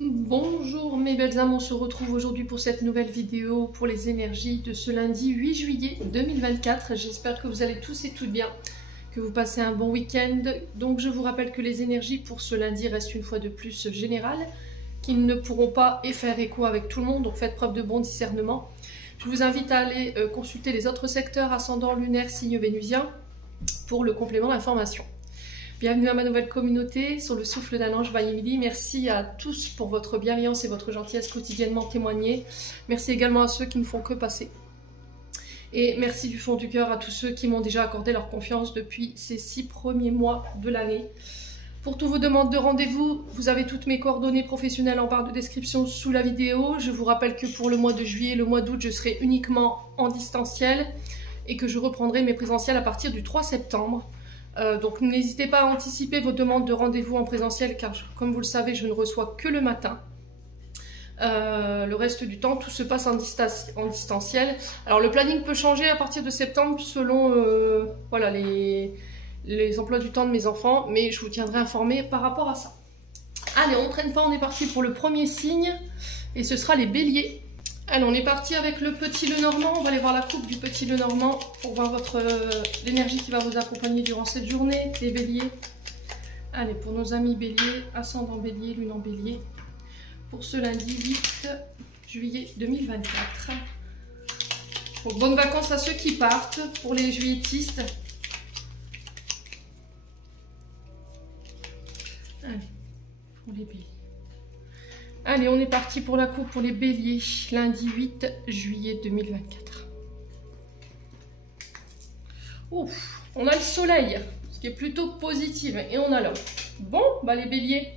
Bonjour mes belles âmes, on se retrouve aujourd'hui pour cette nouvelle vidéo pour les énergies de ce lundi 8 juillet 2024. J'espère que vous allez tous et toutes bien, que vous passez un bon week-end. Donc je vous rappelle que les énergies pour ce lundi restent une fois de plus générales, qu'ils ne pourront pas faire écho avec tout le monde, donc faites preuve de bon discernement. Je vous invite à aller consulter les autres secteurs, ascendant, lunaire, signe vénusien, pour le complément d'information. Bienvenue à ma nouvelle communauté sur le souffle d'un ange by Emily. Merci à tous pour votre bienveillance et votre gentillesse quotidiennement témoignée. Merci également à ceux qui ne font que passer. Et merci du fond du cœur à tous ceux qui m'ont déjà accordé leur confiance depuis ces 6 premiers mois de l'année. Pour toutes vos demandes de rendez-vous, vous avez toutes mes coordonnées professionnelles en barre de description sous la vidéo. Je vous rappelle que pour le mois de juillet et le mois d'août, je serai uniquement en distanciel et que je reprendrai mes présentiels à partir du 3 septembre. Donc n'hésitez pas à anticiper vos demandes de rendez-vous en présentiel car comme vous le savez je ne reçois que le matin. Le reste du temps tout se passe en distanciel. Alors le planning peut changer à partir de septembre selon voilà, les emplois du temps de mes enfants, mais je vous tiendrai informé par rapport à ça. Allez, on ne traîne pas, on est parti pour le premier signe et ce sera les béliers. Allez, on est parti avec le petit Lenormand. On va aller voir la coupe du petit Lenormand pour voir l'énergie qui va vous accompagner durant cette journée, les béliers. Allez, pour nos amis béliers, ascendant bélier, lune en bélier, pour ce lundi 8 juillet 2024. Donc, bonnes vacances à ceux qui partent, pour les juilletistes. Allez, pour les béliers. Allez, on est parti pour la coupe pour les béliers, lundi 8 juillet 2024. Ouf, on a le soleil, ce qui est plutôt positif, et on a l'homme. Bon, bah les béliers,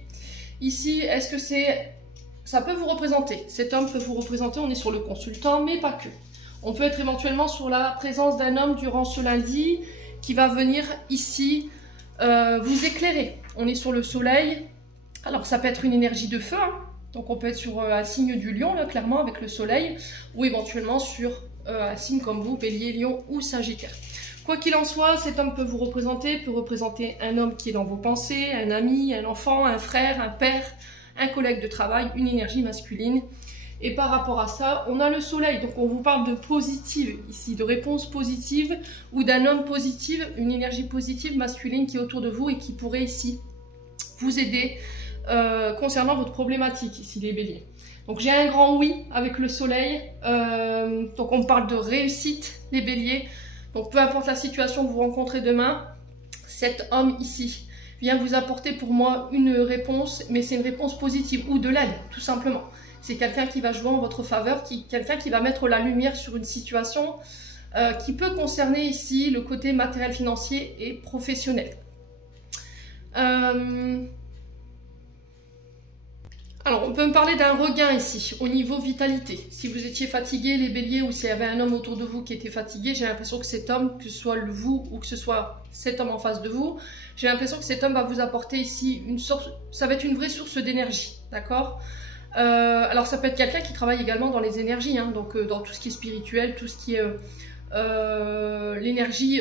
ici, est-ce que ça peut vous représenter? Cet homme peut vous représenter, on est sur le consultant, mais pas que. On peut être éventuellement sur la présence d'un homme durant ce lundi qui va venir ici vous éclairer. On est sur le soleil, alors ça peut être une énergie de feu, hein. Donc on peut être sur un signe du lion, là, clairement, avec le soleil, ou éventuellement sur un signe comme vous, bélier, lion ou sagittaire. Quoi qu'il en soit, cet homme peut vous représenter, peut représenter un homme qui est dans vos pensées, un ami, un enfant, un frère, un père, un collègue de travail, une énergie masculine. Et par rapport à ça, on a le soleil, donc on vous parle de positive ici, de réponse positive, ou d'un homme positif, une énergie positive masculine qui est autour de vous et qui pourrait ici vous aider concernant votre problématique ici les béliers. Donc j'ai un grand oui avec le soleil, donc on parle de réussite les béliers, donc peu importe la situation que vous rencontrez demain, cet homme ici vient vous apporter pour moi une réponse, mais c'est une réponse positive ou de l'aide tout simplement. C'est quelqu'un qui va jouer en votre faveur, quelqu'un qui va mettre la lumière sur une situation qui peut concerner ici le côté matériel, financier et professionnel. Alors, on peut me parler d'un regain ici, au niveau vitalité. Si vous étiez fatigué, les béliers, ou s'il y avait un homme autour de vous qui était fatigué, j'ai l'impression que cet homme, que ce soit vous ou que ce soit cet homme en face de vous, j'ai l'impression que cet homme va vous apporter ici une sorte, ça va être une vraie source d'énergie, d'accord? Alors, ça peut être quelqu'un qui travaille également dans les énergies, hein, donc dans tout ce qui est spirituel, tout ce qui est l'énergie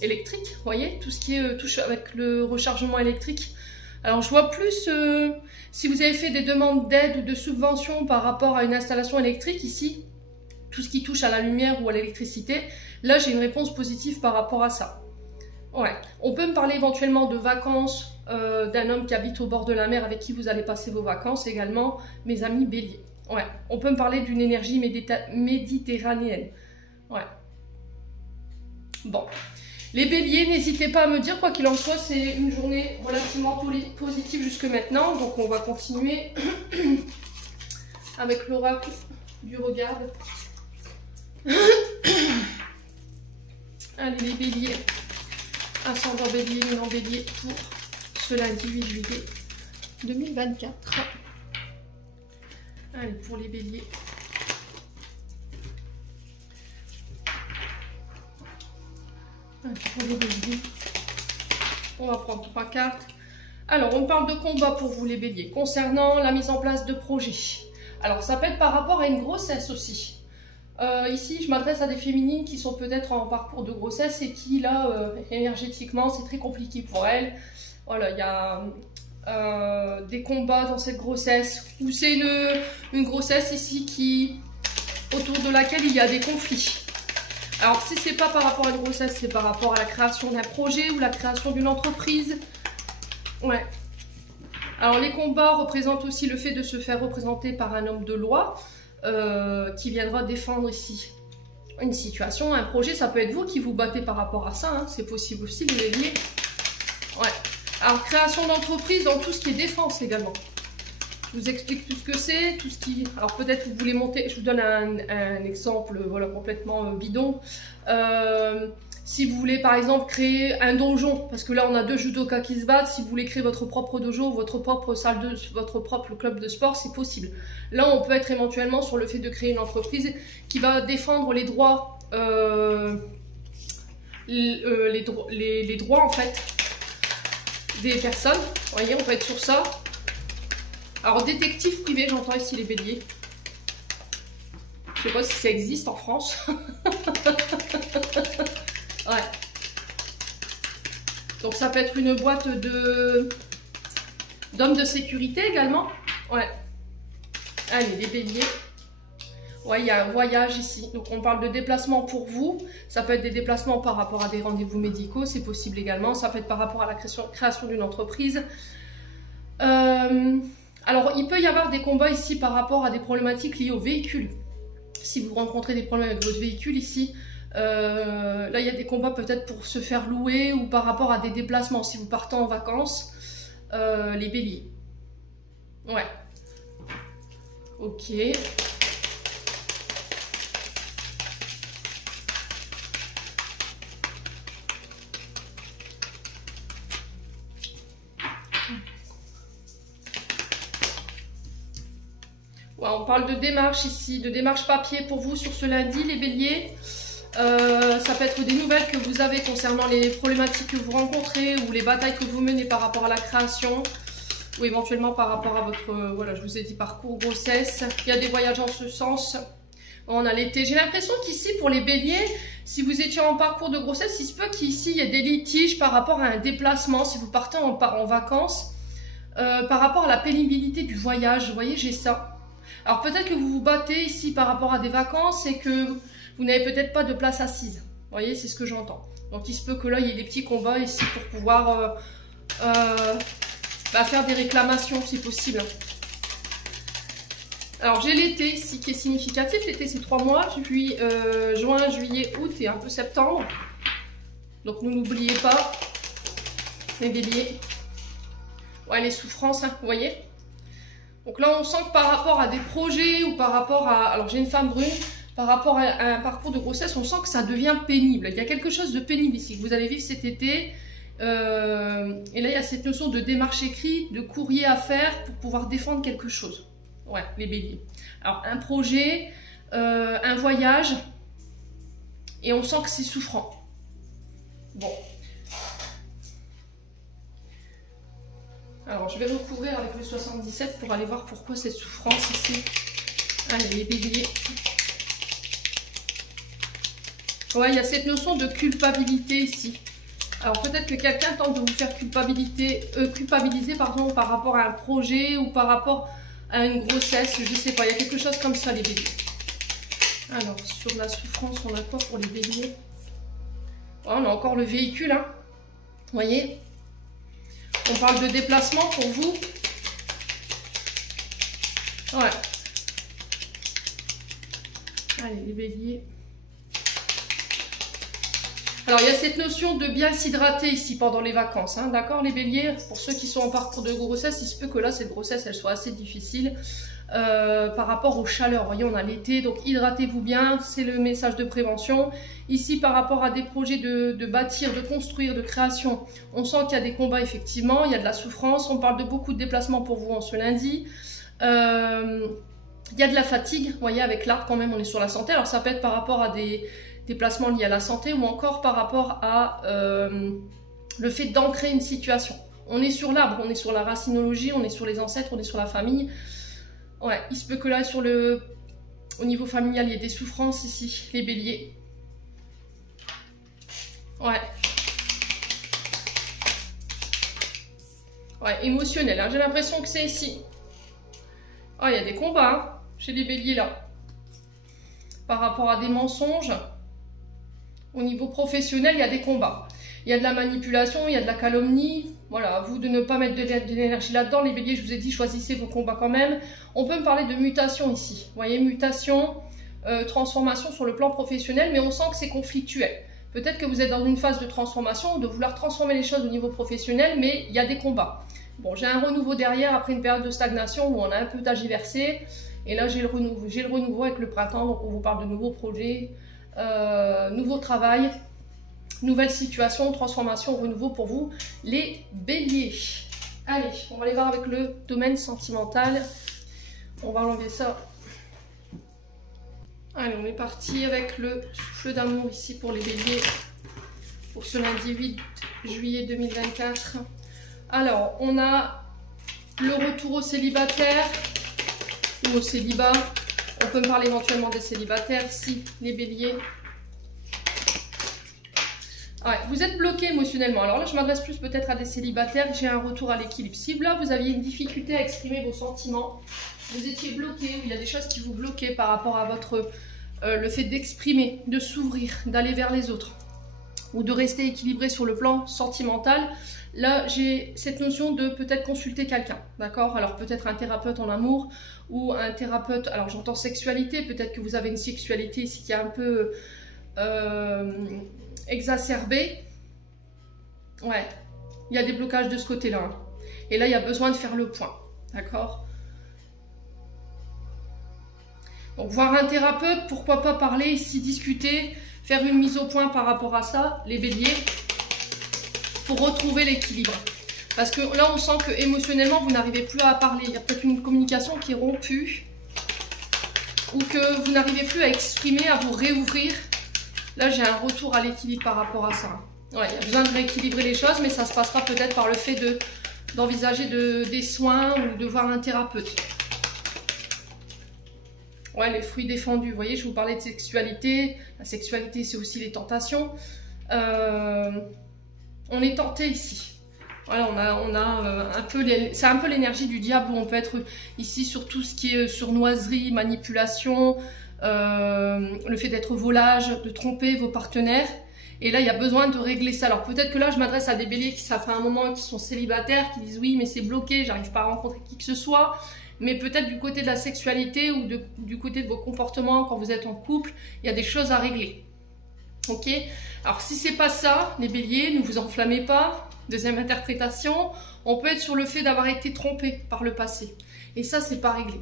électrique, vous voyez, tout ce qui est touche avec le rechargement électrique. Alors je vois plus, si vous avez fait des demandes d'aide ou de subvention par rapport à une installation électrique ici, tout ce qui touche à la lumière ou à l'électricité, là j'ai une réponse positive par rapport à ça. Ouais. On peut me parler éventuellement de vacances, d'un homme qui habite au bord de la mer avec qui vous allez passer vos vacances également, mes amis béliers. Ouais. On peut me parler d'une énergie méditerranéenne. Ouais. Bon. Les béliers, n'hésitez pas à me dire, quoi qu'il en soit, c'est une journée relativement positive jusque maintenant. Donc on va continuer avec l'oracle du regard. Allez les béliers, ascendant bélier, lune en bélier pour ce lundi 8 juillet 2024. Allez pour les béliers. On va prendre 3 cartes. Alors, on parle de combat pour vous les béliers, concernant la mise en place de projets. Alors, ça peut être par rapport à une grossesse aussi. Ici, je m'adresse à des féminines qui sont peut-être en parcours de grossesse et qui, là, énergétiquement, c'est très compliqué pour elles. Voilà, il y a des combats dans cette grossesse, ou c'est une grossesse ici autour de laquelle il y a des conflits. Alors si c'est pas par rapport à une grossesse, c'est par rapport à la création d'un projet ou la création d'une entreprise. Ouais. Alors les combats représentent aussi le fait de se faire représenter par un homme de loi qui viendra défendre ici une situation, un projet. Ça peut être vous qui vous battez par rapport à ça, hein. C'est possible aussi, les béliers. Ouais. Alors création d'entreprise dans tout ce qui est défense également. Je vous explique tout ce que c'est, tout ce qui... Alors peut-être vous voulez monter, je vous donne un exemple voilà, complètement bidon. Si vous voulez par exemple créer un donjon, parce que là on a 2 judokas qui se battent, si vous voulez créer votre propre dojo, votre propre salle votre propre club de sport, c'est possible. Là on peut être éventuellement sur le fait de créer une entreprise qui va défendre les droits, les droits en fait des personnes. Vous voyez, on peut être sur ça. Alors détective privé, j'entends ici les béliers. Je sais pas si ça existe en France. Ouais. Donc ça peut être une boîte d'hommes de sécurité également. Ouais. Allez, les béliers. Ouais, il y a un voyage ici. Donc on parle de déplacement pour vous. Ça peut être des déplacements par rapport à des rendez-vous médicaux. C'est possible également. Ça peut être par rapport à la création d'une entreprise. Alors il peut y avoir des combats ici par rapport à des problématiques liées au véhicule. Si vous rencontrez des problèmes avec votre véhicule ici, là il y a des combats peut-être pour se faire louer ou par rapport à des déplacements si vous partez en vacances, les béliers. Ouais. Ok. Ouais, on parle de démarche ici, de démarche papier pour vous sur ce lundi, les béliers. Ça peut être des nouvelles que vous avez concernant les problématiques que vous rencontrez ou les batailles que vous menez par rapport à la création ou éventuellement par rapport à votre, voilà, je vous ai dit parcours grossesse. Il y a des voyages en ce sens. On a l'été. J'ai l'impression qu'ici, pour les béliers, si vous étiez en parcours de grossesse, il se peut qu'ici, il y ait des litiges par rapport à un déplacement, si vous partez en vacances, par rapport à la pénibilité du voyage. Vous voyez, j'ai ça. Alors peut-être que vous vous battez ici par rapport à des vacances et que vous n'avez peut-être pas de place assise. Vous voyez, c'est ce que j'entends. Donc il se peut que là, il y ait des petits combats ici pour pouvoir faire des réclamations si possible. Alors j'ai l'été ici qui est significatif. L'été c'est 3 mois, puis juin, juillet, août et un peu septembre. Donc ne l'oubliez pas, les béliers. Ouais, les souffrances, hein, vous voyez. Donc là, on sent que par rapport à des projets ou par rapport à... Alors, j'ai une femme brune. Par rapport à un parcours de grossesse, on sent que ça devient pénible. Il y a quelque chose de pénible ici que vous allez vivre cet été. Et là, il y a cette notion de démarche écrite, de courrier à faire pour pouvoir défendre quelque chose. Ouais, les béliers. Alors, un projet, un voyage. Et on sent que c'est souffrant. Bon. Alors, je vais recouvrir avec le 77 pour aller voir pourquoi cette souffrance ici. Allez, les béliers. Ouais, il y a cette notion de culpabilité ici. Alors, peut-être que quelqu'un tente de vous faire culpabiliser par rapport à un projet ou par rapport à une grossesse. Je sais pas, il y a quelque chose comme ça, les béliers. Alors, sur la souffrance, on a quoi pour les béliers? Ouais, on a encore le véhicule, hein. Vous voyez? On parle de déplacement pour vous. Ouais. Allez, les béliers. Alors, il y a cette notion de bien s'hydrater ici pendant les vacances. Hein, d'accord, les béliers? Pour ceux qui sont en parcours de grossesse, il se peut que là, cette grossesse, elle soit assez difficile par rapport aux chaleurs. Vous voyez, on a l'été, donc hydratez-vous bien. C'est le message de prévention. Ici, par rapport à des projets de bâtir, de construire, de création, on sent qu'il y a des combats, effectivement. Il y a de la souffrance. On parle de beaucoup de déplacements pour vous en ce lundi. Il y a de la fatigue. Vous voyez, avec l'arbre, quand même, on est sur la santé. Alors, ça peut être par rapport à des déplacements liés à la santé ou encore par rapport à le fait d'ancrer une situation. On est sur l'arbre, on est sur la racinologie, on est sur les ancêtres, on est sur la famille. Ouais, il se peut que là, au niveau familial, il y ait des souffrances ici, les béliers. Ouais. Ouais, émotionnel, hein. J'ai l'impression que c'est ici. Ah, il y a des combats hein, chez les béliers là. Par rapport à des mensonges, au niveau professionnel, il y a des combats. Il y a de la manipulation, il y a de la calomnie. Voilà, à vous de ne pas mettre de l'énergie là-dedans. Les béliers, je vous ai dit, choisissez vos combats quand même. On peut me parler de mutation ici. Vous voyez, mutation, transformation sur le plan professionnel, mais on sent que c'est conflictuel. Peut-être que vous êtes dans une phase de transformation, de vouloir transformer les choses au niveau professionnel, mais il y a des combats. Bon, j'ai un renouveau derrière après une période de stagnation où on a un peu tergiversé. Et là, j'ai le renouveau avec le printemps, donc on vous parle de nouveaux projets, nouveau travail, nouvelle situation, transformation, renouveau pour vous, les béliers. Allez, on va aller voir avec le domaine sentimental. On va enlever ça. Allez, on est parti avec le souffle d'amour ici pour les béliers, pour ce lundi 8 juillet 2024. Alors, on a le retour au célibataire ou au célibat. On peut me parler éventuellement des célibataires ici, les béliers. Ouais, vous êtes bloqué émotionnellement. Alors là, je m'adresse plus peut-être à des célibataires. J'ai un retour à l'équilibre. Si là, vous aviez une difficulté à exprimer vos sentiments, vous étiez bloqué, ou il y a des choses qui vous bloquaient par rapport à votre le fait d'exprimer, de s'ouvrir, d'aller vers les autres, ou de rester équilibré sur le plan sentimental. Là, j'ai cette notion de peut-être consulter quelqu'un, d'accord? Alors peut-être un thérapeute en amour ou un thérapeute, alors j'entends sexualité, peut-être que vous avez une sexualité ici qui est un peu exacerbée. Ouais, il y a des blocages de ce côté-là. Hein. Et là, il y a besoin de faire le point, d'accord? Donc voir un thérapeute, pourquoi pas parler ici, discuter, faire une mise au point par rapport à ça, les béliers, pour retrouver l'équilibre. Parce que là, on sent que émotionnellement, vous n'arrivez plus à parler. Il y a peut-être une communication qui est rompue, ou que vous n'arrivez plus à exprimer, à vous réouvrir. Là, j'ai un retour à l'équilibre par rapport à ça. Ouais, il y a besoin de rééquilibrer les choses, mais ça se passera peut-être par le fait d'envisager des soins ou de voir un thérapeute. Ouais, les fruits défendus. Vous voyez, je vous parlais de sexualité. La sexualité, c'est aussi les tentations. On est tenté ici. Voilà, on a un peu, c'est un peu l'énergie du diable où on peut être ici sur tout ce qui est surnoiserie, manipulation, le fait d'être volage, de tromper vos partenaires. Et là, il y a besoin de régler ça. Alors peut-être que là, je m'adresse à des béliers qui, ça fait un moment, qui sont célibataires, qui disent oui, mais c'est bloqué, j'arrive pas à rencontrer qui que ce soit. Mais peut-être du côté de la sexualité ou du côté de vos comportements quand vous êtes en couple, il y a des choses à régler. Ok? Alors si c'est pas ça, les béliers, ne vous enflammez pas. Deuxième interprétation, on peut être sur le fait d'avoir été trompé par le passé. Et ça, c'est pas réglé.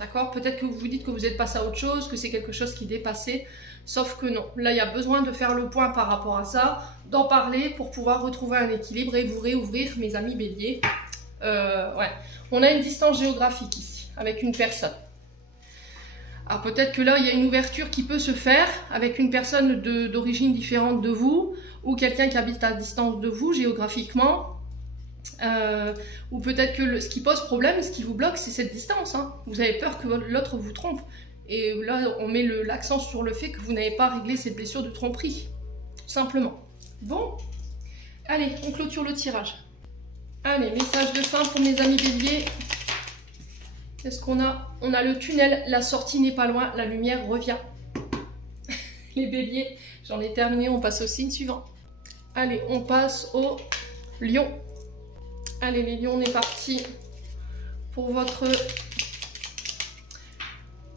D'accord? Peut-être que vous vous dites que vous êtes passé à autre chose, que c'est quelque chose qui est dépassé. Sauf que non. Là, il y a besoin de faire le point par rapport à ça, d'en parler pour pouvoir retrouver un équilibre et vous réouvrir, mes amis béliers. Ouais. On a une distance géographique ici, avec une personne. Alors peut-être que là, il y a une ouverture qui peut se faire avec une personne d'origine différente de vous, ou quelqu'un qui habite à distance de vous géographiquement. Ou peut-être que ce qui pose problème, ce qui vous bloque, c'est cette distance. Hein. Vous avez peur que l'autre vous trompe. Et là, on met l'accent sur le fait que vous n'avez pas réglé cette blessure de tromperie. Tout simplement. Bon, allez, on clôture le tirage. Allez, message de fin pour mes amis béliers. Qu'est-ce qu'on a? On a le tunnel, la sortie n'est pas loin, la lumière revient. Les béliers, j'en ai terminé, on passe au signe suivant. Allez, on passe au lion. Allez les lions, on est parti pour votre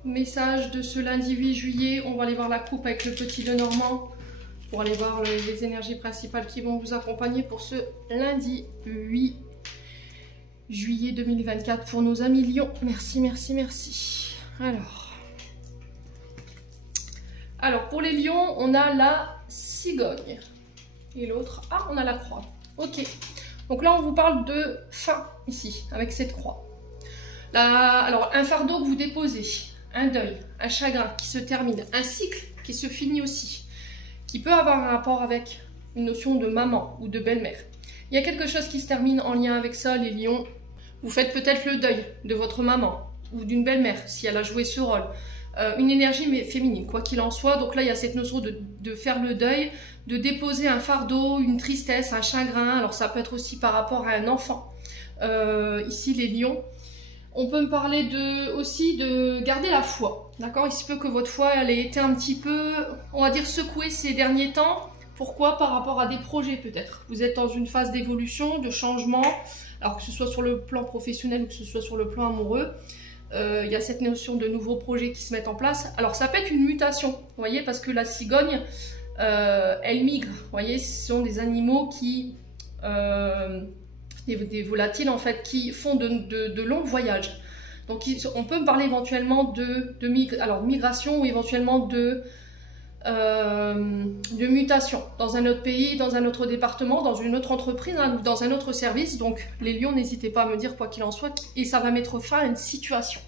message de ce lundi 8 juillet. On va aller voir la coupe avec le petit Lenormand pour aller voir les énergies principales qui vont vous accompagner pour ce lundi 8 juillet 2024 pour nos amis lions. Merci, merci, merci. Alors pour les lions, on a la cigogne. Et l'autre, ah, on a la croix. Ok. Donc là, on vous parle de fin, ici, avec cette croix. Alors, un fardeau que vous déposez, un deuil, un chagrin qui se termine, un cycle qui se finit aussi, qui peut avoir un rapport avec une notion de maman ou de belle-mère. Il y a quelque chose qui se termine en lien avec ça, les lions. Vous faites peut-être le deuil de votre maman ou d'une belle-mère, si elle a joué ce rôle. Une énergie mais féminine, quoi qu'il en soit. Donc là, il y a cette notion de faire le deuil, de déposer un fardeau, une tristesse, un chagrin. Alors ça peut être aussi par rapport à un enfant ici les lions. On peut me parler aussi de garder la foi, d'accord? Il se peut que votre foi elle ait été un petit peu, on va dire, secouée ces derniers temps. Pourquoi? Par rapport à des projets peut-être. Vous êtes dans une phase d'évolution, de changement, alors que ce soit sur le plan professionnel ou que ce soit sur le plan amoureux. Il y a cette notion de nouveaux projets qui se mettent en place. Alors ça peut être une mutation, vous voyez, parce que la cigogne, elle migre. Vous voyez, ce sont des animaux qui... des volatiles en fait, qui font de longs voyages. Donc on peut me parler éventuellement de migration ou éventuellement de mutation dans un autre pays, dans un autre département, dans une autre entreprise, hein, dans un autre service. Donc les lions, n'hésitez pas à me dire quoi qu'il en soit, et ça va mettre fin à une situation.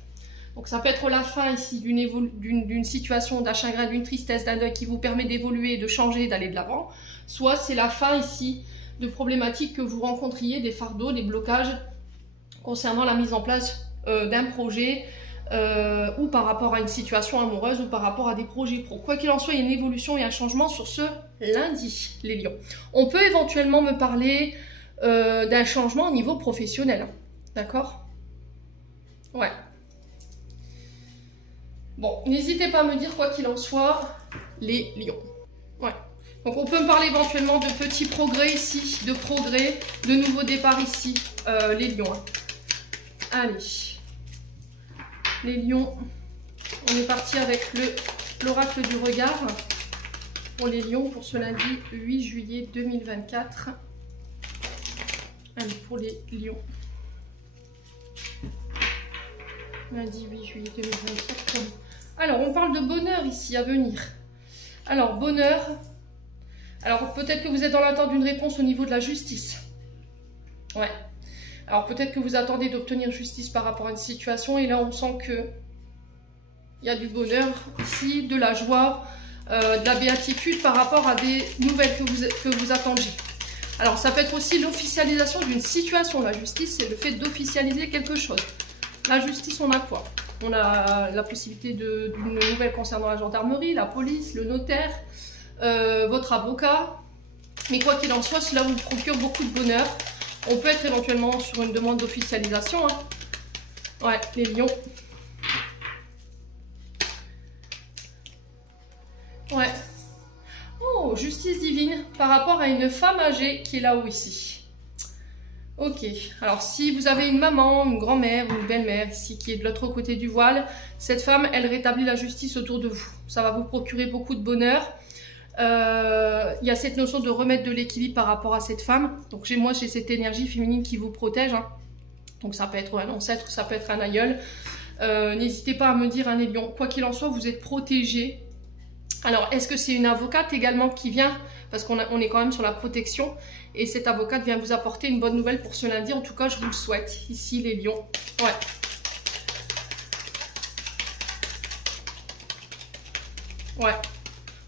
Donc ça peut être la fin ici d'une situation, d'un chagrin, d'une tristesse, d'un deuil qui vous permet d'évoluer, de changer, d'aller de l'avant. Soit c'est la fin ici de problématiques que vous rencontriez, des fardeaux, des blocages concernant la mise en place d'un projet, ou par rapport à une situation amoureuse ou par rapport à des projets pro. Quoi qu'il en soit, il y a une évolution et un changement sur ce lundi, les lions. On peut éventuellement me parler d'un changement au niveau professionnel. D'accord? Ouais. Bon, n'hésitez pas à me dire quoi qu'il en soit, les lions. Ouais. Donc on peut me parler éventuellement de petits progrès ici, de progrès, de nouveaux départs ici, les lions. Allez. Les lions, on est parti avec l'oracle du regard pour les lions pour ce lundi 8 juillet 2024. Allez, pour les lions. Lundi 8 juillet 2024. Alors, on parle de bonheur ici à venir. Alors, bonheur. Alors, peut-être que vous êtes dans l'attente d'une réponse au niveau de la justice. Ouais. Alors peut-être que vous attendez d'obtenir justice par rapport à une situation et là on sent que il y a du bonheur ici, de la joie, de la béatitude par rapport à des nouvelles que vous attendiez. Alors ça peut être aussi l'officialisation d'une situation. La justice, c'est le fait d'officialiser quelque chose. La justice, on a quoi? On a la possibilité d'une nouvelle concernant la gendarmerie, la police, le notaire, votre avocat. Mais quoi qu'il en soit, cela vous procure beaucoup de bonheur. On peut être éventuellement sur une demande d'officialisation. Hein. Ouais, les lions. Ouais. Oh, justice divine par rapport à une femme âgée qui est là-haut ici. Ok. Alors, si vous avez une maman, une grand-mère, une belle-mère ici qui est de l'autre côté du voile, cette femme, elle rétablit la justice autour de vous. Ça va vous procurer beaucoup de bonheur. Il y a cette notion de remettre de l'équilibre par rapport à cette femme. Donc moi j'ai cette énergie féminine qui vous protège, hein. Donc ça peut être un ancêtre, ça peut être un aïeul. N'hésitez pas à me dire, hein, les lions, quoi qu'il en soit, vous êtes protégés. Alors est-ce que c'est une avocate également qui vient, parce qu'on est quand même sur la protection, et cette avocate vient vous apporter une bonne nouvelle pour ce lundi. En tout cas je vous le souhaite ici, les lions. Ouais. Ouais.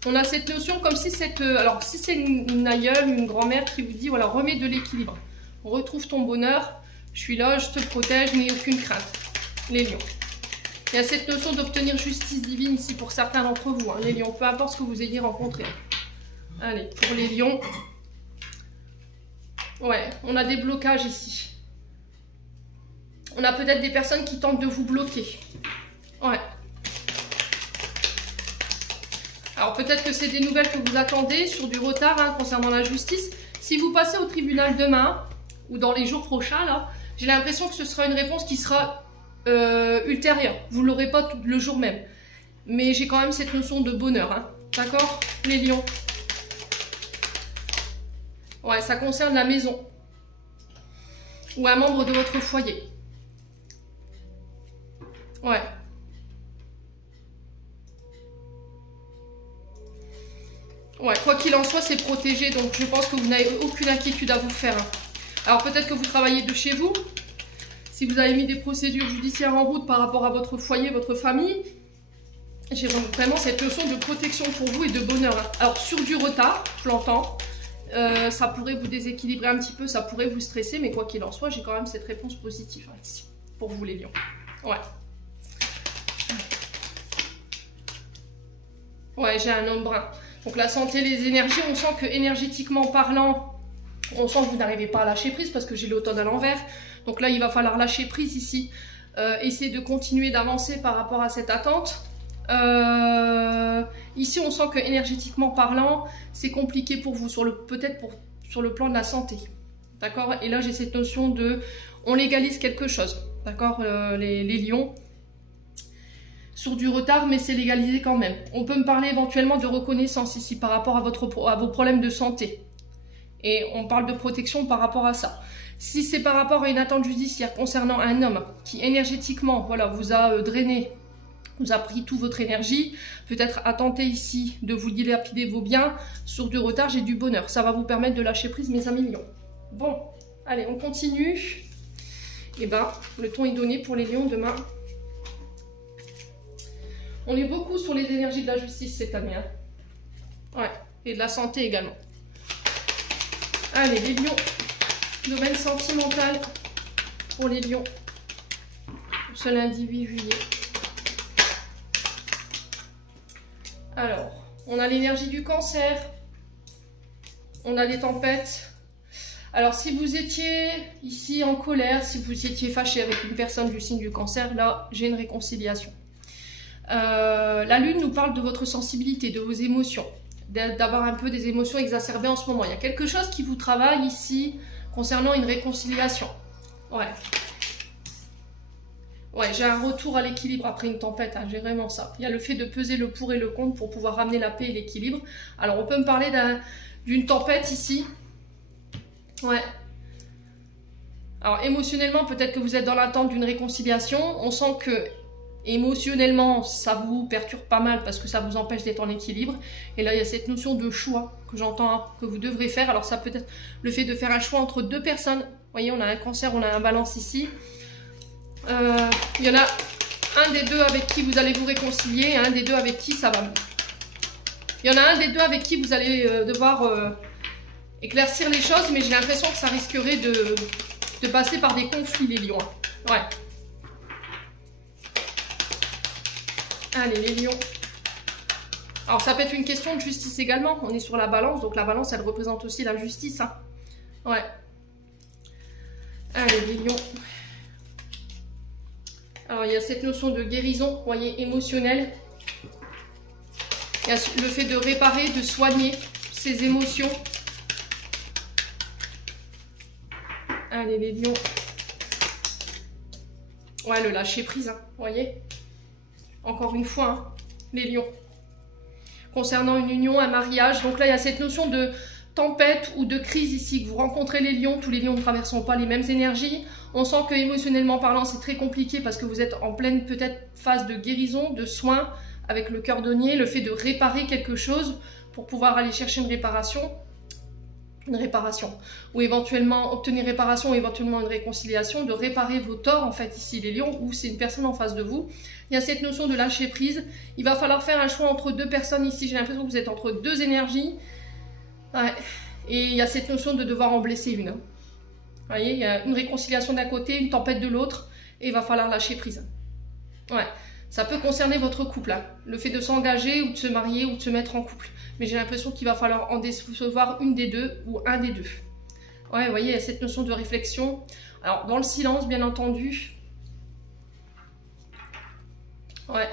On a cette notion comme si alors si c'est une aïeule, une grand-mère qui vous dit, voilà, remets de l'équilibre. Retrouve ton bonheur, je suis là, je te protège, n'aie aucune crainte. Les lions. Il y a cette notion d'obtenir justice divine ici pour certains d'entre vous, hein, les lions, peu importe ce que vous ayez rencontré. Allez, pour les lions. Ouais, on a des blocages ici. On a peut-être des personnes qui tentent de vous bloquer. Ouais. Alors peut-être que c'est des nouvelles que vous attendez sur du retard, hein, concernant la justice. Si vous passez au tribunal demain ou dans les jours prochains, là, j'ai l'impression que ce sera une réponse qui sera ultérieure. Vous ne l'aurez pas le jour même. Mais j'ai quand même cette notion de bonheur. Hein. D'accord, les lions? Ouais, ça concerne la maison. Ou un membre de votre foyer. Ouais. Ouais, quoi qu'il en soit, c'est protégé, donc je pense que vous n'avez aucune inquiétude à vous faire. Alors peut-être que vous travaillez de chez vous, si vous avez mis des procédures judiciaires en route par rapport à votre foyer, votre famille, j'ai vraiment cette notion de protection pour vous et de bonheur. Alors sur du retard, je l'entends, ça pourrait vous déséquilibrer un petit peu, ça pourrait vous stresser, mais quoi qu'il en soit, j'ai quand même cette réponse positive, hein, ici, pour vous les lions. Ouais. Ouais, j'ai un homme brun. Donc la santé, les énergies, on sent que énergétiquement parlant, on sent que vous n'arrivez pas à lâcher prise parce que j'ai l'automne à l'envers. Donc là, il va falloir lâcher prise ici. Essayer de continuer d'avancer par rapport à cette attente. Ici, on sent que énergétiquement parlant, c'est compliqué pour vous, peut-être sur le plan de la santé. D'accord? Et là, j'ai cette notion de... On légalise quelque chose. D'accord? Les lions. Sur du retard, mais c'est légalisé quand même. On peut me parler éventuellement de reconnaissance ici par rapport à vos problèmes de santé. Et on parle de protection par rapport à ça. Si c'est par rapport à une attente judiciaire concernant un homme qui énergétiquement, voilà, vous a drainé, vous a pris toute votre énergie, peut-être à tenter ici de vous dilapider vos biens, sur du retard, j'ai du bonheur. Ça va vous permettre de lâcher prise, mes amis lions. Bon, allez, on continue. Et ben, le ton est donné pour les lions demain. On est beaucoup sur les énergies de la justice cette année. Hein. Ouais, et de la santé également. Allez, les lions. Domaine sentimental pour les lions. Ce lundi 8 juillet. Alors, on a l'énergie du cancer. On a des tempêtes. Alors, si vous étiez ici en colère, si vous étiez fâché avec une personne du signe du cancer, là, j'ai une réconciliation. La lune nous parle de votre sensibilité, de vos émotions, d'avoir un peu des émotions exacerbées en ce moment. Il y a quelque chose qui vous travaille ici concernant une réconciliation. Ouais. Ouais, j'ai un retour à l'équilibre après une tempête, hein, j'ai vraiment ça. Il y a le fait de peser le pour et le contre pour pouvoir ramener la paix et l'équilibre. Alors, on peut me parler d'une tempête ici. Ouais. Alors, émotionnellement, peut-être que vous êtes dans l'attente d'une réconciliation. On sent que émotionnellement, ça vous perturbe pas mal parce que ça vous empêche d'être en équilibre. Et là, il y a cette notion de choix que j'entends, hein, que vous devrez faire. Alors, ça peut être le fait de faire un choix entre deux personnes. Vous voyez, on a un cancer, on a un balance ici. Il y en a un des deux avec qui vous allez vous réconcilier et un des deux avec qui ça va. Il y en a un des deux avec qui vous allez devoir éclaircir les choses, mais j'ai l'impression que ça risquerait de passer par des conflits, les lions. Ouais. Allez, les lions. Alors, ça peut être une question de justice également. On est sur la balance, donc la balance, elle représente aussi la justice. Hein. Ouais. Allez, les lions. Alors, il y a cette notion de guérison, vous voyez, émotionnelle. Il y a le fait de réparer, de soigner ses émotions. Allez, les lions. Ouais, le lâcher prise, hein, vous voyez. Encore une fois, hein, les lions. Concernant une union, un mariage. Donc là, il y a cette notion de tempête ou de crise ici, que vous rencontrez les lions. Tous les lions ne traversent pas les mêmes énergies. On sent que émotionnellement parlant, c'est très compliqué parce que vous êtes en pleine peut-être phase de guérison, de soins, avec le cœur denier, le fait de réparer quelque chose pour pouvoir aller chercher une réparation, ou éventuellement obtenir réparation, ou éventuellement une réconciliation, de réparer vos torts en fait ici les lions, ou c'est une personne en face de vous. Il y a cette notion de lâcher prise. Il va falloir faire un choix entre deux personnes ici. J'ai l'impression que vous êtes entre deux énergies. Ouais. Et il y a cette notion de devoir en blesser une. Vous voyez, il y a une réconciliation d'un côté, une tempête de l'autre, et il va falloir lâcher prise. Ouais. Ça peut concerner votre couple, hein. Le fait de s'engager ou de se marier ou de se mettre en couple. Mais j'ai l'impression qu'il va falloir en décevoir une des deux ou un des deux. Ouais, vous voyez, il y a cette notion de réflexion. Alors, dans le silence, bien entendu. Ouais.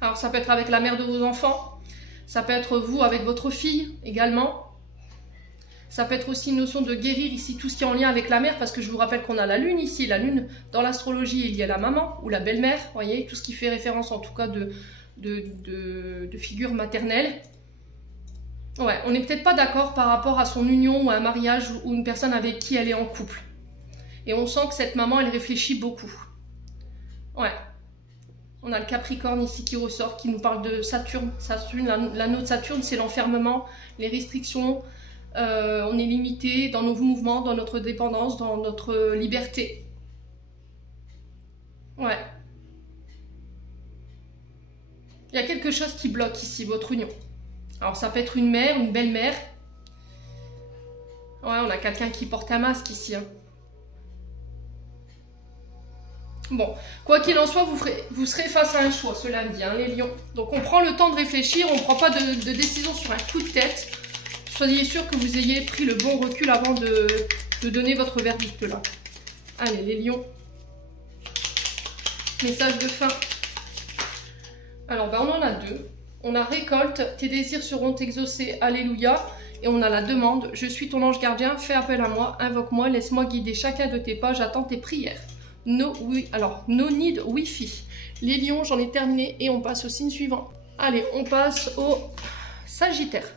Alors, ça peut être avec la mère de vos enfants. Ça peut être vous avec votre fille également. Ça peut être aussi une notion de guérir ici tout ce qui est en lien avec la mère, parce que je vous rappelle qu'on a la lune ici. La lune, dans l'astrologie, il y a la maman ou la belle-mère, vous voyez, tout ce qui fait référence en tout cas de figure maternelle. Ouais, on n'est peut-être pas d'accord par rapport à son union ou à un mariage ou une personne avec qui elle est en couple. Et on sent que cette maman, elle réfléchit beaucoup. Ouais. On a le Capricorne ici qui ressort, qui nous parle de Saturne. Saturne, l'anneau de Saturne, c'est l'enfermement, les restrictions. On est limité dans nos mouvements, dans notre dépendance, dans notre liberté. Ouais. Il y a quelque chose qui bloque ici, votre union. Alors ça peut être une mère, une belle-mère. Ouais, on a quelqu'un qui porte un masque ici. Hein. Bon, quoi qu'il en soit, vous serez face à un choix ce lundi, hein, les lions. Donc on prend le temps de réfléchir, on ne prend pas de décision sur un coup de tête. Soyez sûr que vous ayez pris le bon recul avant de donner votre verdict là. Allez, les lions. Message de fin. Alors, ben, on en a deux. On a récolte, tes désirs seront exaucés, alléluia. Et on a la demande, je suis ton ange gardien, fais appel à moi, invoque-moi, laisse-moi guider chacun de tes pas, j'attends tes prières. No need wifi. Les lions, j'en ai terminé et on passe au signe suivant. Allez, on passe au Sagittaire.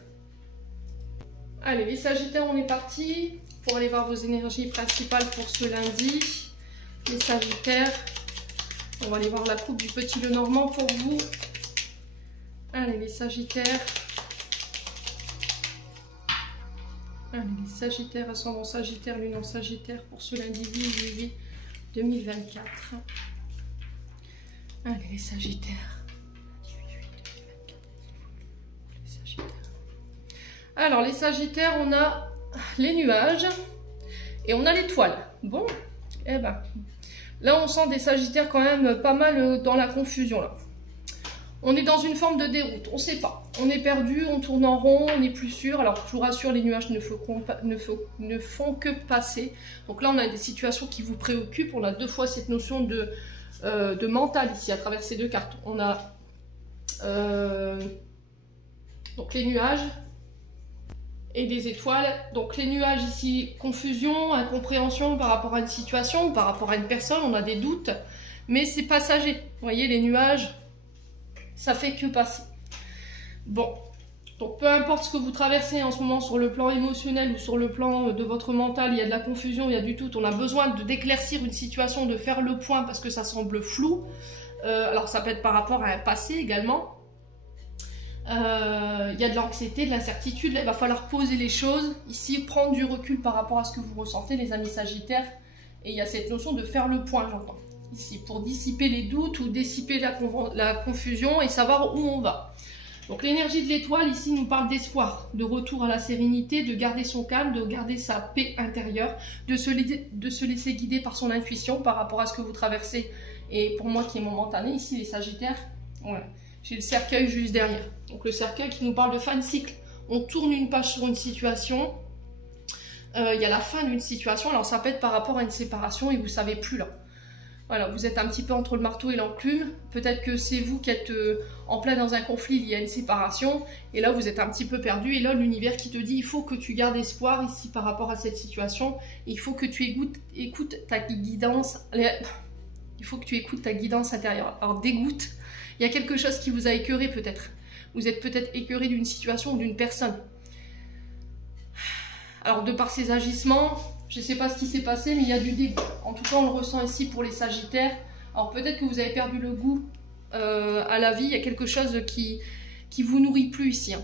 Allez, les Sagittaires, on est parti pour aller voir vos énergies principales pour ce lundi. Les Sagittaires, on va aller voir la coupe du petit Lenormand pour vous. Allez, les Sagittaires. Allez, les Sagittaires, ascendant Sagittaire, lune en Sagittaire pour ce lundi 8 juillet 2024. Allez, les Sagittaires. Alors, les Sagittaires, on a les nuages et on a l'étoile. Bon, eh ben, là, on sent des Sagittaires quand même pas mal dans la confusion, là. On est dans une forme de déroute, on ne sait pas. On est perdu, on tourne en rond, on n'est plus sûr. Alors, je vous rassure, les nuages ne font que passer. Donc là, on a des situations qui vous préoccupent. On a deux fois cette notion de mental ici, à travers ces deux cartes. On a donc les nuages et des étoiles. Donc les nuages ici, confusion, incompréhension par rapport à une situation, par rapport à une personne. On a des doutes, mais c'est passager. Vous voyez, les nuages... ça fait que passer. Bon, donc peu importe ce que vous traversez en ce moment sur le plan émotionnel ou sur le plan de votre mental, il y a de la confusion, il y a du tout. On a besoin d'éclaircir une situation, de faire le point parce que ça semble flou. Alors ça peut être par rapport à un passé également. Il y a de l'anxiété, de l'incertitude. Là, il va falloir poser les choses. Ici, prendre du recul par rapport à ce que vous ressentez, les amis Sagittaires. Et il y a cette notion de faire le point, j'entends. Ici, pour dissiper les doutes ou dissiper la confusion et savoir où on va. Donc l'énergie de l'étoile ici nous parle d'espoir, de retour à la sérénité, de garder son calme, de garder sa paix intérieure, de se laisser guider par son intuition par rapport à ce que vous traversez. Et pour moi qui est momentané, ici les Sagittaires, ouais, j'ai le cercueil juste derrière. Donc le cercueil qui nous parle de fin de cycle. On tourne une page sur une situation, il y a la fin d'une situation, alors ça peut être par rapport à une séparation et vous ne savez plus là. Voilà, vous êtes un petit peu entre le marteau et l'enclume. Peut-être que c'est vous qui êtes en plein dans un conflit, il y a une séparation. Et là, vous êtes un petit peu perdu. Et là, l'univers qui te dit, il faut que tu gardes espoir ici par rapport à cette situation. Il faut que tu écoutes ta guidance. Il faut que tu écoutes ta guidance intérieure. Alors, dégoûte. Il y a quelque chose qui vous a écœuré peut-être. Vous êtes peut-être écœuré d'une situation ou d'une personne. Alors, de par ces agissements... je ne sais pas ce qui s'est passé, mais il y a du dégoût. En tout cas, on le ressent ici pour les Sagittaires. Alors peut-être que vous avez perdu le goût à la vie. Il y a quelque chose qui vous nourrit plus ici. Hein.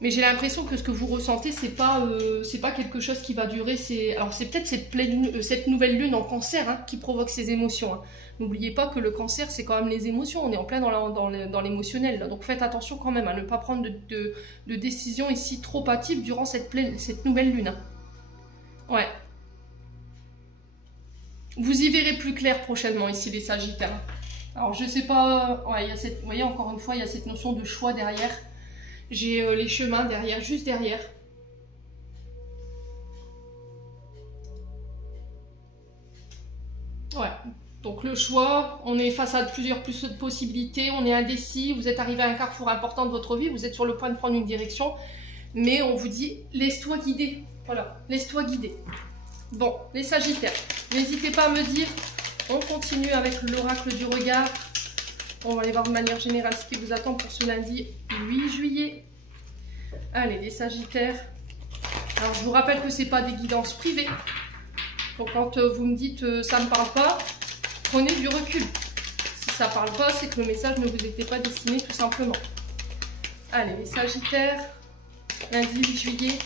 Mais j'ai l'impression que ce que vous ressentez, c'est pas quelque chose qui va durer. Alors c'est peut-être cette nouvelle lune en Cancer hein, qui provoque ces émotions. Hein. N'oubliez pas que le Cancer, c'est quand même les émotions. On est en plein dans l'émotionnel. Donc faites attention quand même à ne pas prendre de décisions ici trop hâtives durant cette nouvelle lune. Hein. Ouais. Vous y verrez plus clair prochainement ici les Sagittaires. Alors je sais pas, ouais, vous voyez encore une fois il y a cette notion de choix derrière. J'ai les chemins derrière, juste derrière. Ouais. Donc le choix, on est face à plusieurs possibilités, on est indécis, vous êtes arrivé à un carrefour important de votre vie, vous êtes sur le point de prendre une direction, mais on vous dit laisse-toi guider. Voilà, laisse-toi guider. Bon, les Sagittaires, n'hésitez pas à me dire, on continue avec l'oracle du regard. On va aller voir de manière générale ce qui vous attend pour ce lundi 8 juillet. Allez, les Sagittaires. Alors, je vous rappelle que ce n'est pas des guidances privées. Donc, quand vous me dites ça ne me parle pas, prenez du recul. Si ça ne parle pas, c'est que le message ne vous était pas destiné tout simplement. Allez, les Sagittaires, lundi 8 juillet.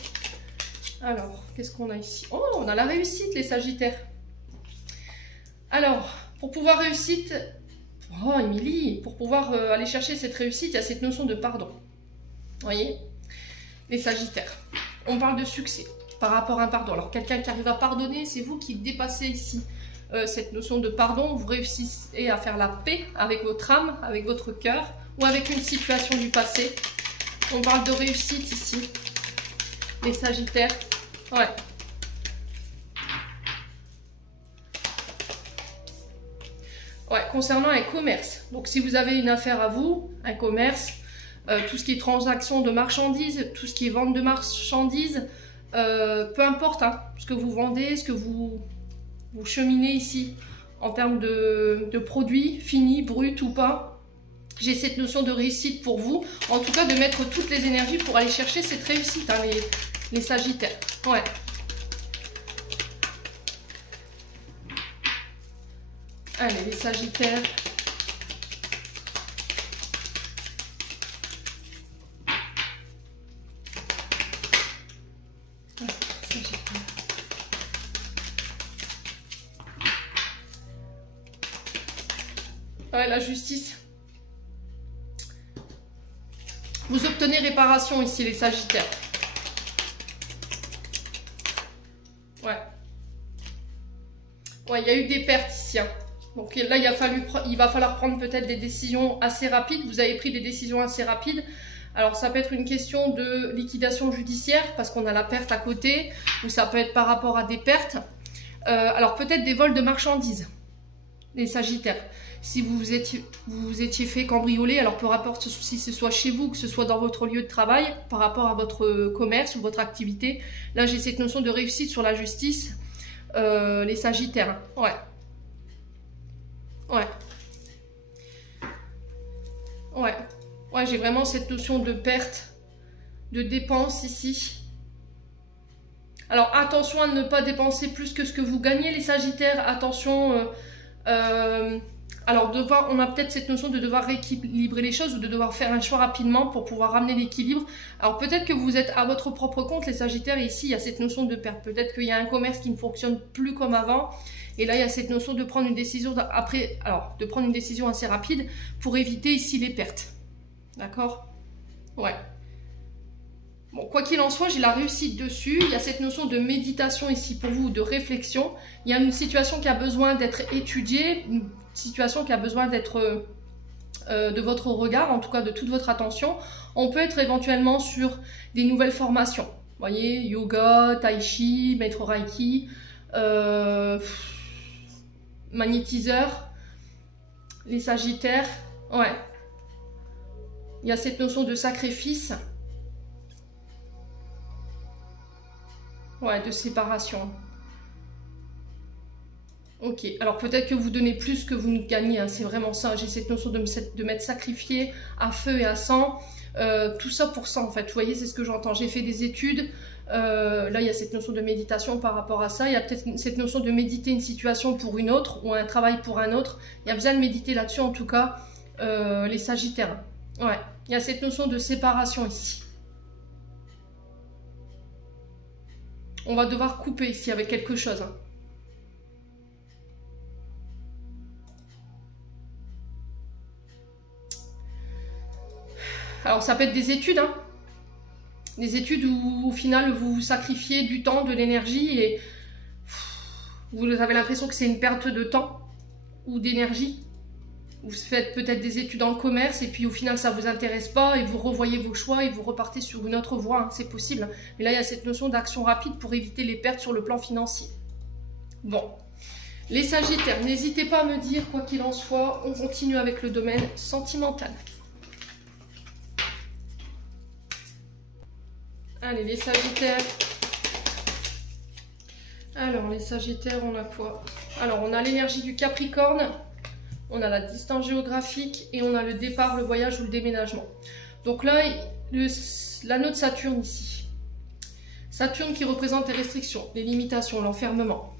Alors, qu'est-ce qu'on a ici? Oh, on a la réussite, les Sagittaires. Alors, pour pouvoir réussite... Oh, Émilie, pour pouvoir aller chercher cette réussite, il y a cette notion de pardon. Vous voyez? Les Sagittaires. On parle de succès par rapport à un pardon. Alors, quelqu'un qui arrive à pardonner, c'est vous qui dépassez ici cette notion de pardon. Vous réussissez à faire la paix avec votre âme, avec votre cœur ou avec une situation du passé. On parle de réussite ici. Les Sagittaires, ouais. Ouais, concernant un commerce. Donc si vous avez une affaire à vous, un commerce, tout ce qui est transaction de marchandises, tout ce qui est vente de marchandises, peu importe hein, ce que vous vendez, ce que vous cheminez ici en termes de produits finis, bruts ou pas. J'ai cette notion de réussite pour vous. En tout cas, de mettre toutes les énergies pour aller chercher cette réussite, hein, les Sagittaires. Ouais. Allez, les Sagittaires. Ouais, la justice. Vous obtenez réparation ici, les Sagittaires. Ouais. Ouais, il y a eu des pertes ici. Hein. Donc là, il va falloir prendre peut-être des décisions assez rapides. Vous avez pris des décisions assez rapides. Alors, ça peut être une question de liquidation judiciaire parce qu'on a la perte à côté. Ou ça peut être par rapport à des pertes. Alors, peut-être des vols de marchandises. Les Sagittaires. Si vous étiez fait cambrioler, alors peu importe si ce soit chez vous, que ce soit dans votre lieu de travail, par rapport à votre commerce ou votre activité. Là, j'ai cette notion de réussite sur la justice. Les Sagittaires. Ouais. Ouais. Ouais. Ouais, j'ai vraiment cette notion de perte, de dépense ici. Alors, attention à ne pas dépenser plus que ce que vous gagnez, les Sagittaires. Attention, alors on a peut-être cette notion de devoir rééquilibrer les choses ou de devoir faire un choix rapidement pour pouvoir ramener l'équilibre. Alors, peut-être que vous êtes à votre propre compte, les Sagittaires, et ici, il y a cette notion de perte. Peut-être qu'il y a un commerce qui ne fonctionne plus comme avant. Et là, il y a cette notion de prendre une décision de prendre une décision assez rapide pour éviter ici les pertes. D'accord? Ouais. Bon, quoi qu'il en soit, j'ai la réussite dessus. Il y a cette notion de méditation ici pour vous, de réflexion. Il y a une situation qui a besoin d'être étudiée, une situation qui a besoin d'être de votre regard, en tout cas de toute votre attention. On peut être éventuellement sur des nouvelles formations. Vous voyez, yoga, tai chi, maître reiki, magnétiseur, les Sagittaires. Ouais. Il y a cette notion de sacrifice. Ouais, de séparation. Ok, alors peut-être que vous donnez plus que vous ne gagnez, hein. C'est vraiment ça. J'ai cette notion de m'être sacrifié à feu et à sang. Tout ça pour ça, en fait. Vous voyez, c'est ce que j'entends. J'ai fait des études. Là, il y a cette notion de méditation par rapport à ça. Il y a peut-être cette notion de méditer une situation pour une autre ou un travail pour un autre. Il y a besoin de méditer là-dessus, en tout cas, les Sagittaires. Ouais, il y a cette notion de séparation ici. On va devoir couper ici avec quelque chose. Hein. Alors, ça peut être des études. Hein. Des études où, au final, vous sacrifiez du temps, de l'énergie et vous avez l'impression que c'est une perte de temps ou d'énergie. Vous faites peut-être des études en commerce et puis au final ça ne vous intéresse pas et vous revoyez vos choix et vous repartez sur une autre voie, hein, c'est possible. Mais là il y a cette notion d'action rapide pour éviter les pertes sur le plan financier. Bon, les Sagittaires, n'hésitez pas à me dire, quoi qu'il en soit, on continue avec le domaine sentimental. Allez, les Sagittaires. Alors, les Sagittaires, on a quoi? Alors, on a l'énergie du Capricorne. On a la distance géographique et on a le départ, le voyage ou le déménagement. Donc là, l'anneau de Saturne ici. Saturne qui représente les restrictions, les limitations, l'enfermement.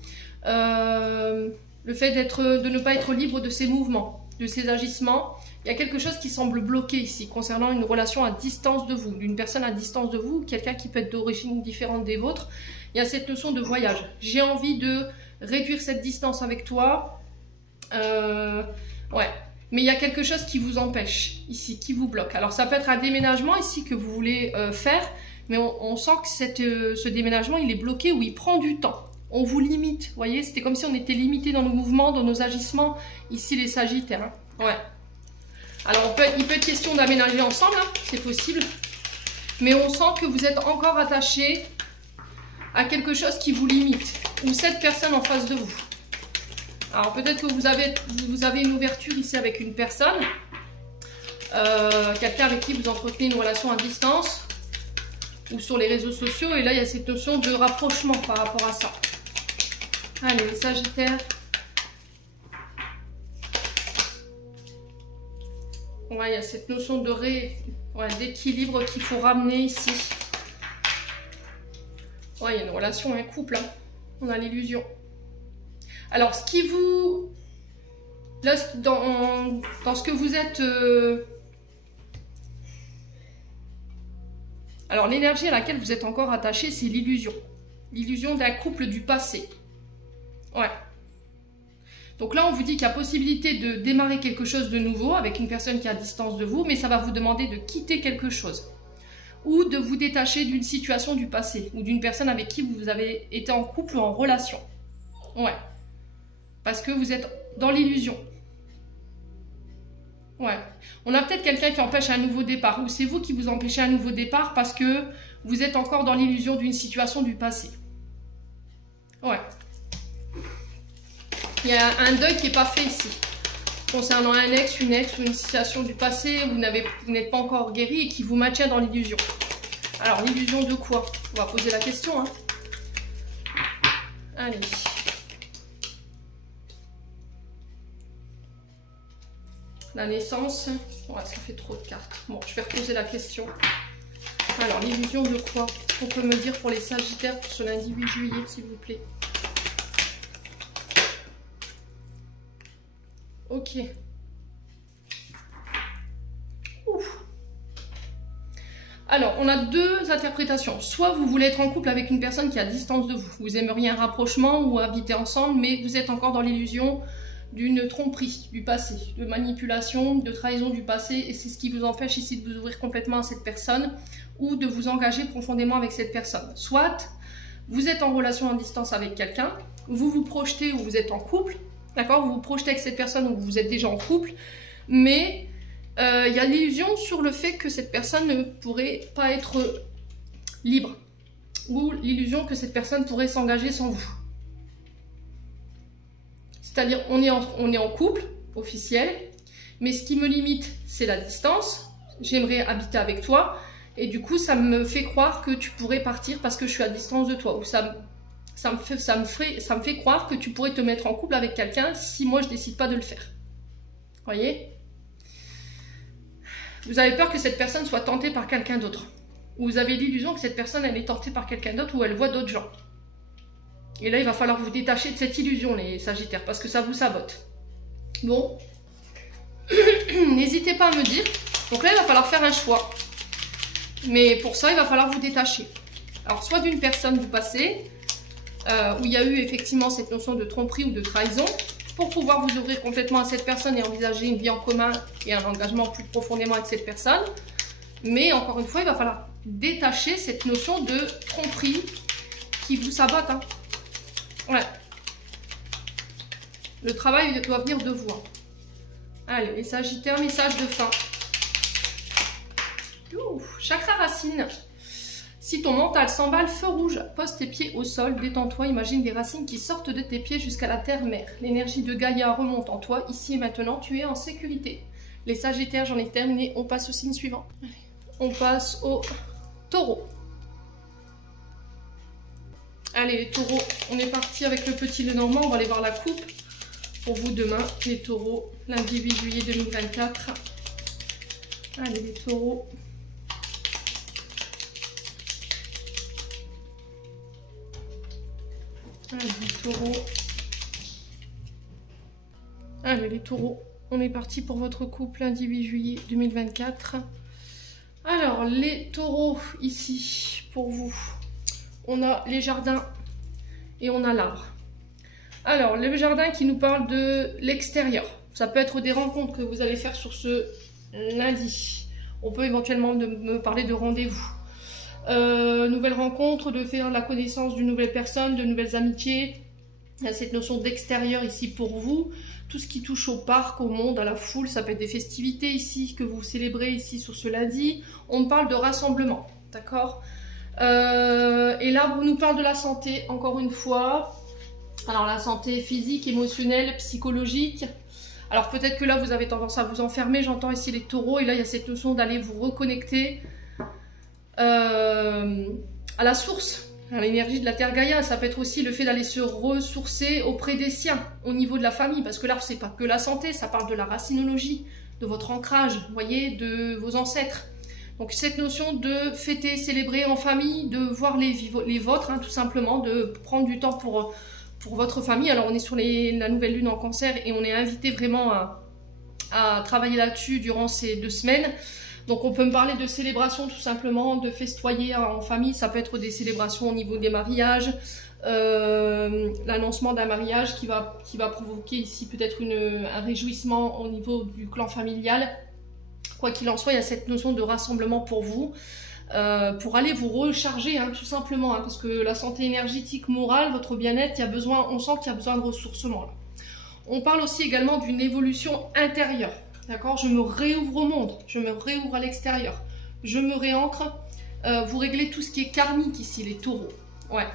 Le fait de ne pas être libre de ses mouvements, de ses agissements. Il y a quelque chose qui semble bloqué ici concernant une relation à distance de vous, d'une personne à distance de vous, quelqu'un qui peut être d'origine différente des vôtres. Il y a cette notion de voyage. J'ai envie de réduire cette distance avec toi. Ouais, mais il y a quelque chose qui vous empêche ici, qui vous bloque. Alors ça peut être un déménagement ici que vous voulez faire, mais on sent que ce déménagement il est bloqué ou il prend du temps. On vous limite, vous voyez, c'était comme si on était limité dans nos mouvements, dans nos agissements, ici les Sagittaires. Hein. Ouais. Alors il peut être question d'aménager ensemble, hein, c'est possible, mais on sent que vous êtes encore attaché à quelque chose qui vous limite, ou cette personne en face de vous. Alors peut-être que vous avez une ouverture ici avec une personne, quelqu'un avec qui vous entretenez une relation à distance ou sur les réseaux sociaux, et là il y a cette notion de rapprochement par rapport à ça. Allez, les Sagittaires. Ouais, il y a cette notion de d'équilibre qu'il faut ramener ici. Ouais, il y a une relation, un couple, hein. On a l'illusion. Alors, ce qui vous... Là, dans ce que vous êtes... Alors, l'énergie à laquelle vous êtes encore attaché, c'est l'illusion. L'illusion d'un couple du passé. Ouais. Donc là, on vous dit qu'il y a possibilité de démarrer quelque chose de nouveau avec une personne qui est à distance de vous, mais ça va vous demander de quitter quelque chose. Ou de vous détacher d'une situation du passé, ou d'une personne avec qui vous avez été en couple ou en relation. Ouais. Parce que vous êtes dans l'illusion. Ouais. On a peut-être quelqu'un qui empêche un nouveau départ, ou c'est vous qui vous empêchez un nouveau départ parce que vous êtes encore dans l'illusion d'une situation du passé. Ouais. Il y a un deuil qui n'est pas fait ici. Concernant un ex, une ex ou une situation du passé où vous n'êtes pas encore guéri et qui vous maintient dans l'illusion. Alors, l'illusion de quoi? On va poser la question, hein. Allez. La naissance. Ouais, ça fait trop de cartes. Bon, je vais reposer la question. Alors, l'illusion de quoi? On peut me dire pour les Sagittaires pour ce lundi 8 juillet, s'il vous plaît. Ok. Ouf. Alors, on a deux interprétations. Soit vous voulez être en couple avec une personne qui est à distance de vous. Vous aimeriez un rapprochement ou habiter ensemble, mais vous êtes encore dans l'illusion d'une tromperie du passé, de manipulation, de trahison du passé, et c'est ce qui vous empêche ici de vous ouvrir complètement à cette personne ou de vous engager profondément avec cette personne. Soit vous êtes en relation à distance avec quelqu'un, vous vous projetez ou vous êtes en couple, d'accord, vous vous projetez avec cette personne ou vous êtes déjà en couple, mais il y a l'illusion sur le fait que cette personne ne pourrait pas être libre, ou l'illusion que cette personne pourrait s'engager sans vous. C'est-à-dire, on est en couple, officiel, mais ce qui me limite, c'est la distance. J'aimerais habiter avec toi, et du coup, ça me fait croire que tu pourrais partir parce que je suis à distance de toi. Ou ça me fait croire que tu pourrais te mettre en couple avec quelqu'un si moi, je décide pas de le faire. Voyez? Vous avez peur que cette personne soit tentée par quelqu'un d'autre. Ou vous avez l'illusion que cette personne, elle est tentée par quelqu'un d'autre ou elle voit d'autres gens. Et là, il va falloir vous détacher de cette illusion, les Sagittaires, parce que ça vous sabote. Bon. N'hésitez pas à me dire. Donc là, il va falloir faire un choix. Mais pour ça, il va falloir vous détacher. Alors, soit d'une personne du passé, où il y a eu effectivement cette notion de tromperie ou de trahison, pour pouvoir vous ouvrir complètement à cette personne et envisager une vie en commun et un engagement plus profondément avec cette personne. Mais encore une fois, il va falloir détacher cette notion de tromperie qui vous sabote, hein. Ouais. Le travail doit venir de vous. Allez, les Sagittaires, message de fin. Ouh, chakra racine. Si ton mental s'emballe, feu rouge, pose tes pieds au sol, détends-toi, imagine des racines qui sortent de tes pieds jusqu'à la terre-mère. L'énergie de Gaïa remonte en toi, ici et maintenant, tu es en sécurité. Les Sagittaires, j'en ai terminé, on passe au signe suivant. Allez, on passe au Taureau. Allez les taureaux, on est parti avec le petit Lenormand, on va aller voir la coupe pour vous demain, les taureaux, lundi 8 juillet 2024. Allez les taureaux. Allez les taureaux. Allez les taureaux, on est parti pour votre couple lundi 8 juillet 2024. Alors les taureaux ici pour vous. On a les jardins et on a l'arbre. Alors, le jardin qui nous parle de l'extérieur. Ça peut être des rencontres que vous allez faire sur ce lundi. On peut éventuellement me parler de rendez-vous. Nouvelle rencontre, de faire la connaissance d'une nouvelle personne, de nouvelles amitiés. Il y a cette notion d'extérieur ici pour vous. Tout ce qui touche au parc, au monde, à la foule. Ça peut être des festivités ici que vous célébrez ici sur ce lundi. On me parle de rassemblement, d'accord ? Et là, on nous parle de la santé, encore une fois. Alors la santé physique, émotionnelle, psychologique. Alors peut-être que là vous avez tendance à vous enfermer, j'entends ici les taureaux, et là il y a cette notion d'aller vous reconnecter à la source, à l'énergie de la Terre Gaïa. Ça peut être aussi le fait d'aller se ressourcer auprès des siens, au niveau de la famille, parce que là c'est pas que la santé, ça parle de la racinologie, de votre ancrage, vous voyez, de vos ancêtres. Donc cette notion de fêter, célébrer en famille, de voir les vôtres, hein, tout simplement, de prendre du temps pour votre famille. Alors on est sur la nouvelle lune en Cancer et on est invité vraiment à travailler là-dessus durant ces 2 semaines. Donc on peut me parler de célébration tout simplement, de festoyer en famille. Ça peut être des célébrations au niveau des mariages, l'annoncement d'un mariage qui va provoquer ici peut-être un réjouissement au niveau du clan familial. Quoi qu'il en soit, il y a cette notion de rassemblement pour vous, pour aller vous recharger, hein, tout simplement, hein, parce que la santé énergétique, morale, votre bien-être, on sent qu'il y a besoin de ressourcement. Là. On parle aussi également d'une évolution intérieure, d'accord? Je me réouvre au monde, je me réouvre à l'extérieur, je me réancre. Vous réglez tout ce qui est karmique ici, les taureaux. Ouais.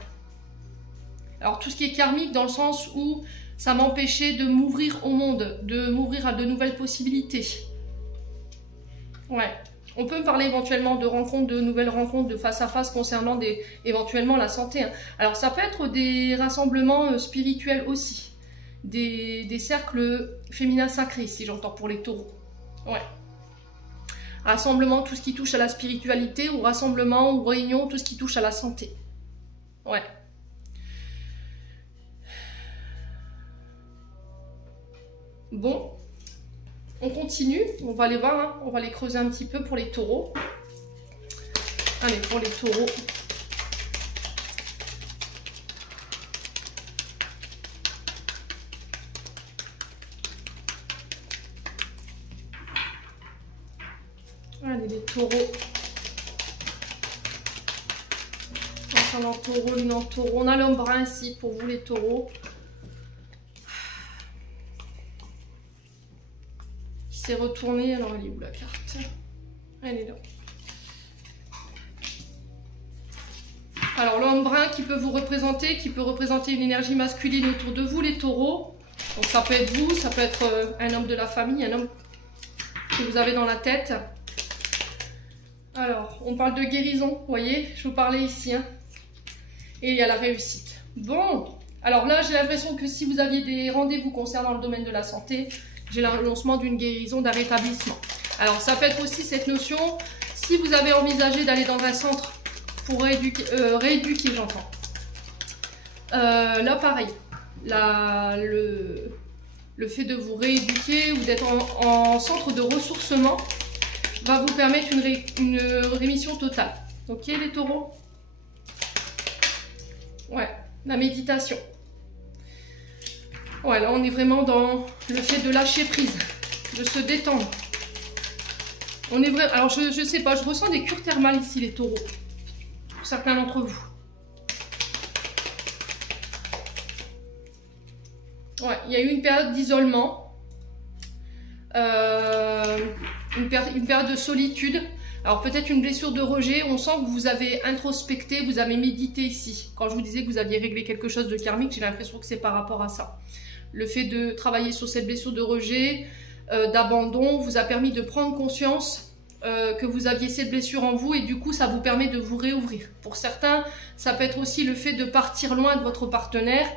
Alors tout ce qui est karmique dans le sens où ça m'empêchait de m'ouvrir au monde, de m'ouvrir à de nouvelles possibilités. Ouais. On peut me parler éventuellement de rencontres, de nouvelles rencontres, de face à face concernant éventuellement la santé. Hein. Alors ça peut être des rassemblements spirituels aussi. Des cercles féminins sacrés, si j'entends pour les taureaux. Ouais. Rassemblement, tout ce qui touche à la spiritualité, ou rassemblement, ou réunion, tout ce qui touche à la santé. Ouais. Bon. On continue, on va aller voir, hein. On va les creuser un petit peu pour les taureaux. Allez, pour les taureaux. Allez, les taureaux. Concernant taureau, lune en taureau. On a l'homme brun ici pour vous, les taureaux. C'est retourné, alors elle est où la carte? Elle est là. Alors l'homme brun qui peut vous représenter, qui peut représenter une énergie masculine autour de vous, les taureaux. Donc ça peut être vous, ça peut être un homme de la famille, un homme que vous avez dans la tête. Alors, on parle de guérison, vous voyez, je vous parlais ici. Hein. Et il y a la réussite. Bon, alors là j'ai l'impression que si vous aviez des rendez-vous concernant le domaine de la santé, j'ai l'annoncement d'une guérison, d'un rétablissement. Alors ça peut être aussi cette notion, si vous avez envisagé d'aller dans un centre pour rééduquer, j'entends. Là pareil, le fait de vous rééduquer ou d'être en centre de ressourcement va vous permettre une rémission totale. Ok les taureaux? Ouais, la méditation. Ouais, là on est vraiment dans le fait de lâcher prise, de se détendre. On est vraiment. Alors je sais pas, je ressens des cures thermales ici les taureaux, pour certains d'entre vous. Ouais, il y a eu une période d'isolement, une période de solitude. Alors peut-être une blessure de rejet, on sent que vous avez introspecté, vous avez médité ici. Quand je vous disais que vous aviez réglé quelque chose de karmique, j'ai l'impression que c'est par rapport à ça. Le fait de travailler sur cette blessure de rejet, d'abandon, vous a permis de prendre conscience que vous aviez cette blessure en vous et du coup ça vous permet de vous réouvrir. Pour certains, ça peut être aussi le fait de partir loin de votre partenaire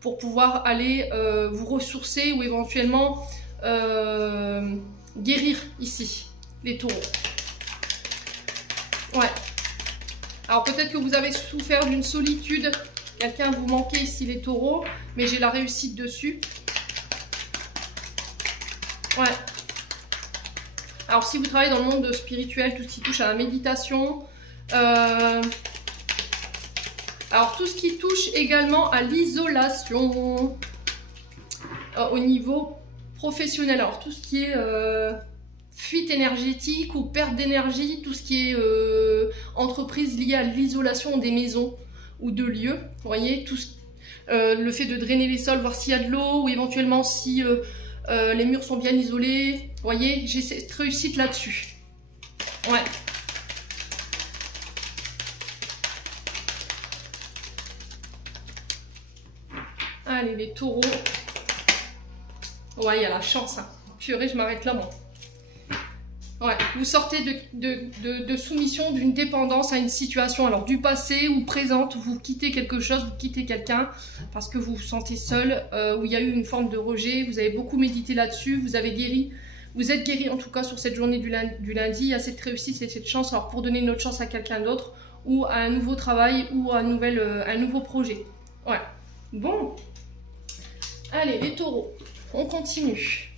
pour pouvoir aller vous ressourcer ou éventuellement guérir ici, les taureaux. Ouais. Alors peut-être que vous avez souffert d'une solitude, quelqu'un vous manquait ici les taureaux, mais j'ai la réussite dessus. Ouais. Alors si vous travaillez dans le monde spirituel, tout ce qui touche à la méditation, alors tout ce qui touche également à l'isolation au niveau professionnel, alors tout ce qui est fuite énergétique ou perte d'énergie, tout ce qui est entreprise liée à l'isolation des maisons ou de lieux, vous voyez, tout le fait de drainer les sols, voir s'il y a de l'eau ou éventuellement si les murs sont bien isolés, vous voyez, j'ai cette réussite là-dessus. Ouais. Allez, les taureaux. Ouais, il y a la chance. Hein. Purée, je m'arrête là, moi. Ouais, vous sortez de soumission, d'une dépendance à une situation, alors du passé ou présente, vous quittez quelque chose, vous quittez quelqu'un parce que vous vous sentez seul, où il y a eu une forme de rejet, vous avez beaucoup médité là-dessus, vous avez guéri, vous êtes guéri en tout cas sur cette journée du lundi, il y a cette réussite et cette chance, alors pour donner une autre chance à quelqu'un d'autre, ou à un nouveau travail, ou à un nouveau projet. Ouais, bon, allez les taureaux, on continue.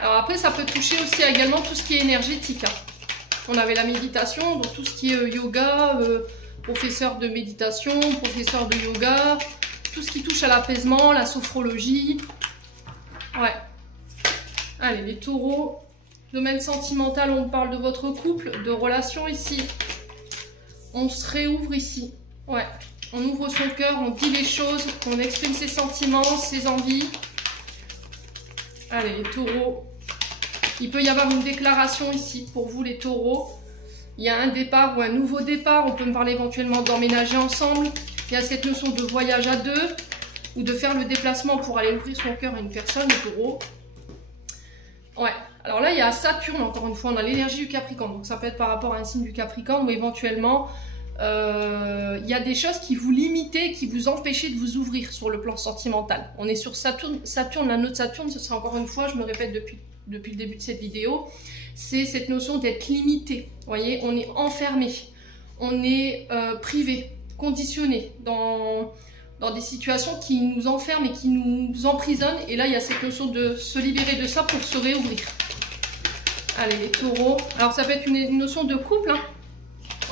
Alors après, ça peut toucher aussi également tout ce qui est énergétique. Hein. On avait la méditation, donc tout ce qui est yoga, professeur de méditation, professeur de yoga, tout ce qui touche à l'apaisement, la sophrologie. Ouais. Allez, les taureaux. Domaine sentimental, on parle de votre couple, de relation ici. On se réouvre ici. Ouais. On ouvre son cœur, on dit les choses, on exprime ses sentiments, ses envies. Allez, les taureaux. Il peut y avoir une déclaration ici pour vous, les taureaux. Il y a un départ ou un nouveau départ. On peut me parler éventuellement d'emménager ensemble. Il y a cette notion de voyage à deux ou de faire le déplacement pour aller ouvrir son cœur à une personne, les taureaux. Ouais. Alors là, il y a Saturne, encore une fois. On a l'énergie du Capricorne. Donc ça peut être par rapport à un signe du Capricorne ou éventuellement, il y a des choses qui vous limitaient, qui vous empêchaient de vous ouvrir sur le plan sentimental. On est sur Saturne. Saturne, la note Saturne, ce sera encore une fois, je me répète depuis le début de cette vidéo, c'est cette notion d'être limité. Vous voyez, on est enfermé, on est privé, conditionné dans des situations qui nous enferment et qui nous emprisonnent. Et là, il y a cette notion de se libérer de ça pour se réouvrir. Allez, les taureaux. Alors, ça peut être une notion de couple. Hein.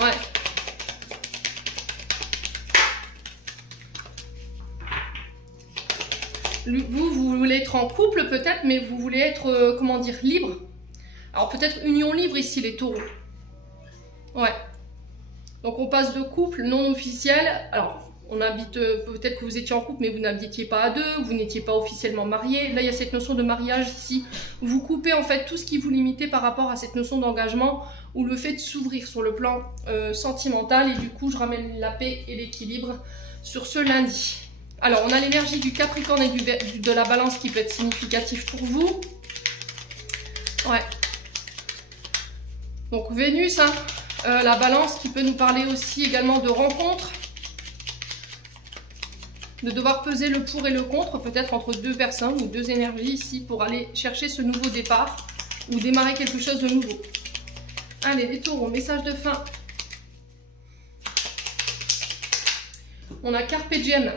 Ouais. Vous voulez être en couple peut-être, mais vous voulez être, comment dire, libre. Alors peut-être union libre ici, les taureaux. Ouais. Donc on passe de couple non officiel. Alors, on habite, peut-être que vous étiez en couple, mais vous n'habitiez pas à deux, vous n'étiez pas officiellement mariés. Là, il y a cette notion de mariage ici. Vous coupez en fait tout ce qui vous limitait par rapport à cette notion d'engagement ou le fait de s'ouvrir sur le plan sentimental. Et du coup, je ramène la paix et l'équilibre sur ce lundi. Alors, on a l'énergie du Capricorne et de la Balance qui peut être significatif pour vous. Ouais. Donc, Vénus, hein, la Balance qui peut nous parler aussi également de rencontres. De devoir peser le pour et le contre, peut-être entre deux personnes ou deux énergies ici pour aller chercher ce nouveau départ ou démarrer quelque chose de nouveau. Allez, les taureaux, message de fin. On a Carpe Diem.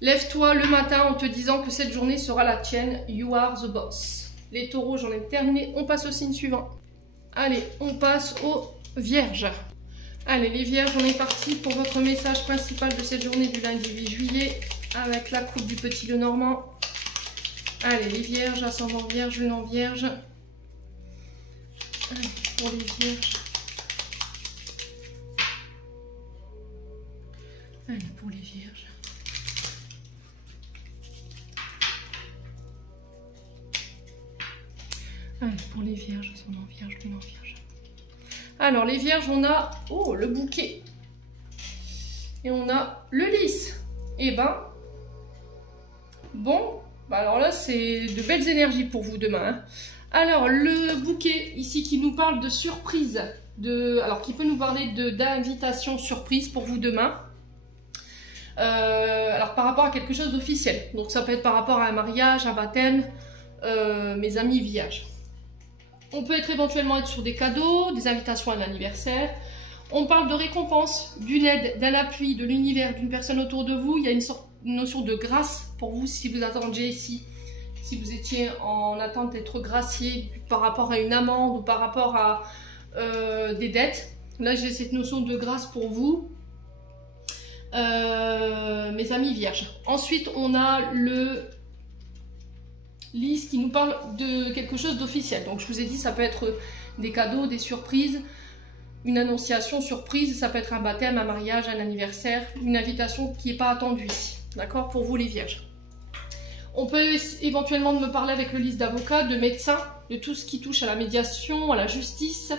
Lève-toi le matin en te disant que cette journée sera la tienne. You are the boss. Les taureaux, j'en ai terminé. On passe au signe suivant. Allez, on passe aux vierges. Allez, les vierges, on est parti pour votre message principal de cette journée du lundi 8 juillet avec la coupe du petit Lenormand. Allez, les vierges, ascendant vierge, lune en vierge. Allez, pour les vierges. Allez, pour les vierges. Allez, pour les vierges, ascendant vierge, lune en vierge. Alors, les vierges, on a le bouquet. Et on a le lys. Et ben, bon, bah alors là, c'est de belles énergies pour vous demain. Hein. Alors, le bouquet, ici, qui nous parle de surprise. Alors, qui peut nous parler d'invitation surprise pour vous demain. Alors, par rapport à quelque chose d'officiel. Donc, ça peut être par rapport à un mariage, un baptême, mes amis vierges. On peut éventuellement être sur des cadeaux, des invitations à l'anniversaire. On parle de récompense, d'une aide, d'un appui, de l'univers, d'une personne autour de vous. Il y a une notion de grâce pour vous si vous attendiez ici, si vous étiez en attente d'être gracié par rapport à une amende ou par rapport à des dettes. Là, j'ai cette notion de grâce pour vous, mes amis vierges. Ensuite, on a le lys qui nous parle de quelque chose d'officiel. Donc je vous ai dit, ça peut être des cadeaux, des surprises, une annonciation surprise, ça peut être un baptême, un mariage, un anniversaire, une invitation qui n'est pas attendue ici. D'accord, pour vous les vierges. On peut éventuellement me parler avec le lys d'avocat, de médecin, de tout ce qui touche à la médiation, à la justice.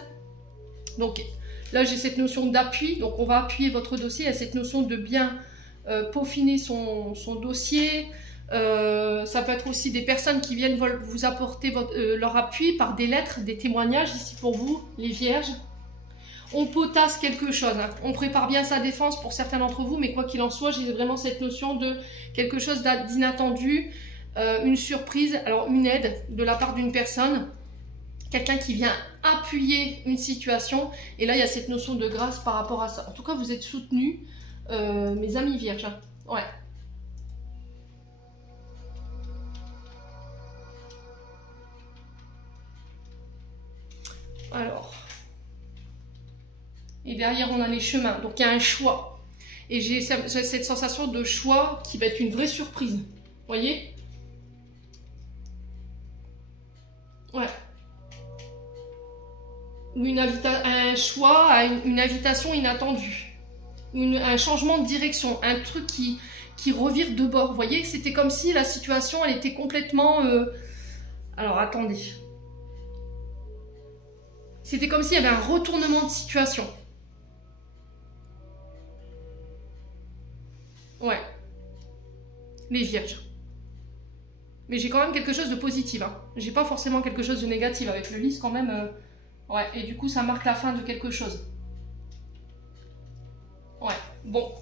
Donc Là, j'ai cette notion d'appui, donc on va appuyer votre dossier. Il y a cette notion de bien peaufiner son dossier. Ça peut être aussi des personnes qui viennent vous apporter leur appui par des lettres, des témoignages, ici pour vous, les vierges. On potasse quelque chose, hein. On prépare bien sa défense pour certains d'entre vous, mais quoi qu'il en soit, j'ai vraiment cette notion de quelque chose d'inattendu, une surprise, alors une aide de la part d'une personne, quelqu'un qui vient appuyer une situation, et là il y a cette notion de grâce par rapport à ça. En tout cas, vous êtes soutenus, mes amis vierges, hein. Ouais. Alors... Et derrière, on a les chemins. Donc, il y a un choix. Et j'ai cette sensation de choix qui va être une vraie surprise. Vous voyez? Ouais. Ou un choix à une invitation inattendue. Un changement de direction. Un truc qui revire de bord. Vous voyez? C'était comme si la situation, elle était complètement... Alors, attendez. C'était comme s'il y avait un retournement de situation. Ouais. Les vierges. Mais j'ai quand même quelque chose de positif. Hein. J'ai pas forcément quelque chose de négatif avec le lys quand même. Ouais. Et du coup, ça marque la fin de quelque chose. Ouais. Bon.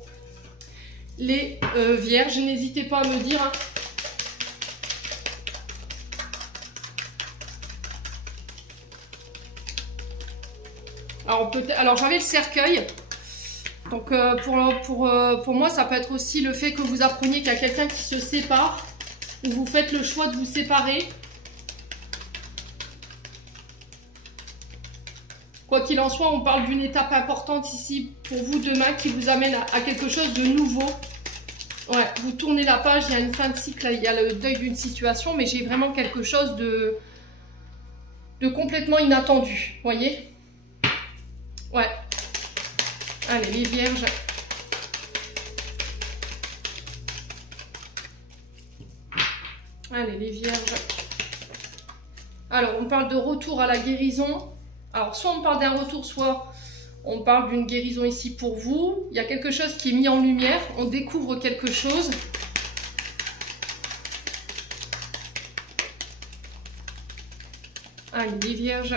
Les vierges, n'hésitez pas à me dire... Hein. Alors j'avais le cercueil. Donc pour moi, ça peut être aussi le fait que vous appreniez qu'il y a quelqu'un qui se sépare, ou vous faites le choix de vous séparer. Quoi qu'il en soit, on parle d'une étape importante ici pour vous demain qui vous amène à quelque chose de nouveau. Ouais, vous tournez la page, il y a une fin de cycle, il y a le deuil d'une situation, mais j'ai vraiment quelque chose de complètement inattendu, vous voyez? Ouais. Allez, les vierges. Allez, les vierges. Alors, on parle de retour à la guérison. Alors, soit on parle d'un retour, soit on parle d'une guérison ici pour vous. Il y a quelque chose qui est mis en lumière. On découvre quelque chose. Allez, les vierges.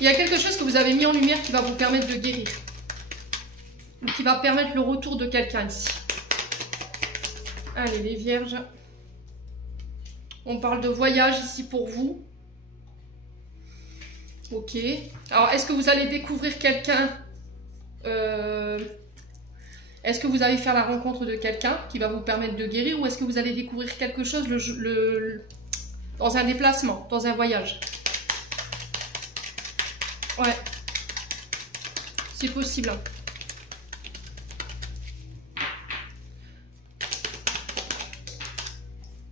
Il y a quelque chose que vous avez mis en lumière qui va vous permettre de guérir. Ou qui va permettre le retour de quelqu'un ici. Allez, les vierges. On parle de voyage ici pour vous. Ok. Alors, est-ce que vous allez découvrir quelqu'un Est-ce que vous allez faire la rencontre de quelqu'un qui va vous permettre de guérir? Ou est-ce que vous allez découvrir quelque chose dans un déplacement, dans un voyage? Ouais, c'est possible. Hein.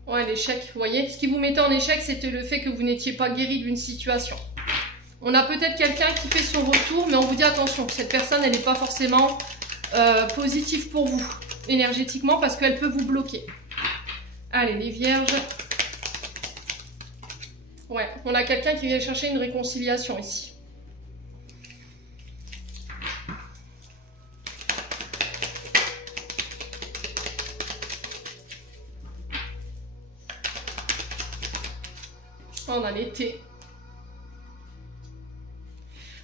Ouais, l'échec, vous voyez. Ce qui vous mettait en échec, c'était le fait que vous n'étiez pas guéri d'une situation. On a peut-être quelqu'un qui fait son retour, mais on vous dit attention, cette personne, elle n'est pas forcément positive pour vous, énergétiquement, parce qu'elle peut vous bloquer. Allez, les vierges. Ouais, on a quelqu'un qui vient chercher une réconciliation ici. On a l'été.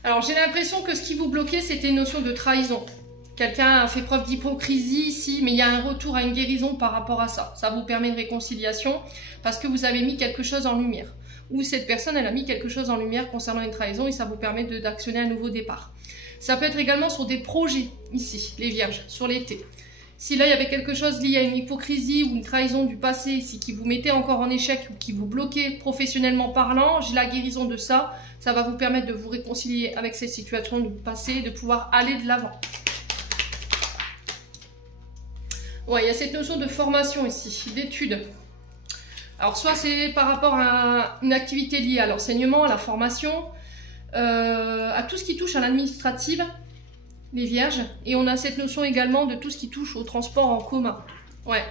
Alors j'ai l'impression que ce qui vous bloquait, c'était une notion de trahison. Quelqu'un a fait preuve d'hypocrisie ici, mais il y a un retour à une guérison par rapport à ça. Ça vous permet une réconciliation parce que vous avez mis quelque chose en lumière. Ou cette personne, elle a mis quelque chose en lumière concernant une trahison et ça vous permet d'actionner un nouveau départ. Ça peut être également sur des projets ici, les vierges, sur l'été. Si là, il y avait quelque chose lié à une hypocrisie ou une trahison du passé ici qui vous mettait encore en échec ou qui vous bloquait professionnellement parlant, j'ai la guérison de ça. Ça va vous permettre de vous réconcilier avec cette situation du passé, de pouvoir aller de l'avant. Ouais, il y a cette notion de formation ici, d'études. Alors, soit c'est par rapport à une activité liée à l'enseignement, à la formation, à tout ce qui touche à l'administrative, les vierges, et on a cette notion également de tout ce qui touche au transport en commun. Ouais.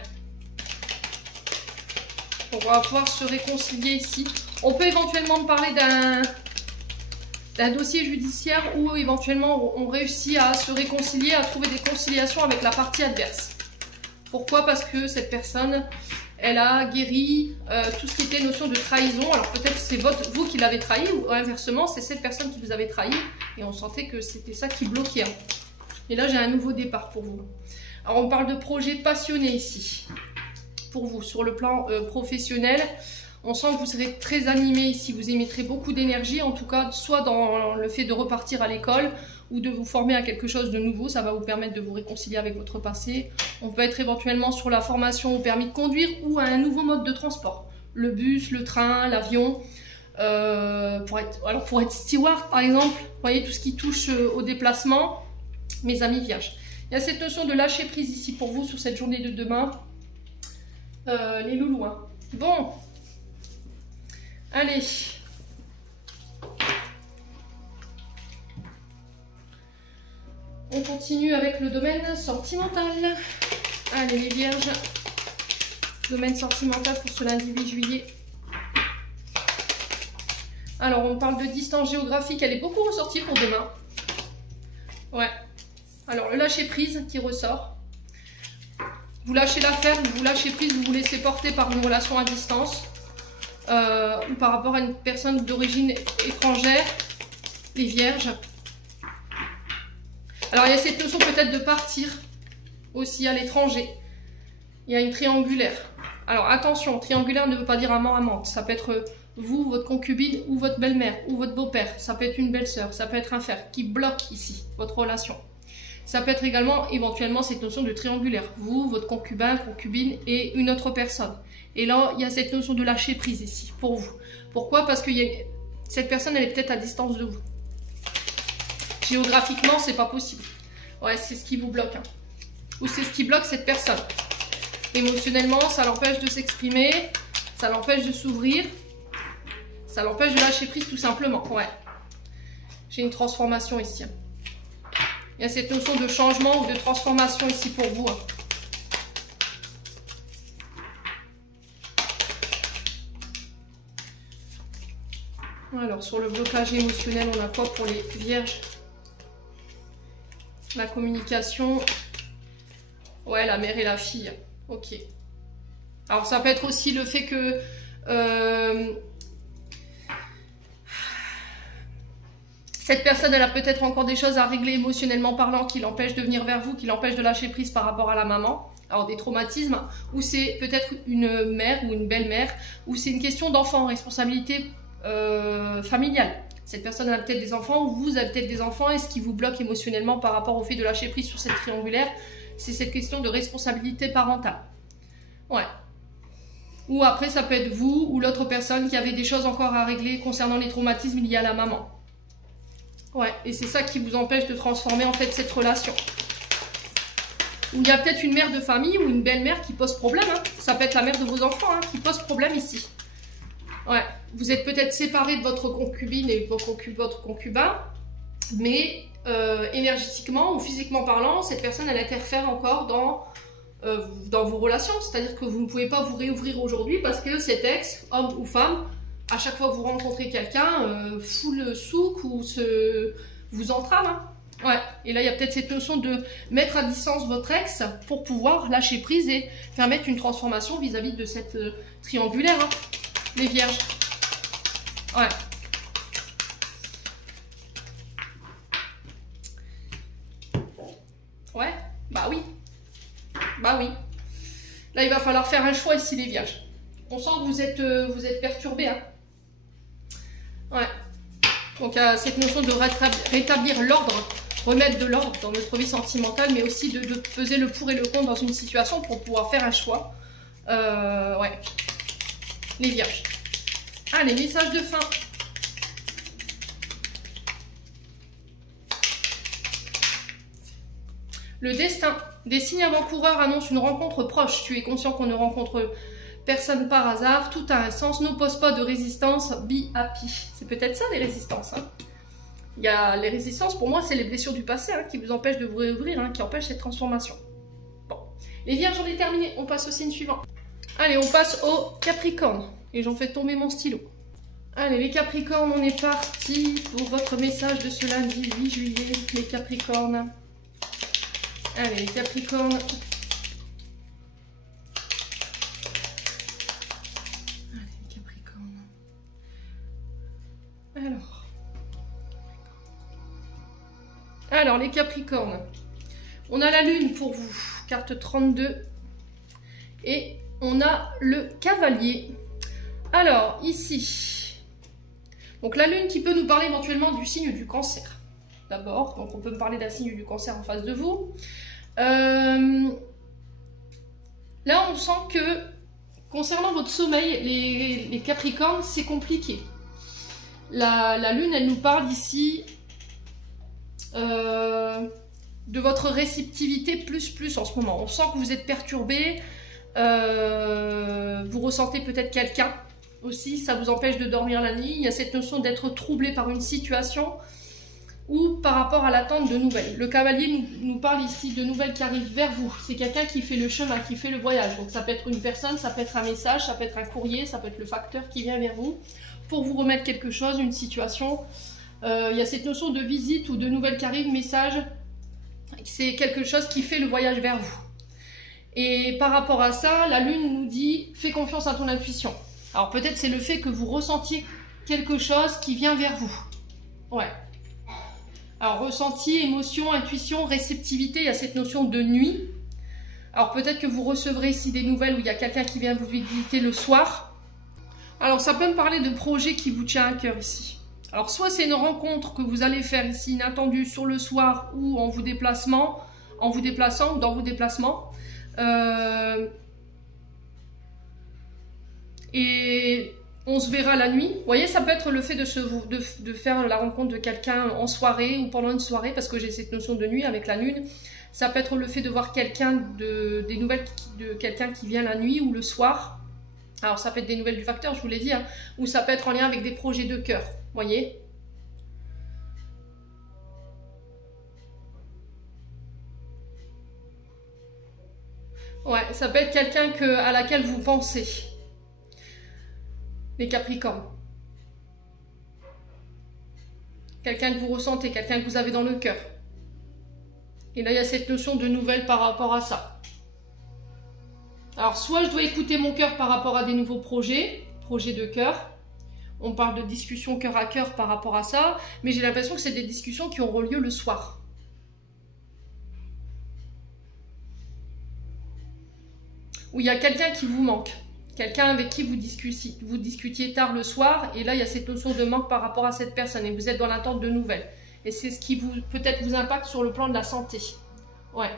On va pouvoir se réconcilier ici. On peut éventuellement parler un dossier judiciaire où éventuellement on réussit à se réconcilier, à trouver des conciliations avec la partie adverse. Pourquoi? Parce que cette personne, elle a guéri tout ce qui était notion de trahison. Alors peut-être c'est vous qui l'avez trahi, ou inversement, c'est cette personne qui vous avait trahi, et on sentait que c'était ça qui bloquait. Et là, j'ai un nouveau départ pour vous. Alors on parle de projet passionné ici, pour vous, sur le plan professionnel. On sent que vous serez très animé ici, vous émettrez beaucoup d'énergie, en tout cas, soit dans le fait de repartir à l'école ou de vous former à quelque chose de nouveau, ça va vous permettre de vous réconcilier avec votre passé. On peut être éventuellement sur la formation au permis de conduire ou à un nouveau mode de transport. Le bus, le train, l'avion, pour être steward par exemple, vous voyez tout ce qui touche au déplacement, mes amis vierges. Il y a cette notion de lâcher prise ici pour vous sur cette journée de demain, les loulous. Hein. Bon. Allez, on continue avec le domaine sentimental. Allez les vierges, domaine sentimental pour ce lundi 8 juillet. Alors on parle de distance géographique, elle est beaucoup ressortie pour demain. Ouais, alors le lâcher prise qui ressort. Vous lâchez l'affaire, vous lâchez prise, vous vous laissez porter par une relation à distance. Ou par rapport à une personne d'origine étrangère, les vierges. Alors il y a cette notion peut-être de partir aussi à l'étranger. Il y a une triangulaire. Alors attention, triangulaire ne veut pas dire amant-amante. Ça peut être vous, votre concubine ou votre belle-mère ou votre beau-père. Ça peut être une belle-sœur, ça peut être un frère qui bloque ici votre relation. Ça peut être également éventuellement cette notion de triangulaire. Vous, votre concubin, concubine et une autre personne. Et là, il y a cette notion de lâcher prise ici, pour vous. Pourquoi? Parce que cette personne, elle est peut-être à distance de vous. Géographiquement, c'est pas possible. Ouais, c'est ce qui vous bloque. Hein. Ou c'est ce qui bloque cette personne. Émotionnellement, ça l'empêche de s'exprimer, ça l'empêche de s'ouvrir, ça l'empêche de lâcher prise tout simplement. Ouais. J'ai une transformation ici. Il y a cette notion de changement ou de transformation ici pour vous. Hein. Alors, sur le blocage émotionnel, on a quoi pour les vierges? La communication. Ouais, la mère et la fille. Ok. Alors, ça peut être aussi le fait que... cette personne, elle a peut-être encore des choses à régler émotionnellement parlant qui l'empêchent de venir vers vous, qui l'empêchent de lâcher prise par rapport à la maman. Alors, des traumatismes, ou c'est peut-être une mère ou une belle-mère, ou c'est une question d'enfant, responsabilité familiale. Cette personne a peut-être des enfants, ou vous avez peut-être des enfants, et ce qui vous bloque émotionnellement par rapport au fait de lâcher prise sur cette triangulaire, c'est cette question de responsabilité parentale. Ouais. Ou après, ça peut être vous ou l'autre personne qui avait des choses encore à régler concernant les traumatismes liés à la maman. Ouais, et c'est ça qui vous empêche de transformer en fait cette relation. Ou il y a peut-être une mère de famille ou une belle-mère qui pose problème. Hein. Ça peut être la mère de vos enfants hein, qui pose problème ici. Ouais, vous êtes peut-être séparés de votre concubine et de votre concubin, mais énergétiquement ou physiquement parlant, cette personne elle interfère encore dans vos relations. C'est-à-dire que vous ne pouvez pas vous réouvrir aujourd'hui parce que cet ex, homme ou femme, à chaque fois que vous rencontrez quelqu'un, fout le souk ou vous entrave. Hein. Ouais. Et là, il y a peut-être cette notion de mettre à distance votre ex pour pouvoir lâcher prise et permettre une transformation vis-à-vis de cette triangulaire. Hein. Les vierges. Ouais. Ouais. Bah oui. Bah oui. Là, il va falloir faire un choix ici, les vierges. On sent que vous êtes perturbés. Hein. Ouais. Donc, il y a cette notion de rétablir l'ordre, remettre de l'ordre dans notre vie sentimentale, mais aussi de peser le pour et le contre dans une situation pour pouvoir faire un choix. Ouais. Les vierges. Allez, message de fin. Le destin. Des signes avant-coureurs annoncent une rencontre proche. Tu es conscient qu'on ne rencontre personne par hasard. Tout a un sens. N'oppose pas de résistance. Be happy. C'est peut-être ça les résistances. Hein. Il y a les résistances, pour moi, c'est les blessures du passé hein, qui vous empêchent de vous réouvrir, hein, qui empêchent cette transformation. Bon. Les vierges, j'en ai terminé. On passe au signe suivant. Allez, on passe au Capricorne. Et j'en fais tomber mon stylo. Allez, les Capricornes, on est parti pour votre message de ce lundi 8 juillet, les Capricornes. Allez, les Capricornes. Allez, les Capricornes. Alors, les Capricornes. On a la Lune pour vous, carte 32. Et on a le Cavalier. Alors, ici. Donc, la Lune qui peut nous parler éventuellement du signe du Cancer. D'abord, donc on peut me parler d'un signe du Cancer en face de vous. Là, on sent que concernant votre sommeil, les Capricornes, c'est compliqué. La Lune, elle nous parle ici de votre réceptivité plus en ce moment. On sent que vous êtes perturbé, vous ressentez peut-être quelqu'un aussi, ça vous empêche de dormir la nuit. Il y a cette notion d'être troublé par une situation ou par rapport à l'attente de nouvelles. Le Cavalier nous parle ici de nouvelles qui arrivent vers vous. C'est quelqu'un qui fait le chemin, qui fait le voyage. Donc ça peut être une personne, ça peut être un message, ça peut être un courrier, ça peut être le facteur qui vient vers vous pour vous remettre quelque chose, une situation. Il y a cette notion de visite ou de nouvelles qui arrivent, message. C'est quelque chose qui fait le voyage vers vous. Et par rapport à ça, la Lune nous dit « Fais confiance à ton intuition ». Alors peut-être c'est le fait que vous ressentiez quelque chose qui vient vers vous. Ouais. Alors ressenti, émotion, intuition, réceptivité, il y a cette notion de nuit. Alors peut-être que vous recevrez ici des nouvelles où il y a quelqu'un qui vient vous visiter le soir. Alors ça peut me parler de projet qui vous tient à cœur ici. Alors soit c'est une rencontre que vous allez faire ici inattendue sur le soir ou en vous déplaçant ou dans vos déplacements. Et on se verra la nuit. Vous voyez, ça peut être le fait de faire la rencontre de quelqu'un en soirée ou pendant une soirée, parce que j'ai cette notion de nuit avec la Lune. Ça peut être le fait de voir quelqu'un, des nouvelles de quelqu'un qui vient la nuit ou le soir. Alors ça peut être des nouvelles du facteur, je vous l'ai dit, hein, ou ça peut être en lien avec des projets de cœur. Vous voyez ? Ouais, ça peut être quelqu'un à laquelle vous pensez. Les Capricornes. Quelqu'un que vous ressentez, quelqu'un que vous avez dans le cœur. Et là, il y a cette notion de nouvelles par rapport à ça. Alors, soit je dois écouter mon cœur par rapport à des nouveaux projets de cœur. On parle de discussions cœur à cœur par rapport à ça, mais j'ai l'impression que c'est des discussions qui auront lieu le soir. Où il y a quelqu'un qui vous manque. Quelqu'un avec qui vous discutiez tard le soir, et là il y a cette notion de manque par rapport à cette personne, et vous êtes dans l'attente de nouvelles. Et c'est ce qui peut-être vous impacte sur le plan de la santé. Ouais.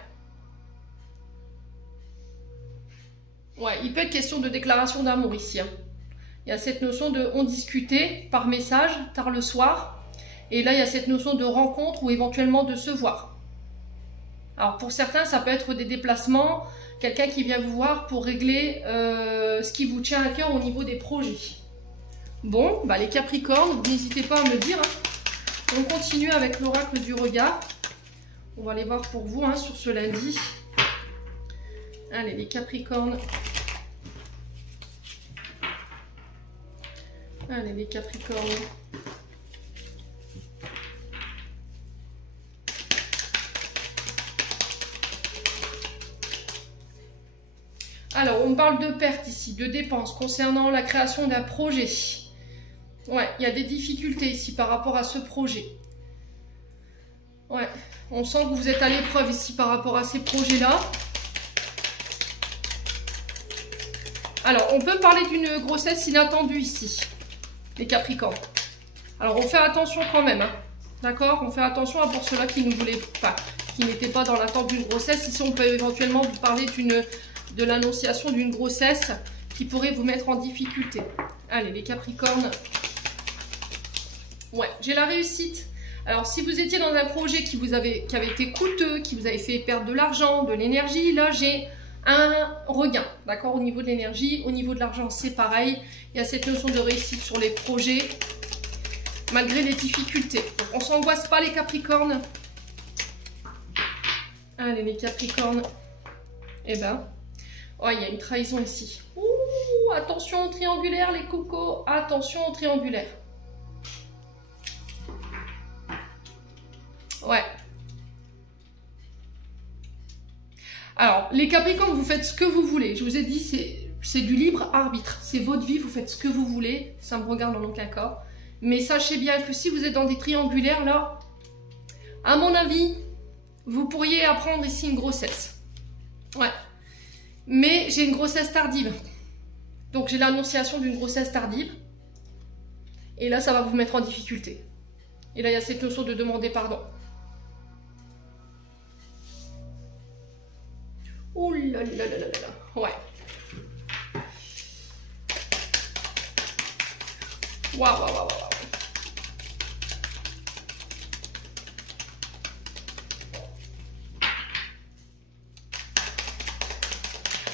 Ouais, il peut être question de déclaration d'amour ici. Hein. Il y a cette notion de on discutait par message tard le soir, et là il y a cette notion de rencontre ou éventuellement de se voir. Alors pour certains, ça peut être des déplacements, quelqu'un qui vient vous voir pour régler ce qui vous tient à cœur au niveau des projets. Bon, bah les Capricornes, n'hésitez pas à me dire. Hein. On continue avec l'oracle du regard. On va aller voir pour vous hein, sur ce lundi. Allez, les Capricornes. Allez, les Capricornes. Alors, on parle de pertes ici, de dépenses concernant la création d'un projet. Ouais, il y a des difficultés ici par rapport à ce projet. Ouais, on sent que vous êtes à l'épreuve ici par rapport à ces projets-là. Alors, on peut parler d'une grossesse inattendue ici, les Capricornes. Alors, on fait attention quand même, hein. D'accord? On fait attention pour ceux-là qui ne voulaient pas, qui n'étaient pas dans l'attente d'une grossesse. Ici, on peut éventuellement vous parler de l'annonciation d'une grossesse qui pourrait vous mettre en difficulté. Allez, les Capricornes. Ouais, j'ai la réussite. Alors, si vous étiez dans un projet qui avait été coûteux, qui vous avait fait perdre de l'argent, de l'énergie, là, j'ai un regain, d'accord, au niveau de l'énergie. Au niveau de l'argent, c'est pareil. Il y a cette notion de réussite sur les projets, malgré les difficultés. Donc, on ne s'angoisse pas, les Capricornes. Allez, les Capricornes. Eh ben, oh, il y a une trahison ici. Ouh, Ouh, attention au triangulaire, les cocos. Attention au triangulaire. Ouais. Alors, les Capricornes, vous faites ce que vous voulez. Je vous ai dit, c'est du libre arbitre. C'est votre vie, vous faites ce que vous voulez. Ça me regarde en aucun cas. Mais sachez bien que si vous êtes dans des triangulaires, là, à mon avis, vous pourriez apprendre ici une grossesse. Ouais. Mais j'ai une grossesse tardive. Donc, j'ai l'annonciation d'une grossesse tardive. Et là, ça va vous mettre en difficulté. Et là, il y a cette notion de demander pardon. Ouh là là là là là. Ouais. Waouh, waouh, waouh, waouh.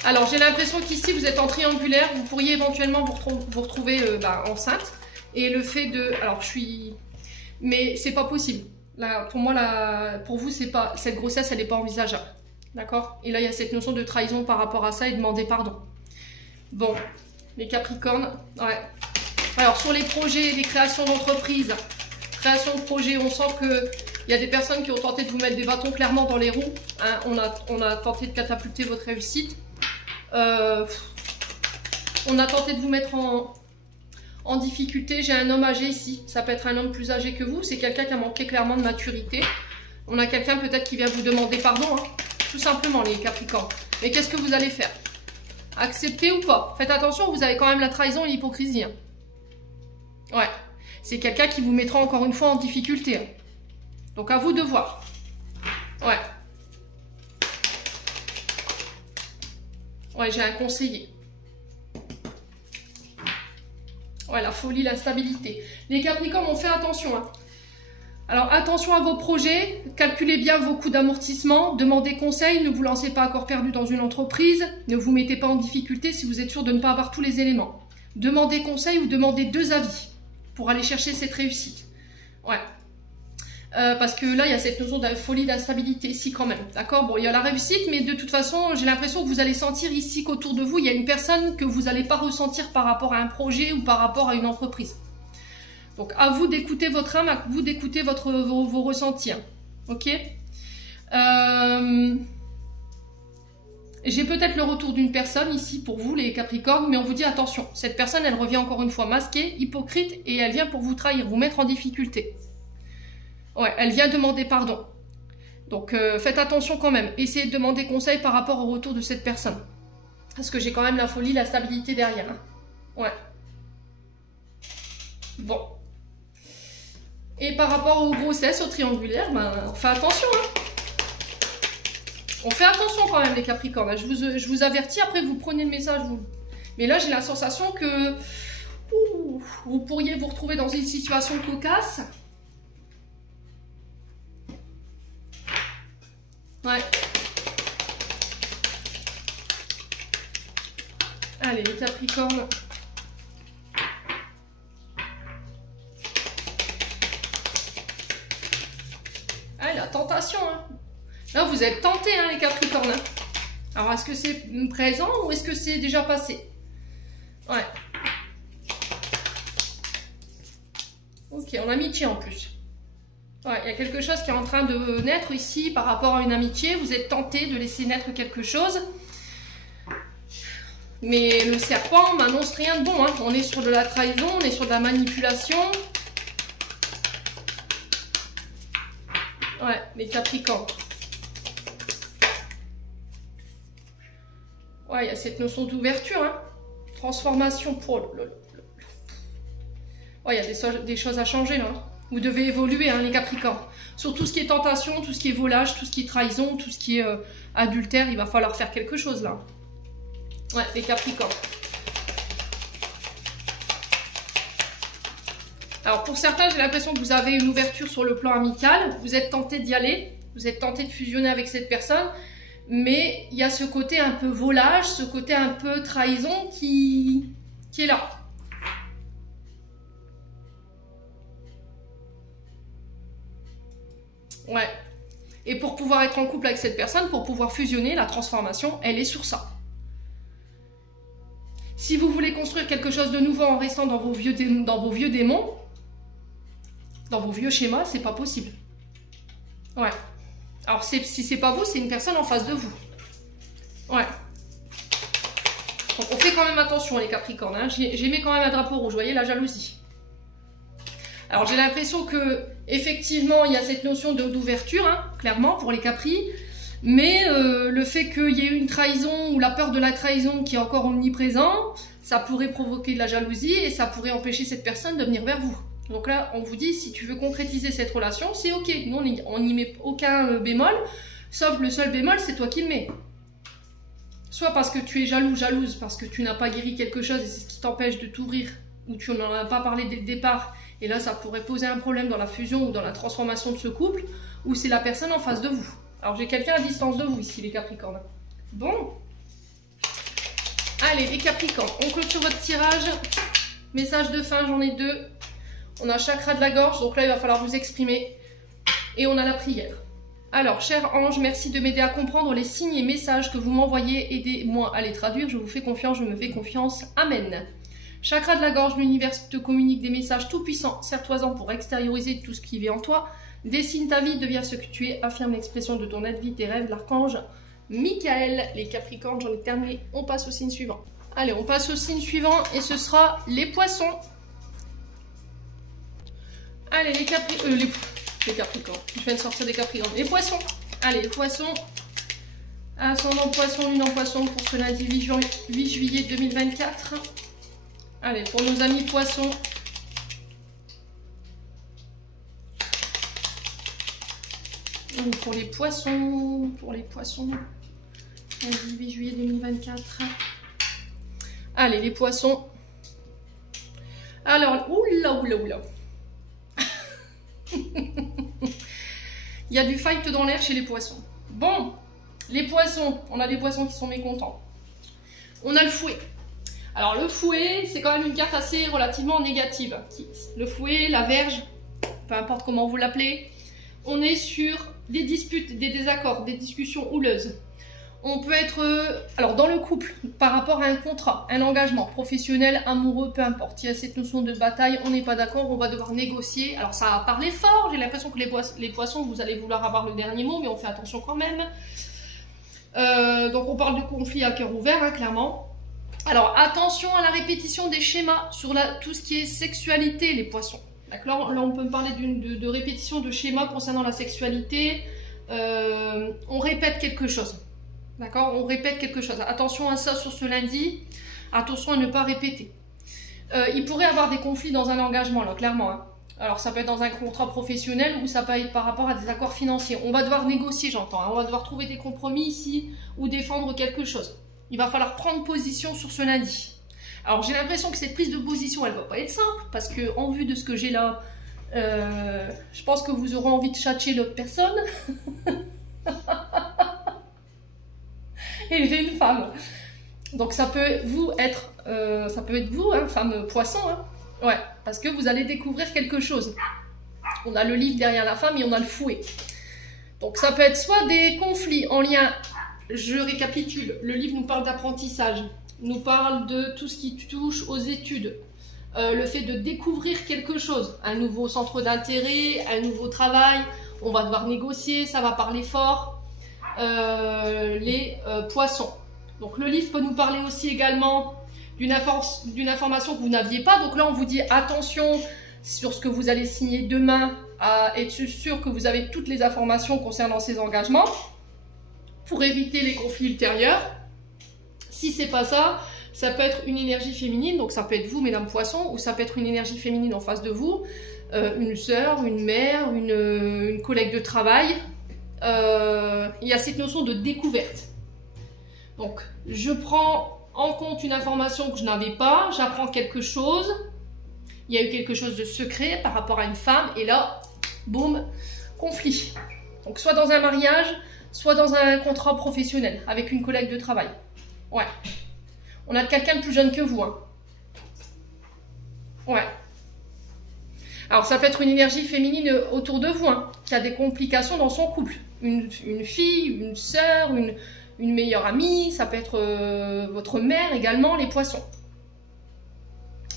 Alors, j'ai l'impression qu'ici, vous êtes en triangulaire. Vous pourriez éventuellement vous retrouver enceinte. Et le fait de... Alors, je suis... Mais c'est pas possible. Là, pour moi, pour vous, c'est pas... cette grossesse, elle n'est pas envisageable. D'accord? Et là, il y a cette notion de trahison par rapport à ça et demander pardon. Bon, les Capricornes, ouais. Alors, sur les projets, les créations d'entreprise, création de projets, on sent qu'il y a des personnes qui ont tenté de vous mettre des bâtons clairement dans les roues. Hein, on a tenté de catapulter votre réussite. On a tenté de vous mettre en difficulté. J'ai un homme âgé ici. Ça peut être un homme plus âgé que vous. C'est quelqu'un qui a manqué clairement de maturité. On a quelqu'un peut-être qui vient vous demander pardon. Hein. Tout simplement, les Capricornes. Mais qu'est-ce que vous allez faire? Accepter ou pas? Faites attention, vous avez quand même la trahison et l'hypocrisie. Hein. Ouais. C'est quelqu'un qui vous mettra encore une fois en difficulté. Hein. Donc, à vous de voir. Ouais. Ouais, j'ai un conseiller. Ouais, la folie, l'instabilité. Les Capricornes, on fait attention. Hein. Alors, attention à vos projets, calculez bien vos coûts d'amortissement, demandez conseil, ne vous lancez pas à corps perdu dans une entreprise, ne vous mettez pas en difficulté si vous êtes sûr de ne pas avoir tous les éléments. Demandez conseil ou demandez 2 avis pour aller chercher cette réussite. Ouais. Parce que là, il y a cette notion de folie, d'instabilité ici quand même. D'accord? Bon, il y a la réussite, mais de toute façon, j'ai l'impression que vous allez sentir ici qu'autour de vous, il y a une personne que vous n'allez pas ressentir par rapport à un projet ou par rapport à une entreprise. Donc, à vous d'écouter votre âme, à vous d'écouter vos ressentis. Hein. Ok? J'ai peut-être le retour d'une personne ici pour vous, les Capricornes, mais on vous dit attention. Cette personne, elle revient encore une fois masquée, hypocrite, et elle vient pour vous trahir, vous mettre en difficulté. Ouais, elle vient demander pardon. Donc, faites attention quand même. Essayez de demander conseil par rapport au retour de cette personne. Parce que j'ai quand même la folie, la stabilité derrière. Hein. Ouais. Bon. Et par rapport aux grossesses, aux triangulaires, ben, on fait attention. Hein. On fait attention quand même, les Capricornes. Je vous avertis, après vous prenez le message. Mais là, j'ai la sensation que vous pourriez vous retrouver dans une situation cocasse. Ouais. Allez, les Capricornes. Ah, la tentation, hein. Là, vous êtes tentés, hein, les Capricornes. Hein. Alors, est-ce que c'est présent ou est-ce que c'est déjà passé? Ouais. Ok, en amitié en plus. Ouais, il y a quelque chose qui est en train de naître ici par rapport à une amitié. Vous êtes tenté de laisser naître quelque chose. Mais le serpent m'annonce rien de bon. Hein. On est sur de la trahison, on est sur de la manipulation. Ouais, les Capricornes. Ouais, il y a cette notion d'ouverture. Hein. Transformation pour le... Ouais, il y a des choses à changer là. Hein. Vous devez évoluer, hein, les Capricornes. Sur tout ce qui est tentation, tout ce qui est volage, tout ce qui est trahison, tout ce qui est adultère, il va falloir faire quelque chose là. Ouais, les Capricornes. Alors pour certains, j'ai l'impression que vous avez une ouverture sur le plan amical. Vous êtes tenté d'y aller. Vous êtes tenté de fusionner avec cette personne. Mais il y a ce côté un peu volage, ce côté un peu trahison qui est là. Ouais. Et pour pouvoir être en couple avec cette personne, pour pouvoir fusionner, la transformation, elle est sur ça. Si vous voulez construire quelque chose de nouveau en restant dans vos vieux démons, dans vos vieux schémas, c'est pas possible. Ouais. Alors, si c'est pas vous, c'est une personne en face de vous. Ouais. Donc, on fait quand même attention, les Capricornes. Hein. J'ai mis quand même un drapeau rouge, vous voyez, la jalousie. Alors, j'ai l'impression que effectivement, il y a cette notion d'ouverture, hein, clairement, pour les Capris. Mais le fait qu'il y ait une trahison ou la peur de la trahison qui est encore omniprésent, ça pourrait provoquer de la jalousie et ça pourrait empêcher cette personne de venir vers vous. Donc là, on vous dit, si tu veux concrétiser cette relation, c'est ok. Nous, on n'y met aucun bémol, sauf le seul bémol, c'est toi qui le mets. Soit parce que tu es jaloux, jalouse, parce que tu n'as pas guéri quelque chose et c'est ce qui t'empêche de t'ouvrir, ou tu n'en as pas parlé dès le départ, et là, ça pourrait poser un problème dans la fusion ou dans la transformation de ce couple, ou c'est la personne en face de vous. Alors, j'ai quelqu'un à distance de vous ici, les Capricornes. Bon. Allez, les Capricornes, on clôture votre tirage. Message de fin, j'en ai 2. On a chakra de la gorge, donc là, il va falloir vous exprimer. Et on a la prière. Alors, cher ange, merci de m'aider à comprendre les signes et messages que vous m'envoyez. Aidez-moi à les traduire. Je vous fais confiance, je me fais confiance. Amen. Chakra de la gorge, l'univers te communique des messages tout-puissants. Serre-toi-en pour extérioriser tout ce qui vit en toi. Dessine ta vie, deviens ce que tu es. Affirme l'expression de ton être, vie, tes rêves. L'archange Michael. Les Capricornes, j'en ai terminé. On passe au signe suivant. Allez, on passe au signe suivant et ce sera les Poissons. Allez, les Capricornes. Je viens de sortir des Capricornes. Les Poissons. Allez, les Poissons. Ascendant Poisson, lune en Poisson pour ce lundi 8 juillet 2024. Allez, pour nos amis Poissons. Pour les Poissons. Lundi 8 juillet 2024. Allez, les Poissons. Alors, oula. Il y a du fight dans l'air chez les Poissons. Bon, les Poissons, on a des Poissons qui sont mécontents. On a le Fouet. Alors le Fouet, c'est quand même une carte assez relativement négative. Le Fouet, la Verge, peu importe comment vous l'appelez. On est sur des disputes, des désaccords, des discussions houleuses. On peut être, alors dans le couple, par rapport à un contrat, un engagement professionnel, amoureux, peu importe. Il y a cette notion de bataille, on n'est pas d'accord, on va devoir négocier. Alors ça va parler fort, j'ai l'impression que les Poissons, vous allez vouloir avoir le dernier mot, mais on fait attention quand même. Donc on parle de conflit à cœur ouvert, hein, clairement. Alors attention à la répétition des schémas sur tout ce qui est sexualité, les Poissons. Là on peut me parler de répétition de schémas concernant la sexualité. On répète quelque chose. D'accord, on répète quelque chose. Attention à ça sur ce lundi. Attention à ne pas répéter. Il pourrait y avoir des conflits dans un engagement, là, clairement. Hein. Alors, ça peut être dans un contrat professionnel ou ça peut être par rapport à des accords financiers. On va devoir négocier, j'entends. Hein. On va devoir trouver des compromis ici ou défendre quelque chose. Il va falloir prendre position sur ce lundi. Alors, j'ai l'impression que cette prise de position, elle ne va pas être simple parce que, en vue de ce que j'ai là, je pense que vous aurez envie de tchatcher l'autre personne. Et j'ai une femme. Donc ça peut être vous, hein, femme Poisson. Hein. Ouais, parce que vous allez découvrir quelque chose. On a le livre derrière la femme et on a le Fouet. Donc ça peut être soit des conflits en lien, je récapitule, le livre nous parle d'apprentissage, nous parle de tout ce qui touche aux études, le fait de découvrir quelque chose, un nouveau centre d'intérêt, un nouveau travail, on va devoir négocier, ça va parler fort. Les Poissons. Donc le livre peut nous parler aussi également d'une information que vous n'aviez pas. Donc là on vous dit attention sur ce que vous allez signer demain, à être sûr que vous avez toutes les informations concernant ces engagements pour éviter les conflits ultérieurs. Si c'est pas ça, ça peut être une énergie féminine, donc ça peut être vous mesdames Poissons, ou ça peut être une énergie féminine en face de vous, une sœur, une mère, une collègue de travail. Il y a cette notion de découverte. Donc, je prends en compte une information que je n'avais pas, j'apprends quelque chose, il y a eu quelque chose de secret par rapport à une femme, et là, boum, conflit. Donc, soit dans un mariage, soit dans un contrat professionnel, avec une collègue de travail. Ouais. On a quelqu'un de plus jeune que vous, hein. Ouais. Alors, ça peut être une énergie féminine autour de vous, hein, qui a des complications dans son couple. Une fille, une sœur, une meilleure amie, ça peut être votre mère également, les Poissons.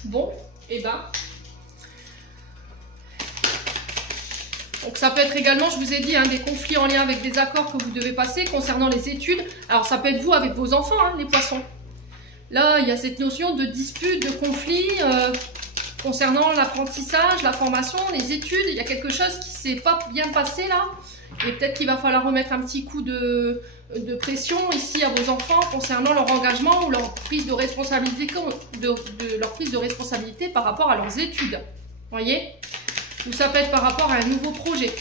Bon, et ben. Donc ça peut être également, je vous ai dit, hein, des conflits en lien avec des accords que vous devez passer concernant les études. Alors ça peut être vous avec vos enfants, hein, les poissons. Là, il y a cette notion de dispute, de conflit concernant l'apprentissage, la formation, les études. Il y a quelque chose qui ne s'est pas bien passé là. Et peut-être qu'il va falloir remettre un petit coup de pression ici à vos enfants concernant leur engagement ou leur prise de responsabilité, leur prise de responsabilité par rapport à leurs études. Vous voyez? Ou ça peut être par rapport à un nouveau projet.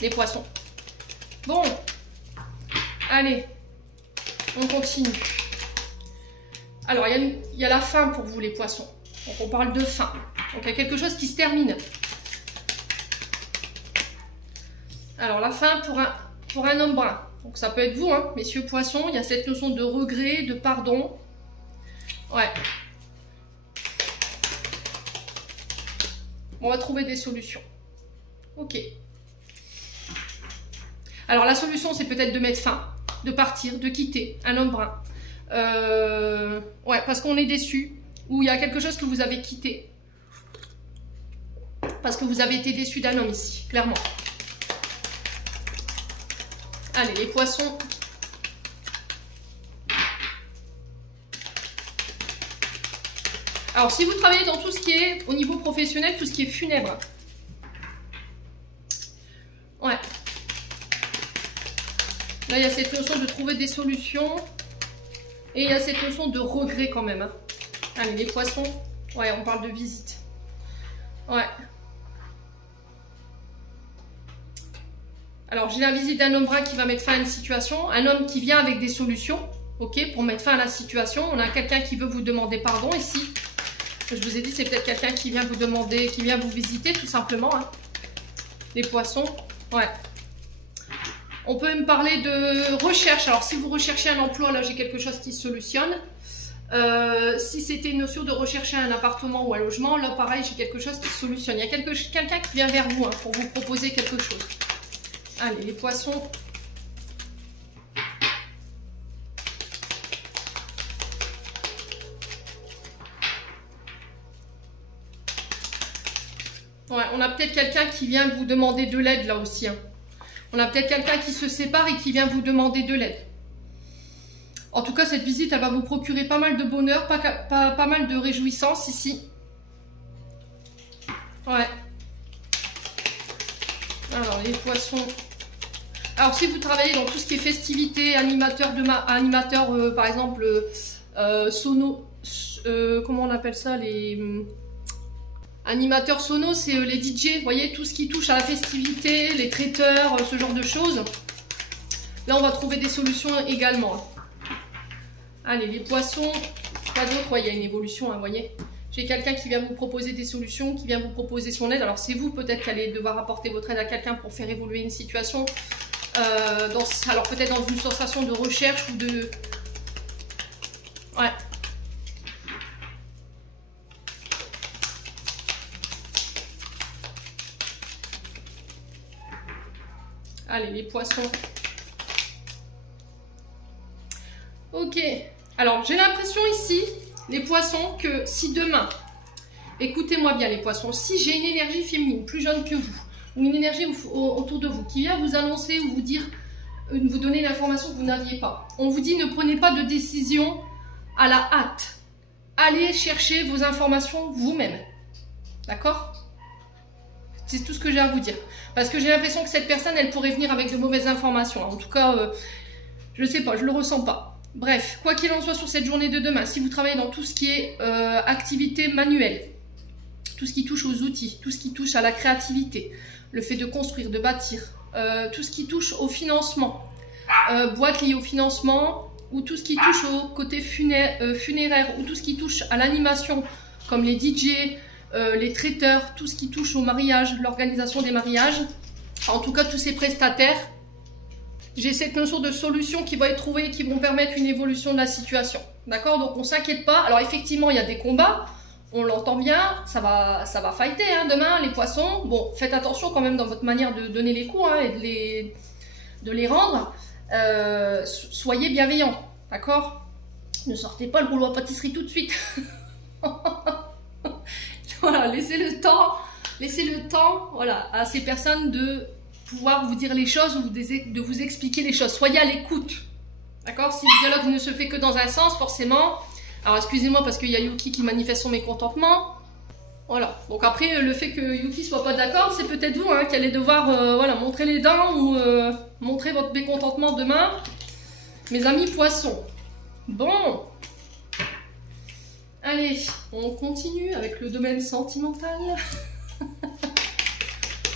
Les poissons. Bon. Allez. On continue. Alors, il y a la fin pour vous, les poissons. Donc, on parle de fin. Donc, il y a quelque chose qui se termine. Alors, la fin pour un homme brun. Donc, ça peut être vous, hein, messieurs poissons. Il y a cette notion de regret, de pardon. Ouais. On va trouver des solutions. Ok. Alors, la solution, c'est peut-être de mettre fin, de partir, de quitter un homme brun. Ouais, parce qu'on est déçu, ou il y a quelque chose que vous avez quitté. Parce que vous avez été déçu d'un homme ici, clairement. Allez, les poissons. Alors, si vous travaillez dans tout ce qui est, au niveau professionnel, tout ce qui est funèbre. Ouais. Là, il y a cette notion de trouver des solutions. Et il y a cette notion de regret quand même. Hein. Allez, les poissons. Ouais, on parle de visite. Ouais. Alors, j'ai la visite d'un homme brun qui va mettre fin à une situation. Un homme qui vient avec des solutions. Ok, pour mettre fin à la situation. On a quelqu'un qui veut vous demander pardon ici. Je vous ai dit, c'est peut-être quelqu'un qui vient vous demander, qui vient vous visiter tout simplement. Hein. Les poissons. Ouais. On peut me parler de recherche. Alors, si vous recherchez un emploi, là, j'ai quelque chose qui se solutionne. Si c'était une notion de rechercher un appartement ou un logement, là, pareil, j'ai quelque chose qui se solutionne. Il y a quelqu'un qui vient vers vous hein, pour vous proposer quelque chose. Allez, les poissons. Ouais, on a peut-être quelqu'un qui vient vous demander de l'aide, là aussi. Hein. On a peut-être quelqu'un qui se sépare et qui vient vous demander de l'aide. En tout cas, cette visite, elle va vous procurer pas mal de bonheur, pas mal de réjouissance ici. Ouais. Alors, les poissons. Alors, si vous travaillez dans tout ce qui est festivités, animateur, par exemple, sono, comment on appelle ça, les... Animateurs sono, c'est les DJ, vous voyez, tout ce qui touche à la festivité, les traiteurs, ce genre de choses. Là, on va trouver des solutions également. Allez, les poissons, pas d'autres, ouais, il y a une évolution, hein, vous voyez. J'ai quelqu'un qui vient vous proposer des solutions, qui vient vous proposer son aide. Alors, c'est vous peut-être qui allez devoir apporter votre aide à quelqu'un pour faire évoluer une situation. Alors, peut-être dans une sensation de recherche ou de... Ouais. Allez, les poissons. Ok. Alors, j'ai l'impression ici, les poissons, que si demain, écoutez-moi bien les poissons, si j'ai une énergie féminine plus jeune que vous, ou une énergie autour de vous, qui vient vous annoncer ou vous dire, vous donner une information que vous n'aviez pas. On vous dit, ne prenez pas de décision à la hâte. Allez chercher vos informations vous-même. D'accord ? C'est tout ce que j'ai à vous dire. Parce que j'ai l'impression que cette personne, elle pourrait venir avec de mauvaises informations. En tout cas, je ne sais pas, je ne le ressens pas. Bref, quoi qu'il en soit sur cette journée de demain, si vous travaillez dans tout ce qui est activité manuelle, tout ce qui touche aux outils, tout ce qui touche à la créativité, le fait de construire, de bâtir, tout ce qui touche au financement, boîte liée au financement, ou tout ce qui touche au côté funéraire, ou tout ce qui touche à l'animation, comme les DJ, les traiteurs, tout ce qui touche au mariage, l'organisation des mariages, en tout cas tous ces prestataires, j'ai cette notion de solution qui va être trouvée et qui vont permettre une évolution de la situation. D'accord? Donc on ne s'inquiète pas. Alors effectivement, il y a des combats, on l'entend bien, ça va fighter hein, demain, les poissons. Bon, faites attention quand même dans votre manière de donner les coups hein, et de les rendre. Soyez bienveillants, d'accord? Ne sortez pas le rouleau à pâtisserie tout de suite. Voilà, laissez le temps, voilà, à ces personnes de pouvoir vous dire les choses ou de vous expliquer les choses. Soyez à l'écoute. D'accord? Si le dialogue ne se fait que dans un sens, forcément... Alors, excusez-moi parce qu'il y a Yuki qui manifeste son mécontentement. Voilà. Donc après, le fait que Yuki soit pas d'accord, c'est peut-être vous qui allez devoir voilà, montrer les dents ou montrer votre mécontentement demain. Mes amis poissons. Bon. Allez, on continue avec le domaine sentimental.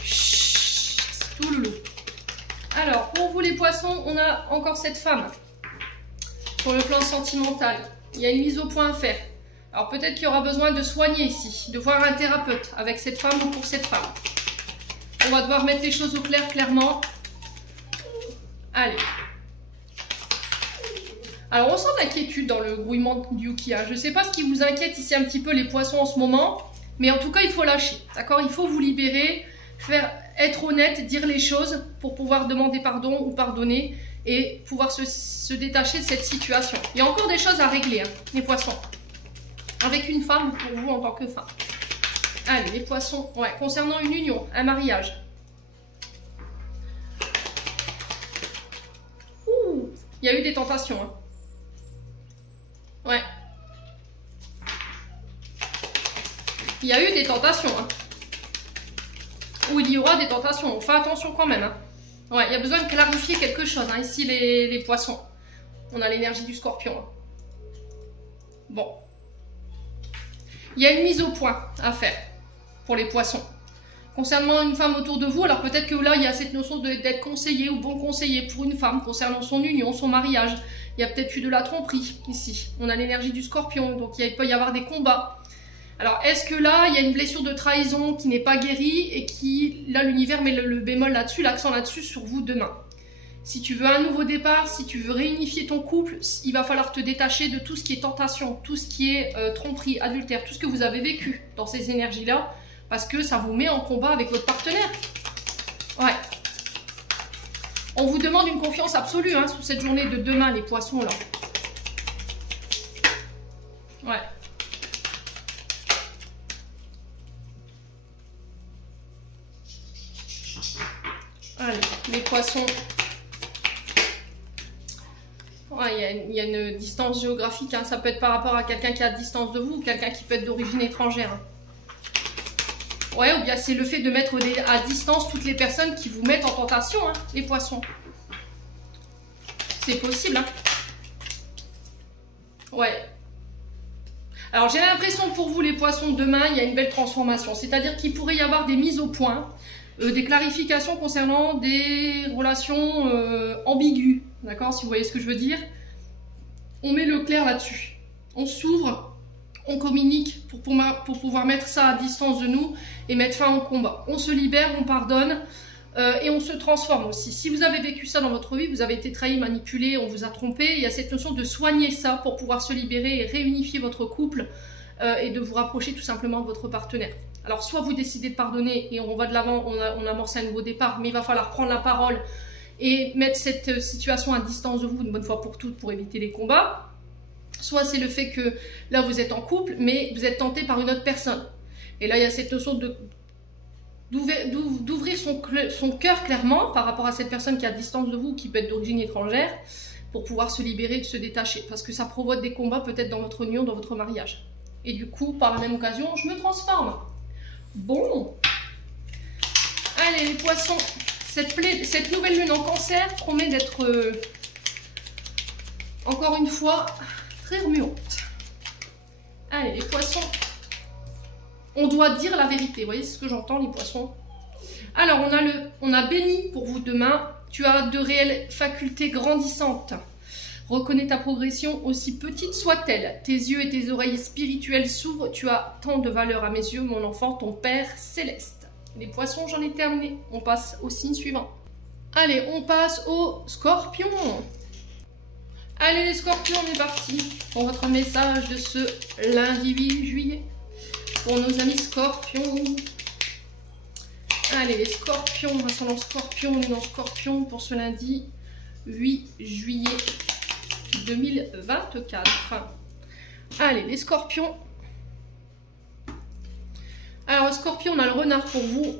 Chut, tout loulou. Alors, pour vous les poissons, on a encore cette femme. Sur le plan sentimental, il y a une mise au point à faire. Alors peut-être qu'il y aura besoin de soigner ici, de voir un thérapeute avec cette femme ou pour cette femme. On va devoir mettre les choses au clair clairement. Allez. Alors on sent l'inquiétude dans le grouillement du Yuki. Je ne sais pas ce qui vous inquiète ici un petit peu les poissons en ce moment. Mais en tout cas il faut lâcher. D'accord? Il faut vous libérer, être honnête, dire les choses pour pouvoir demander pardon ou pardonner. Et pouvoir se détacher de cette situation. Il y a encore des choses à régler, les poissons. Avec une femme ou pour vous en tant que femme. Allez, les poissons. Ouais, concernant une union, un mariage. Ouh, il y a eu des tentations. Ouais. Il y a eu des tentations. Ou il y aura des tentations. Fais attention quand même. Ouais, il y a besoin de clarifier quelque chose. Ici, les poissons. On a l'énergie du scorpion. Bon. Il y a une mise au point à faire pour les poissons. Concernant une femme autour de vous, alors peut-être que là, il y a cette notion d'être conseiller ou bon conseiller pour une femme concernant son union, son mariage. Il y a peut-être eu de la tromperie ici. On a l'énergie du scorpion, donc il peut y avoir des combats. Alors, est-ce que là, il y a une blessure de trahison qui n'est pas guérie et qui, là, l'univers met le bémol là-dessus, l'accent là-dessus sur vous demain. Si tu veux un nouveau départ, si tu veux réunifier ton couple, il va falloir te détacher de tout ce qui est tentation, tout ce qui est tromperie, adultère, tout ce que vous avez vécu dans ces énergies-là, parce que ça vous met en combat avec votre partenaire. Ouais. On vous demande une confiance absolue sur cette journée de demain, les poissons, là. Ouais. Allez, les poissons. Ouais, il y a une distance géographique. Ça peut être par rapport à quelqu'un qui est à distance de vous ou quelqu'un qui peut être d'origine étrangère. Ouais, ou bien c'est le fait de mettre à distance toutes les personnes qui vous mettent en tentation, les poissons. C'est possible, Ouais. Alors, j'ai l'impression pour vous, les poissons, demain, il y a une belle transformation. C'est-à-dire qu'il pourrait y avoir des mises au point. Des clarifications concernant des relations ambiguës, d'accord, si vous voyez ce que je veux dire. On met le clair là-dessus. On s'ouvre, on communique pour pouvoir mettre ça à distance de nous et mettre fin au combat. On se libère, on pardonne et on se transforme aussi. Si vous avez vécu ça dans votre vie, vous avez été trahi, manipulé, on vous a trompé, il y a cette notion de soigner ça pour pouvoir se libérer et réunifier votre couple et de vous rapprocher tout simplement de votre partenaire. Alors, soit vous décidez de pardonner et on va de l'avant, on amorce un nouveau départ, mais il va falloir prendre la parole et mettre cette situation à distance de vous une bonne fois pour toutes pour éviter les combats. Soit c'est le fait que là, vous êtes en couple, mais vous êtes tenté par une autre personne. Et là, il y a cette notion d'ouvrir son cœur clairement par rapport à cette personne qui est à distance de vous, qui peut être d'origine étrangère, pour pouvoir se libérer, de se détacher. Parce que ça provoque des combats peut-être dans votre union, dans votre mariage. Et du coup, par la même occasion, je me transforme. Bon, allez les poissons, cette nouvelle lune en cancer promet d'être, encore une fois, très remuante. Allez les poissons, on doit dire la vérité, vous voyez ce que j'entends les poissons. Alors on a béni pour vous demain, tu as de réelles facultés grandissantes. Reconnais ta progression, aussi petite soit-elle. Tes yeux et tes oreilles spirituelles s'ouvrent. Tu as tant de valeur à mes yeux, mon enfant, ton Père céleste. Les poissons, j'en ai terminé. On passe au signe suivant. Allez, on passe au scorpion. Allez, les scorpions, on est parti pour votre message de ce lundi 8 juillet. Pour nos amis scorpions. Allez, les scorpions, ascendant scorpion, on est dans scorpion pour ce lundi 8 juillet 2024. Allez, les scorpions, Alors, Scorpion, on a le renard pour vous.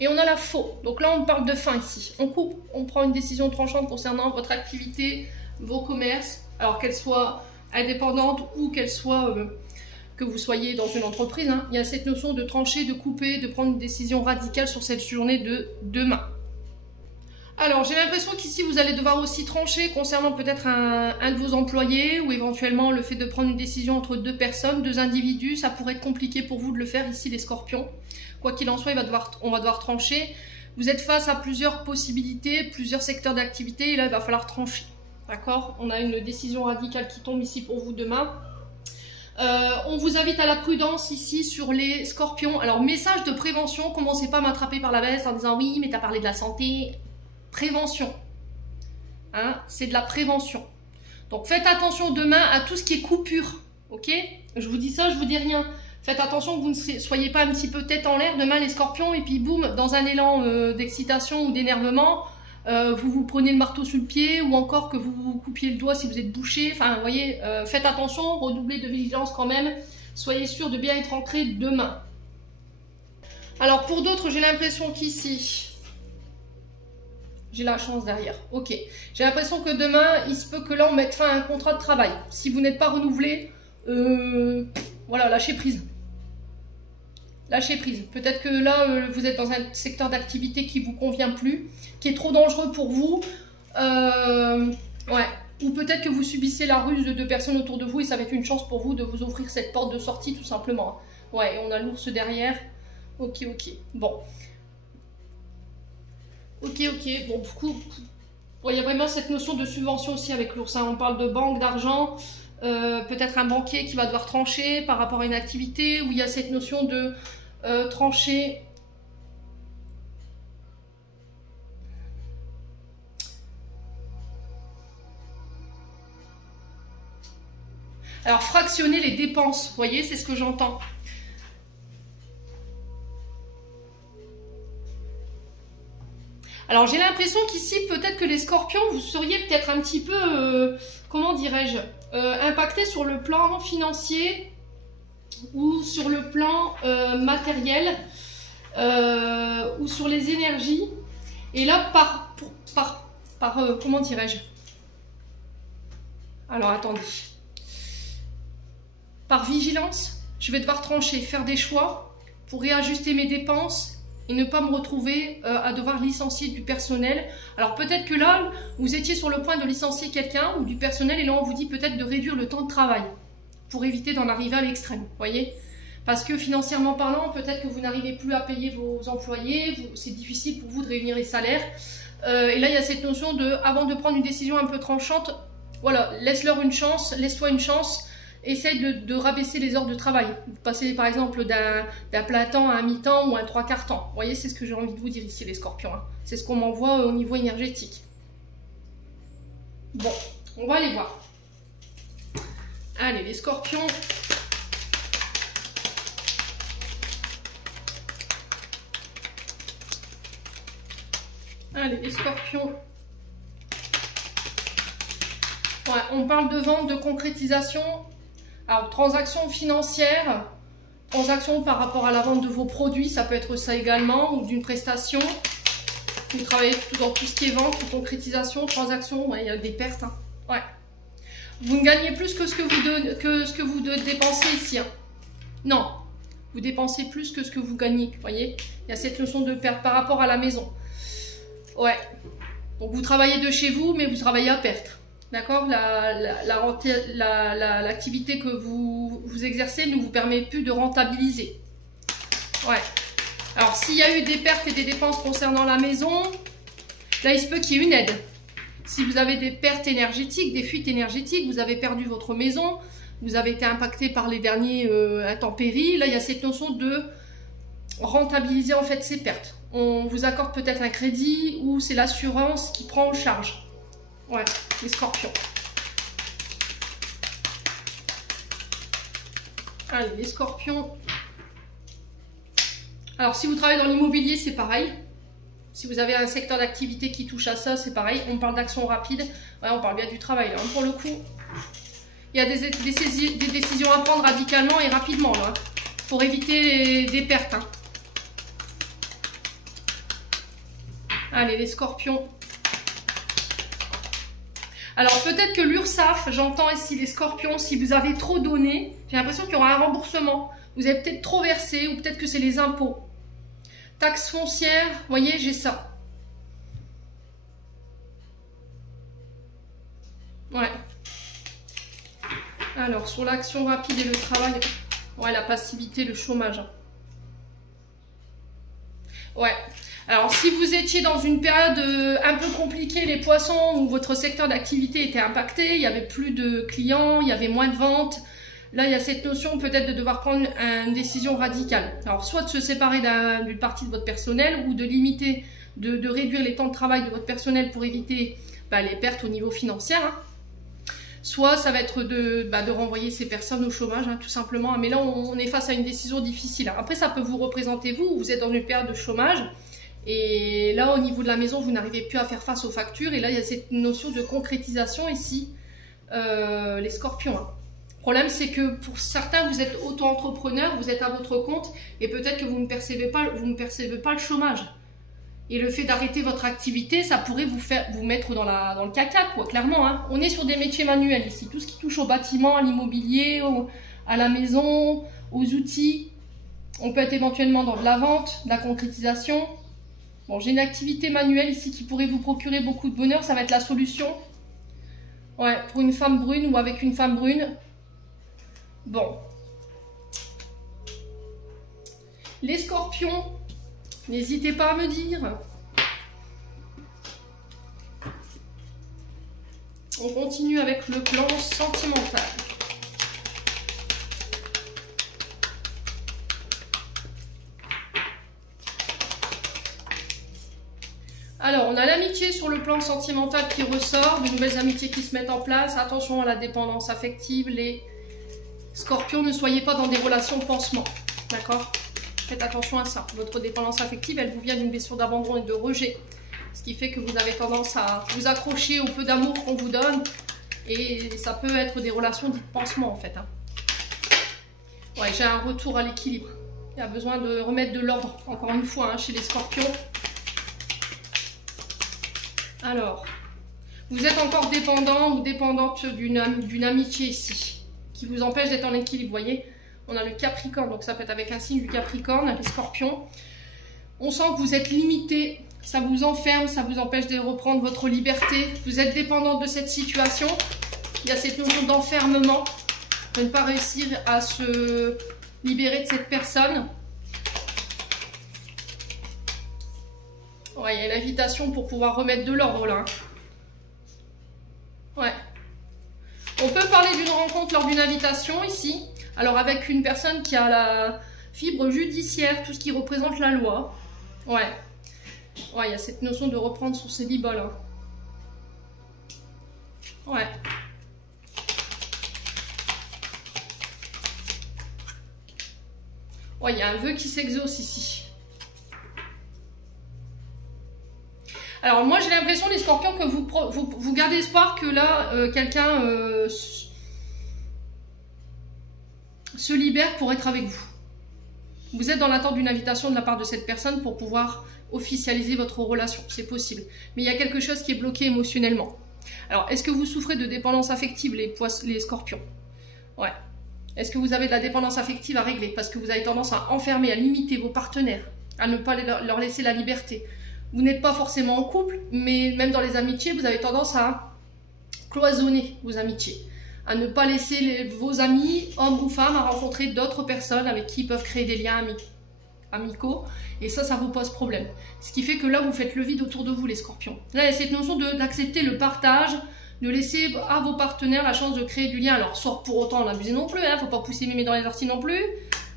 Et on a la faux. Donc là, on parle de fin ici. On coupe, on prend une décision tranchante concernant votre activité, vos commerces. Alors qu'elle soit indépendante ou qu'elle soit que vous soyez dans une entreprise. Hein. Il y a cette notion de trancher, de couper, de prendre une décision radicale sur cette journée de demain. Alors, j'ai l'impression qu'ici, vous allez devoir aussi trancher concernant peut-être un de vos employés ou éventuellement le fait de prendre une décision entre deux personnes, deux individus. Ça pourrait être compliqué pour vous de le faire ici, les scorpions. Quoi qu'il en soit, on va devoir trancher. Vous êtes face à plusieurs possibilités, plusieurs secteurs d'activité et là, il va falloir trancher. D'accord? On a une décision radicale qui tombe ici pour vous demain. On vous invite à la prudence ici sur les scorpions. Alors, message de prévention, commencez pas à m'attraper par la veste en disant oui, mais tu as parlé de la santé. Prévention, hein, c'est de la prévention. Donc faites attention demain à tout ce qui est coupure, ok? Je vous dis ça, je vous dis rien. Faites attention que vous ne soyez pas un petit peu tête en l'air demain les scorpions et puis boum, dans un élan d'excitation ou d'énervement, vous vous prenez le marteau sous le pied ou encore que vous vous coupiez le doigt si vous êtes bouché. Enfin, vous voyez, faites attention, redoublez de vigilance quand même. Soyez sûr de bien être ancré demain. Alors pour d'autres, j'ai l'impression qu'ici... J'ai la chance derrière. Ok. J'ai l'impression que demain, il se peut que là, on mette fin à un contrat de travail. Si vous n'êtes pas renouvelé, voilà, lâchez prise. Lâchez prise. Peut-être que là, vous êtes dans un secteur d'activité qui ne vous convient plus, qui est trop dangereux pour vous. Ouais. Ou peut-être que vous subissez la ruse de deux personnes autour de vous et ça va être une chance pour vous de vous offrir cette porte de sortie, tout simplement. Ouais, on a l'ours derrière. Ok, ok. Bon. Ok, bon, du coup, il y a vraiment cette notion de subvention aussi avec l'ours. Hein. On parle de banque, d'argent, peut-être un banquier qui va devoir trancher par rapport à une activité, où il y a cette notion de trancher. Alors, fractionner les dépenses, vous voyez, c'est ce que j'entends. Alors j'ai l'impression qu'ici, peut-être que les scorpions, vous seriez peut-être un petit peu, comment dirais-je, impactés sur le plan financier ou sur le plan matériel ou sur les énergies. Et là, comment dirais-je? Alors attendez. Par vigilance, je vais devoir trancher, faire des choix pour réajuster mes dépenses et ne pas me retrouver à devoir licencier du personnel. Alors peut-être que là, vous étiez sur le point de licencier quelqu'un ou du personnel et là on vous dit peut-être de réduire le temps de travail pour éviter d'en arriver à l'extrême, vous voyez? Parce que financièrement parlant, peut-être que vous n'arrivez plus à payer vos employés, c'est difficile pour vous de réunir les salaires. Et là il y a cette notion de, avant de prendre une décision un peu tranchante, voilà, laisse-leur une chance, laisse-toi une chance. Essaye de rabaisser les heures de travail. Vous passez par exemple d'un plein temps à un mi-temps ou un 3/4 temps. Vous voyez, c'est ce que j'ai envie de vous dire ici les scorpions. Hein. C'est ce qu'on m'envoie au niveau énergétique. Bon, on va aller voir. Allez, les scorpions. Allez, les scorpions. Ouais, on parle de vente, de concrétisation. Alors, transactions financières, transactions par rapport à la vente de vos produits, ça peut être ça également, ou d'une prestation. Vous travaillez dans tout ce qui est vente, concrétisation, transaction, ouais, il y a des pertes. Hein. Ouais. Vous ne gagnez plus que ce que vous dépensez ici. Hein. Non, vous dépensez plus que ce que vous gagnez, vous voyez. Il y a cette notion de perte par rapport à la maison. Ouais. Donc, vous travaillez de chez vous, mais vous travaillez à perte. D'accord, l'activité que vous exercez ne vous permet plus de rentabiliser. Ouais. Alors, s'il y a eu des pertes et des dépenses concernant la maison, là, il se peut qu'il y ait une aide. Si vous avez des pertes énergétiques, des fuites énergétiques, vous avez perdu votre maison, vous avez été impacté par les derniers intempéries, là, il y a cette notion de rentabiliser en fait ces pertes. On vous accorde peut-être un crédit ou c'est l'assurance qui prend en charge. Ouais, les scorpions. Allez, les scorpions. Alors, si vous travaillez dans l'immobilier, c'est pareil. Si vous avez un secteur d'activité qui touche à ça, c'est pareil. On parle d'action rapide. Ouais, on parle bien du travail, là. Pour le coup, il y a des décisions à prendre radicalement et rapidement, là. pour éviter des pertes. Hein. Allez, les scorpions. Alors, peut-être que l'URSSAF, j'entends ici les scorpions, si vous avez trop donné, j'ai l'impression qu'il y aura un remboursement. Vous avez peut-être trop versé ou peut-être que c'est les impôts. Taxes foncières, vous voyez, j'ai ça. Ouais. Alors, sur l'action rapide et le travail, ouais, la passivité, le chômage. Ouais. Alors, si vous étiez dans une période un peu compliquée, les poissons, où votre secteur d'activité était impacté, il n'y avait plus de clients, il y avait moins de ventes, là, il y a cette notion peut-être de devoir prendre une décision radicale. Alors, soit de se séparer d'une partie de votre personnel ou de limiter, de réduire les temps de travail de votre personnel pour éviter les pertes au niveau financier. Hein. Soit ça va être de renvoyer ces personnes au chômage, hein, tout simplement. Mais là, on est face à une décision difficile. Après, ça peut vous représenter vous êtes dans une période de chômage. Et là, au niveau de la maison, vous n'arrivez plus à faire face aux factures. Et là, il y a cette notion de concrétisation ici, les scorpions. Hein. Le problème, c'est que pour certains, vous êtes auto-entrepreneur, vous êtes à votre compte. Et peut-être que vous ne percevez pas le chômage. Et le fait d'arrêter votre activité, ça pourrait vous mettre dans le caca, quoi, clairement. Hein. On est sur des métiers manuels ici. Tout ce qui touche au bâtiment, à l'immobilier, à la maison, aux outils. On peut être éventuellement dans de la vente, de la concrétisation. Bon, j'ai une activité manuelle ici qui pourrait vous procurer beaucoup de bonheur. Ça va être la solution. Ouais, pour une femme brune ou avec une femme brune. Bon. Les scorpions, n'hésitez pas à me dire. On continue avec le plan sentimental. Alors, on a l'amitié sur le plan sentimental qui ressort, de nouvelles amitiés qui se mettent en place. Attention à la dépendance affective. Les scorpions, ne soyez pas dans des relations pansement. D'accord ? Faites attention à ça. Votre dépendance affective, elle vous vient d'une blessure d'abandon et de rejet. Ce qui fait que vous avez tendance à vous accrocher au peu d'amour qu'on vous donne. Et ça peut être des relations dites pansement, en fait. Hein. Ouais, j'ai un retour à l'équilibre. Il y a besoin de remettre de l'ordre, encore une fois, hein, chez les scorpions. Alors, vous êtes encore dépendant ou dépendante d'une amitié ici, qui vous empêche d'être en équilibre, vous voyez. On a le Capricorne, donc ça peut être avec un signe du Capricorne, les scorpions. On sent que vous êtes limité, ça vous enferme, ça vous empêche de reprendre votre liberté. Vous êtes dépendante de cette situation. Il y a cette notion d'enfermement, de ne pas réussir à se libérer de cette personne. Ouais, il y a l'invitation pour pouvoir remettre de l'ordre là. Ouais. On peut parler d'une rencontre lors d'une invitation ici. Alors avec une personne qui a la fibre judiciaire, tout ce qui représente la loi. Ouais. Ouais, il y a cette notion de reprendre son célibat là. Ouais. Ouais, il y a un vœu qui s'exauce ici. Alors moi j'ai l'impression les scorpions que vous gardez espoir que là quelqu'un se libère pour être avec vous. Vous êtes dans l'attente d'une invitation de la part de cette personne pour pouvoir officialiser votre relation, c'est possible. Mais il y a quelque chose qui est bloqué émotionnellement. Alors est-ce que vous souffrez de dépendance affective les scorpions? Ouais. Est-ce que vous avez de la dépendance affective à régler? Parce que vous avez tendance à enfermer, à limiter vos partenaires, à ne pas leur laisser la liberté. Vous n'êtes pas forcément en couple, mais même dans les amitiés, vous avez tendance à cloisonner vos amitiés. À ne pas laisser vos amis, hommes ou femmes, à rencontrer d'autres personnes avec qui ils peuvent créer des liens amicaux. Et ça vous pose problème. Ce qui fait que là, vous faites le vide autour de vous, les scorpions. Là, il y a cette notion d'accepter le partage, de laisser à vos partenaires la chance de créer du lien. Alors, sans pour autant en abuser non plus, hein, faut pas pousser mémé dans les orties non plus.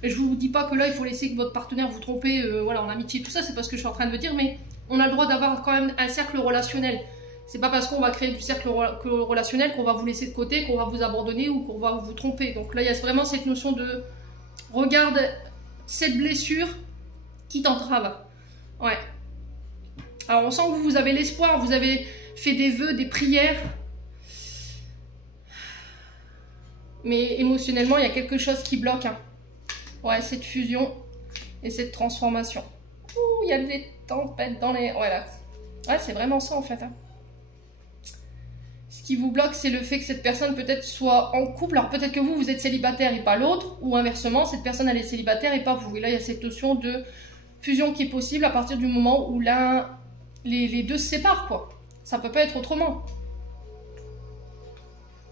Et je vous dis pas que là, il faut laisser que votre partenaire vous tromper voilà, en amitié, tout ça, c'est pas ce que je suis en train de dire, mais on a le droit d'avoir quand même un cercle relationnel. C'est pas parce qu'on va créer du cercle relationnel qu'on va vous laisser de côté, qu'on va vous abandonner ou qu'on va vous tromper. Donc là, il y a vraiment cette notion de regarde cette blessure qui t'entrave. Ouais. Alors on sent que vous avez l'espoir, vous avez fait des vœux, des prières. Mais émotionnellement, il y a quelque chose qui bloque. Hein. Ouais, cette fusion et cette transformation. Ouh, il y a des tempêtes dans les... Ouais, là. Ouais, c'est vraiment ça en fait. Hein. Ce qui vous bloque, c'est le fait que cette personne peut-être soit en couple. Alors peut-être que vous, vous êtes célibataire et pas l'autre. Ou inversement, cette personne, elle est célibataire et pas vous. Et là, il y a cette notion de fusion qui est possible à partir du moment où les deux se séparent, quoi. Ça peut pas être autrement.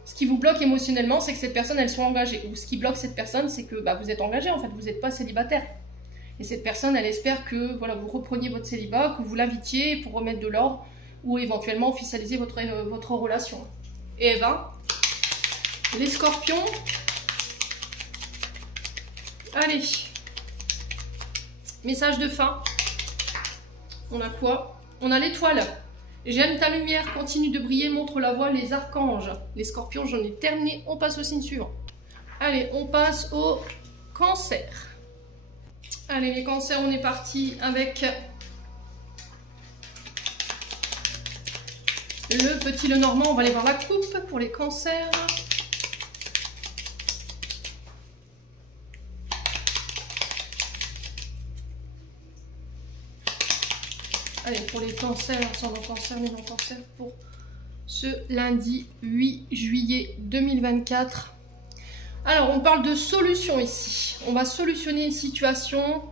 Ce qui vous bloque émotionnellement, c'est que cette personne, elle soit engagée. Ou ce qui bloque cette personne, c'est que bah, vous êtes engagé, en fait. Vous n'êtes pas célibataire. Et cette personne, elle espère que voilà, vous repreniez votre célibat, que vous l'invitiez pour remettre de l'ordre ou éventuellement officialiser votre relation. Et ben, les scorpions, allez, message de fin, on a quoi? On a l'étoile. J'aime ta lumière, continue de briller, montre la voie, les archanges. Les scorpions, j'en ai terminé, on passe au signe suivant. Allez, on passe au cancer. Allez, les cancers, on est parti avec le petit le normand. On va aller voir la coupe pour les cancers. Allez, pour les cancers, ascendant cancer, mais non cancer, pour ce lundi 8 juillet 2024. Alors, on parle de solution ici. On va solutionner une situation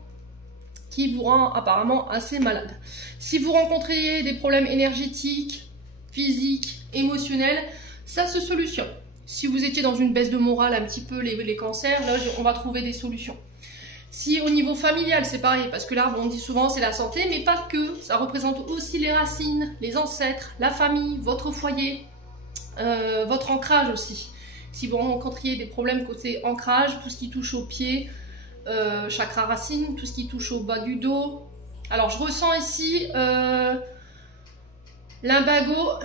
qui vous rend apparemment assez malade. Si vous rencontrez des problèmes énergétiques, physiques, émotionnels, ça se solutionne. Si vous étiez dans une baisse de morale un petit peu, les cancers, là, on va trouver des solutions. Si au niveau familial, c'est pareil, parce que là, on dit souvent c'est la santé, mais pas que. Ça représente aussi les racines, les ancêtres, la famille, votre foyer, votre ancrage aussi. Si vous rencontriez des problèmes côté ancrage, tout ce qui touche aux pieds, chakra racine, tout ce qui touche au bas du dos. Alors je ressens ici l'imbago,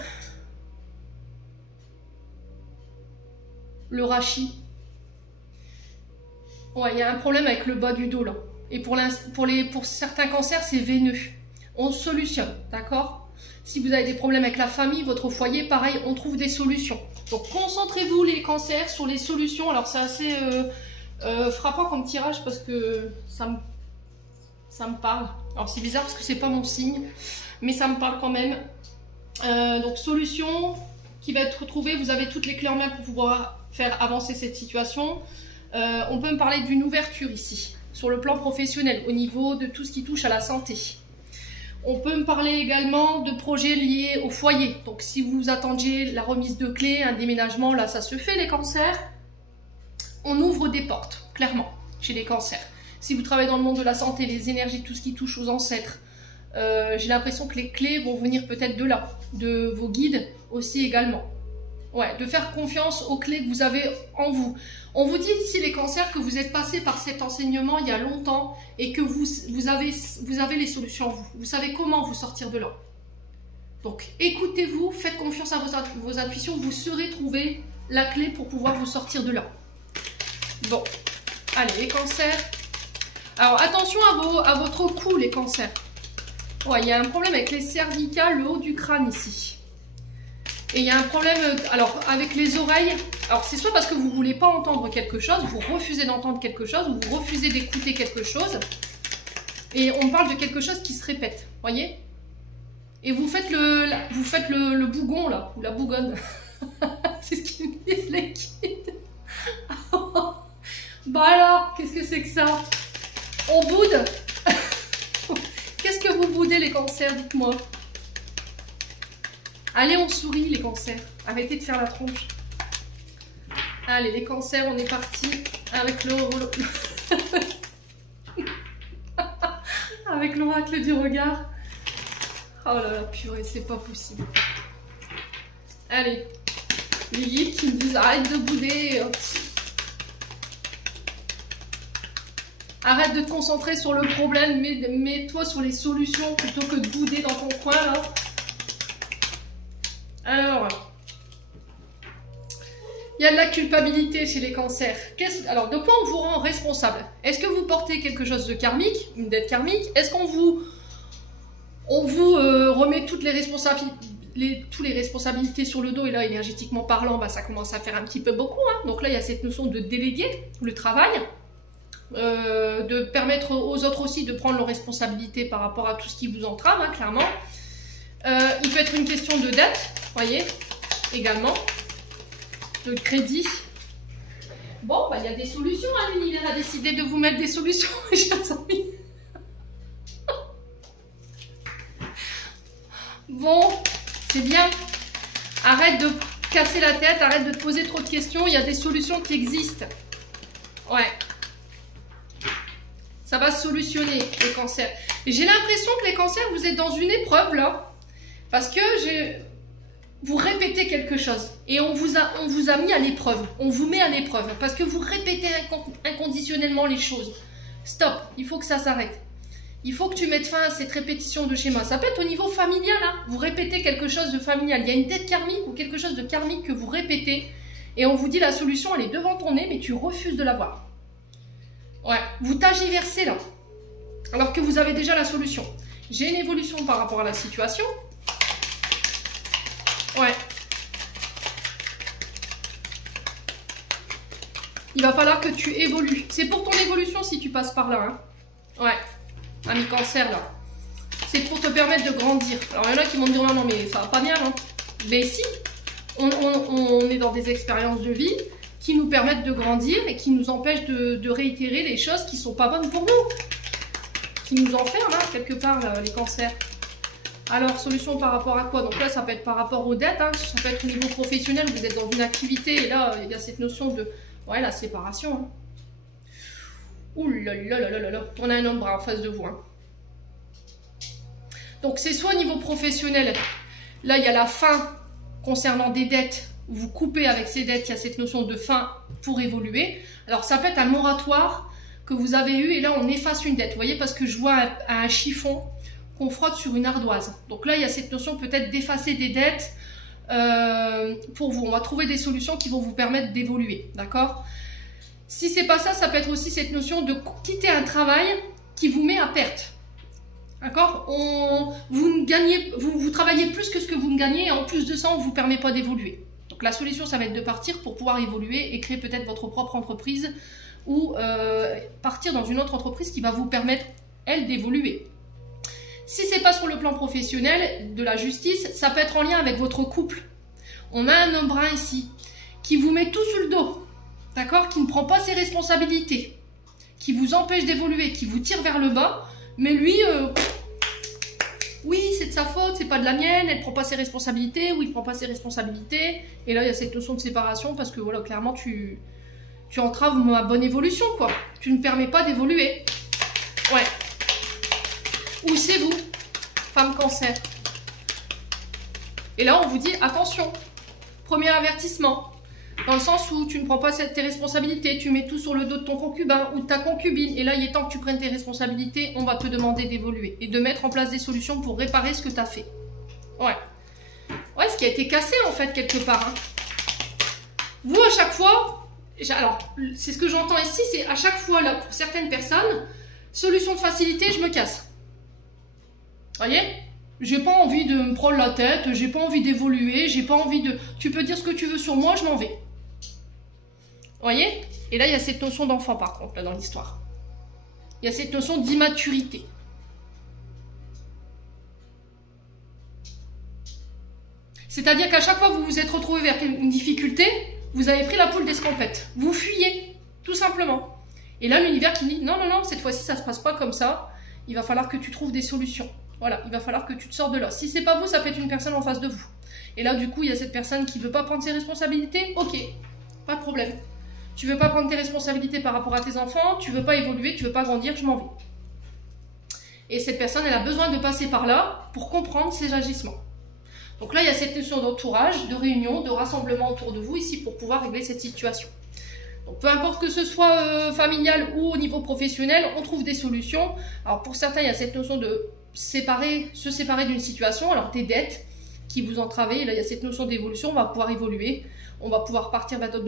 le rachis. Ouais, il y a un problème avec le bas du dos là. Et pour certains cancers, c'est veineux. On solutionne, d'accord? Si vous avez des problèmes avec la famille, votre foyer, pareil, on trouve des solutions. Donc concentrez-vous les cancers sur les solutions. Alors c'est assez frappant comme tirage parce que ça me parle. Alors c'est bizarre parce que c'est pas mon signe, mais ça me parle quand même. Donc solution qui va être trouvée. Vous avez toutes les clés en main pour pouvoir faire avancer cette situation. On peut me parler d'une ouverture ici, sur le plan professionnel, au niveau de tout ce qui touche à la santé. On peut me parler également de projets liés au foyer. Donc si vous attendiez la remise de clés, un déménagement, là ça se fait les cancers. On ouvre des portes, clairement, chez les cancers. Si vous travaillez dans le monde de la santé, les énergies, tout ce qui touche aux ancêtres, j'ai l'impression que les clés vont venir peut-être de là, de vos guides aussi également. Ouais, de faire confiance aux clés que vous avez en vous. On vous dit ici les cancers que vous êtes passé par cet enseignement il y a longtemps et que vous avez les solutions en vous. Vous savez comment vous sortir de là. Donc écoutez-vous, faites confiance à vos intuitions, vous saurez trouver la clé pour pouvoir vous sortir de là. Bon, allez les cancers. Alors attention à votre cou les cancers. Ouais, il y a un problème avec les cervicales, le haut du crâne ici. Et il y a un problème, alors avec les oreilles, alors c'est soit parce que vous ne voulez pas entendre quelque chose, vous refusez d'entendre quelque chose, ou vous refusez d'écouter quelque chose, et on parle de quelque chose qui se répète, voyez? Et vous faites le bougon là, ou la bougonne, c'est ce qu'ils me disent les kids. Bah alors, qu'est-ce que c'est que ça? On boude. Qu'est-ce que vous boudez les cancers, dites-moi? Allez, on sourit les cancers. Arrêtez de faire la tronche. Allez, les cancers, on est parti avec avec l'oracle du regard. Oh là là, purée, c'est pas possible. Allez, les guides qui me disent arrête de bouder. Arrête de te concentrer sur le problème, mets-toi sur les solutions plutôt que de bouder dans ton coin là. Alors, il y a de la culpabilité chez les cancers. Alors, de quoi on vous rend responsable? Est-ce que vous portez quelque chose de karmique, une dette karmique? Est-ce qu'on vous remet toutes les responsabilités sur le dos? Et là, énergétiquement parlant, bah, ça commence à faire un petit peu beaucoup. Hein. Donc là, il y a cette notion de déléguer le travail. de permettre aux autres aussi de prendre leurs responsabilités par rapport à tout ce qui vous entrave, hein, clairement. Il peut être une question de dette, voyez, également, de crédit. Bon, bah, il y a des solutions, hein, l'univers a décidé de vous mettre des solutions, mes chers amis. Bon, c'est bien. Arrête de casser la tête, arrête de te poser trop de questions, il y a des solutions qui existent. Ouais. Ça va se solutionner, les cancers. Et j'ai l'impression que les cancers, vous êtes dans une épreuve, là. Parce que vous répétez quelque chose. Et on vous a mis à l'épreuve. On vous met à l'épreuve. Parce que vous répétez inconditionnellement les choses. Stop. Il faut que ça s'arrête. Il faut que tu mettes fin à cette répétition de schéma. Ça peut être au niveau familial. Hein. Vous répétez quelque chose de familial. Il y a une dette karmique ou quelque chose de karmique que vous répétez. Et on vous dit la solution, elle est devant ton nez, mais tu refuses de la voir. Ouais. Vous tagiversez là. Alors que vous avez déjà la solution. J'ai une évolution par rapport à la situation. Ouais. Il va falloir que tu évolues. C'est pour ton évolution si tu passes par là. Hein. Ouais. Ami cancer là. C'est pour te permettre de grandir. Alors il y en a qui vont me dire non, mais ça va pas bien, non? Mais si. On est dans des expériences de vie qui nous permettent de grandir et qui nous empêchent de réitérer les choses qui sont pas bonnes pour nous. Qui nous enferment, hein, quelque part, là, les cancers. Alors, solution par rapport à quoi? Donc là, ça peut être par rapport aux dettes, hein. Ça peut être au niveau professionnel, vous êtes dans une activité, et là, il y a cette notion de... Ouais, la séparation. Hein. Ouh là là là là là. On a un homme bras en face de vous. Hein. Donc, c'est soit au niveau professionnel, là, il y a la fin concernant des dettes, vous coupez avec ces dettes, il y a cette notion de fin pour évoluer. Alors, ça peut être un moratoire que vous avez eu, et là, on efface une dette. Vous voyez, parce que je vois un chiffon qu'on frotte sur une ardoise. Donc là, il y a cette notion peut-être d'effacer des dettes pour vous. On va trouver des solutions qui vont vous permettre d'évoluer, d'accord? Si c'est pas ça, ça peut être aussi cette notion de quitter un travail qui vous met à perte. D'accord? Vous travaillez plus que ce que vous ne gagnez et en plus de ça, on ne vous permet pas d'évoluer. Donc la solution, ça va être de partir pour pouvoir évoluer et créer peut-être votre propre entreprise ou partir dans une autre entreprise qui va vous permettre, elle, d'évoluer. Si c'est pas sur le plan professionnel, de la justice, ça peut être en lien avec votre couple. On a un homme brun ici qui vous met tout sur le dos, d'accord? Qui ne prend pas ses responsabilités, qui vous empêche d'évoluer, qui vous tire vers le bas, mais lui, oui, c'est de sa faute, c'est pas de la mienne, elle prend pas ses responsabilités, ou il prend pas ses responsabilités. Et là, il y a cette notion de séparation parce que voilà, clairement, tu entraves ma bonne évolution, quoi. Tu ne permets pas d'évoluer. Ouais. Ou c'est vous, femme cancer. Et là, on vous dit, attention, premier avertissement, dans le sens où tu ne prends pas tes responsabilités, tu mets tout sur le dos de ton concubin ou de ta concubine, et là, il est temps que tu prennes tes responsabilités, on va te demander d'évoluer et de mettre en place des solutions pour réparer ce que tu as fait. Ouais. Ouais, ce qui a été cassé, en fait, quelque part. Hein. Vous, à chaque fois, alors, c'est ce que j'entends ici, c'est à chaque fois, là, pour certaines personnes, solution de facilité, je me casse. Voyez, j'ai pas envie de me prendre la tête, j'ai pas envie d'évoluer, j'ai pas envie de... Tu peux dire ce que tu veux sur moi, je m'en vais. Voyez? Et là, il y a cette notion d'enfant, par contre, là, dans l'histoire. Il y a cette notion d'immaturité. C'est-à-dire qu'à chaque fois que vous vous êtes retrouvé vers une difficulté, vous avez pris la poule d'escampette. Vous fuyez, tout simplement. Et là, l'univers qui dit, non, non, non, cette fois-ci, ça se passe pas comme ça. Il va falloir que tu trouves des solutions. Voilà, il va falloir que tu te sors de là. Si c'est pas vous, ça peut être une personne en face de vous. Et là, du coup, il y a cette personne qui veut pas prendre ses responsabilités. Ok, pas de problème. Tu veux pas prendre tes responsabilités par rapport à tes enfants, tu veux pas évoluer, tu veux pas grandir, je m'en vais. Et cette personne, elle a besoin de passer par là pour comprendre ses agissements. Donc là, il y a cette notion d'entourage, de réunion, de rassemblement autour de vous ici pour pouvoir régler cette situation. Donc peu importe que ce soit familial ou au niveau professionnel, on trouve des solutions. Alors pour certains, il y a cette notion de se séparer d'une situation, alors des dettes qui vous entravent, là il y a cette notion d'évolution, on va pouvoir évoluer, on va pouvoir partir vers de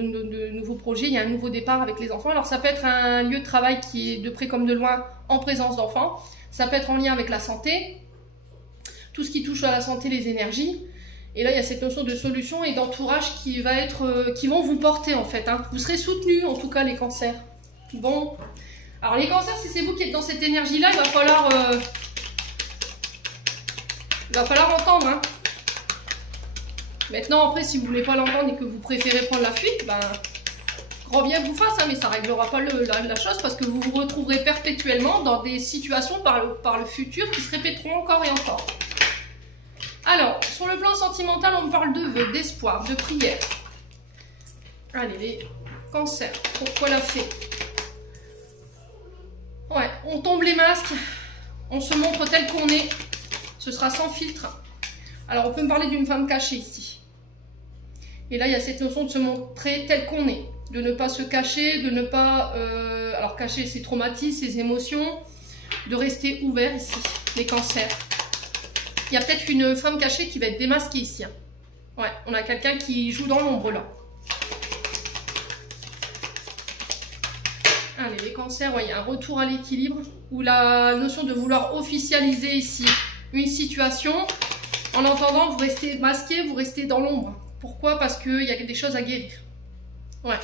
nouveaux projets, il y a un nouveau départ avec les enfants. Alors ça peut être un lieu de travail qui est de près comme de loin en présence d'enfants, ça peut être en lien avec la santé, tout ce qui touche à la santé, les énergies, et là il y a cette notion de solution et d'entourage qui vont vous porter en fait, hein. Vous serez soutenus en tout cas les cancers. Bon, Alors les cancers, si c'est vous qui êtes dans cette énergie-là, il va falloir entendre. Hein. Maintenant, après, si vous ne voulez pas l'entendre et que vous préférez prendre la fuite, ben, grand bien vous fasse, hein, mais ça ne réglera pas la chose parce que vous vous retrouverez perpétuellement dans des situations par le futur qui se répéteront encore et encore. Alors, sur le plan sentimental, on me parle de vœux, d'espoir, de prière. Allez, les cancers, pourquoi la fée? Ouais, on tombe les masques, on se montre tel qu'on est, ce sera sans filtre. Alors, on peut me parler d'une femme cachée ici. Et là, il y a cette notion de se montrer tel qu'on est, de ne pas se cacher, de ne pas... alors, cacher ses traumatismes, ses émotions, de rester ouvert ici, les cancers. Il y a peut-être une femme cachée qui va être démasquée ici. Hein. Ouais, on a quelqu'un qui joue dans l'ombre, là. Allez, les cancers, ouais, il y a un retour à l'équilibre, ou la notion de vouloir officialiser ici une situation. En entendant, vous restez masqué, vous restez dans l'ombre. Pourquoi? Parce qu'il y a des choses à guérir. Ouais.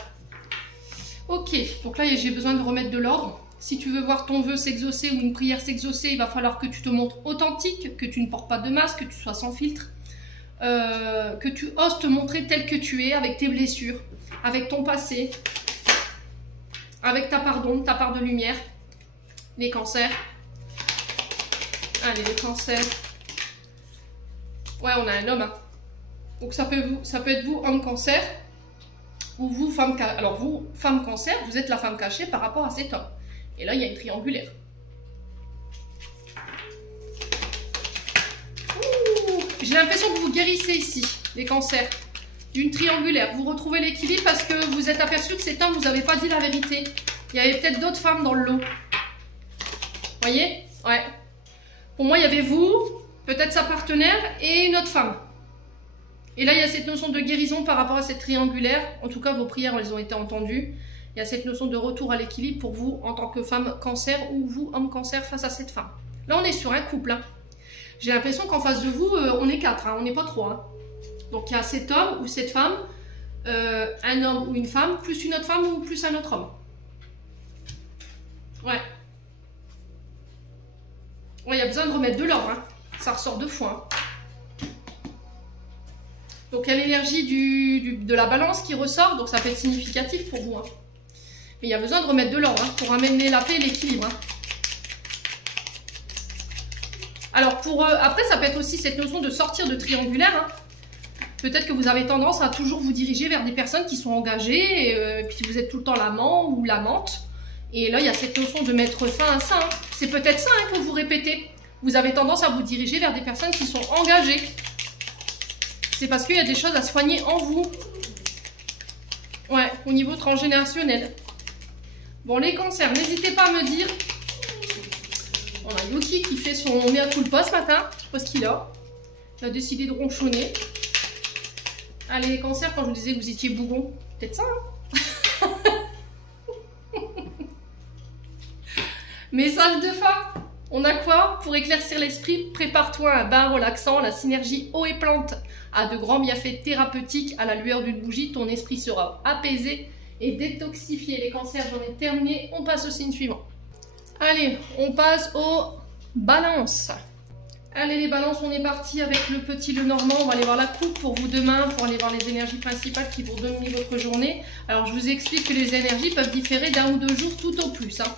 Ok, donc là, j'ai besoin de remettre de l'ordre. Si tu veux voir ton vœu s'exaucer ou une prière s'exaucer, il va falloir que tu te montres authentique, que tu ne portes pas de masque, que tu sois sans filtre, que tu oses te montrer tel que tu es, avec tes blessures, avec ton passé, avec ta part d'ombre, ta part de lumière. Les cancers. Allez, les cancers. Ouais, on a un homme. Hein. Donc ça peut être vous, homme cancer, ou vous, femme cancer. Alors vous, femme cancer, vous êtes la femme cachée par rapport à cet homme. Et là, il y a une triangulaire. J'ai l'impression que vous guérissez ici, les cancers, d'une triangulaire. Vous retrouvez l'équilibre parce que vous êtes aperçu que cet homme, vous n'avez pas dit la vérité. Il y avait peut-être d'autres femmes dans le lot. Vous voyez? Ouais. Pour moi, il y avait vous, peut-être sa partenaire et une autre femme. Et là, il y a cette notion de guérison par rapport à cette triangulaire. En tout cas, vos prières, elles ont été entendues. Il y a cette notion de retour à l'équilibre pour vous en tant que femme cancer ou vous, homme cancer, face à cette femme. Là, on est sur un couple. Hein. J'ai l'impression qu'en face de vous, on est 4, hein, on n'est pas 3. Hein. Donc, il y a cet homme ou cette femme, un homme ou une femme, plus une autre femme ou plus un autre homme. Ouais. Ouais, il y a besoin de remettre de l'ordre. Hein. Ça ressort 2 fois. Hein. Donc, il y a l'énergie de la balance qui ressort, donc ça peut être significatif pour vous. Hein. Mais il y a besoin de remettre de l'ordre hein, pour amener la paix et l'équilibre. Hein. Alors, après, ça peut être aussi cette notion de sortir de triangulaire. Hein. Peut-être que vous avez tendance à toujours vous diriger vers des personnes qui sont engagées, et puis vous êtes tout le temps l'amant ou l'amante. Et là, il y a cette notion de mettre fin à ça. Hein. C'est peut-être ça hein, que vous répétez. Vous avez tendance à vous diriger vers des personnes qui sont engagées. C'est parce qu'il y a des choses à soigner en vous. Ouais, au niveau transgénérationnel. Bon, les cancers, n'hésitez pas à me dire. On a Yuki qui fait son mea culpa ce matin. Je sais pas ce qu'il a. Il a décidé de ronchonner. Allez, les cancers, quand je vous disais que vous étiez bougon, peut-être ça, hein. Message de fin. On a quoi? Pour éclaircir l'esprit, prépare-toi un bain relaxant. La synergie eau et plante a de grands bienfaits thérapeutiques. À la lueur d'une bougie, ton esprit sera apaisé et détoxifié. Les cancers, j'en ai terminé. On passe au signe suivant. Allez, on passe aux balances. Allez les balances, on est parti avec le petit Lenormand. On va aller voir la coupe pour vous demain, pour aller voir les énergies principales qui vont dominer votre journée. Alors je vous explique que les énergies peuvent différer d'1 ou 2 jours tout au plus. Hein.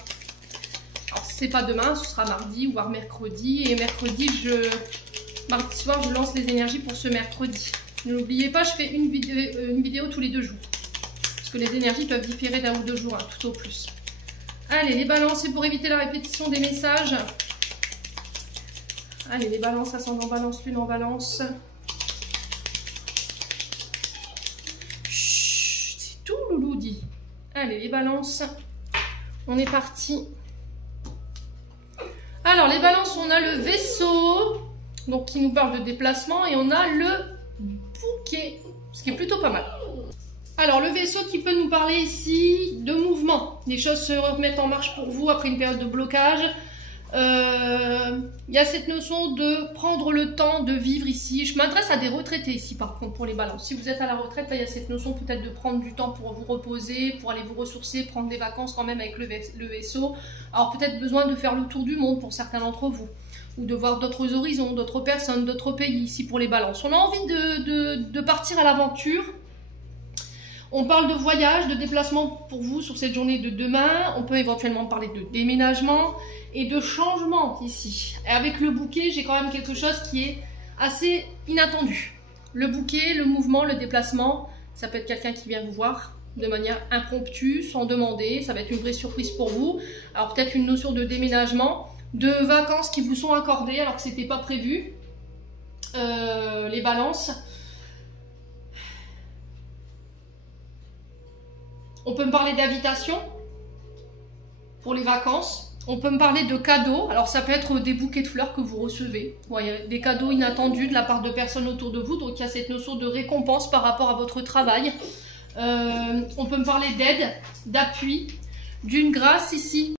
Alors si c'est pas demain, ce sera mardi ou voire mercredi. Et mercredi, mardi soir, je lance les énergies pour ce mercredi. N'oubliez pas, je fais une vidéo tous les 2 jours. Parce que les énergies peuvent différer d'1 ou 2 jours, hein, tout au plus. Allez, les balances, c'est pour éviter la répétition des messages. Allez, les balances, ascendant balance, lune en balance. Chut, c'est tout loulou dit. Allez, les balances, on est parti. Alors, les balances, on a le vaisseau, donc qui nous parle de déplacement, et on a le bouquet, ce qui est plutôt pas mal. Alors, le vaisseau qui peut nous parler ici de mouvement. Les choses se remettent en marche pour vous après une période de blocage. Il y a cette notion de prendre le temps de vivre ici. Je m'adresse à des retraités ici par contre pour les balances. Si vous êtes à la retraite, là, il y a cette notion peut-être de prendre du temps pour vous reposer, pour aller vous ressourcer, prendre des vacances quand même avec le vaisseau. Alors peut-être besoin de faire le tour du monde pour certains d'entre vous, ou de voir d'autres horizons, d'autres personnes, d'autres pays ici pour les balances. On a envie de partir à l'aventure. On parle de voyage, de déplacement pour vous sur cette journée de demain. On peut éventuellement parler de déménagement et de changement ici. Et avec le bouquet, j'ai quand même quelque chose qui est assez inattendu. Le bouquet, le mouvement, le déplacement, ça peut être quelqu'un qui vient vous voir de manière impromptue, sans demander. Ça va être une vraie surprise pour vous. Alors peut-être une notion de déménagement, de vacances qui vous sont accordées alors que ce n'était pas prévu. Les balances. On peut me parler d'invitation pour les vacances. On peut me parler de cadeaux. Alors ça peut être des bouquets de fleurs que vous recevez. Ouais, des cadeaux inattendus de la part de personnes autour de vous. Donc il y a cette notion de récompense par rapport à votre travail. On peut me parler d'aide, d'appui, d'une grâce ici.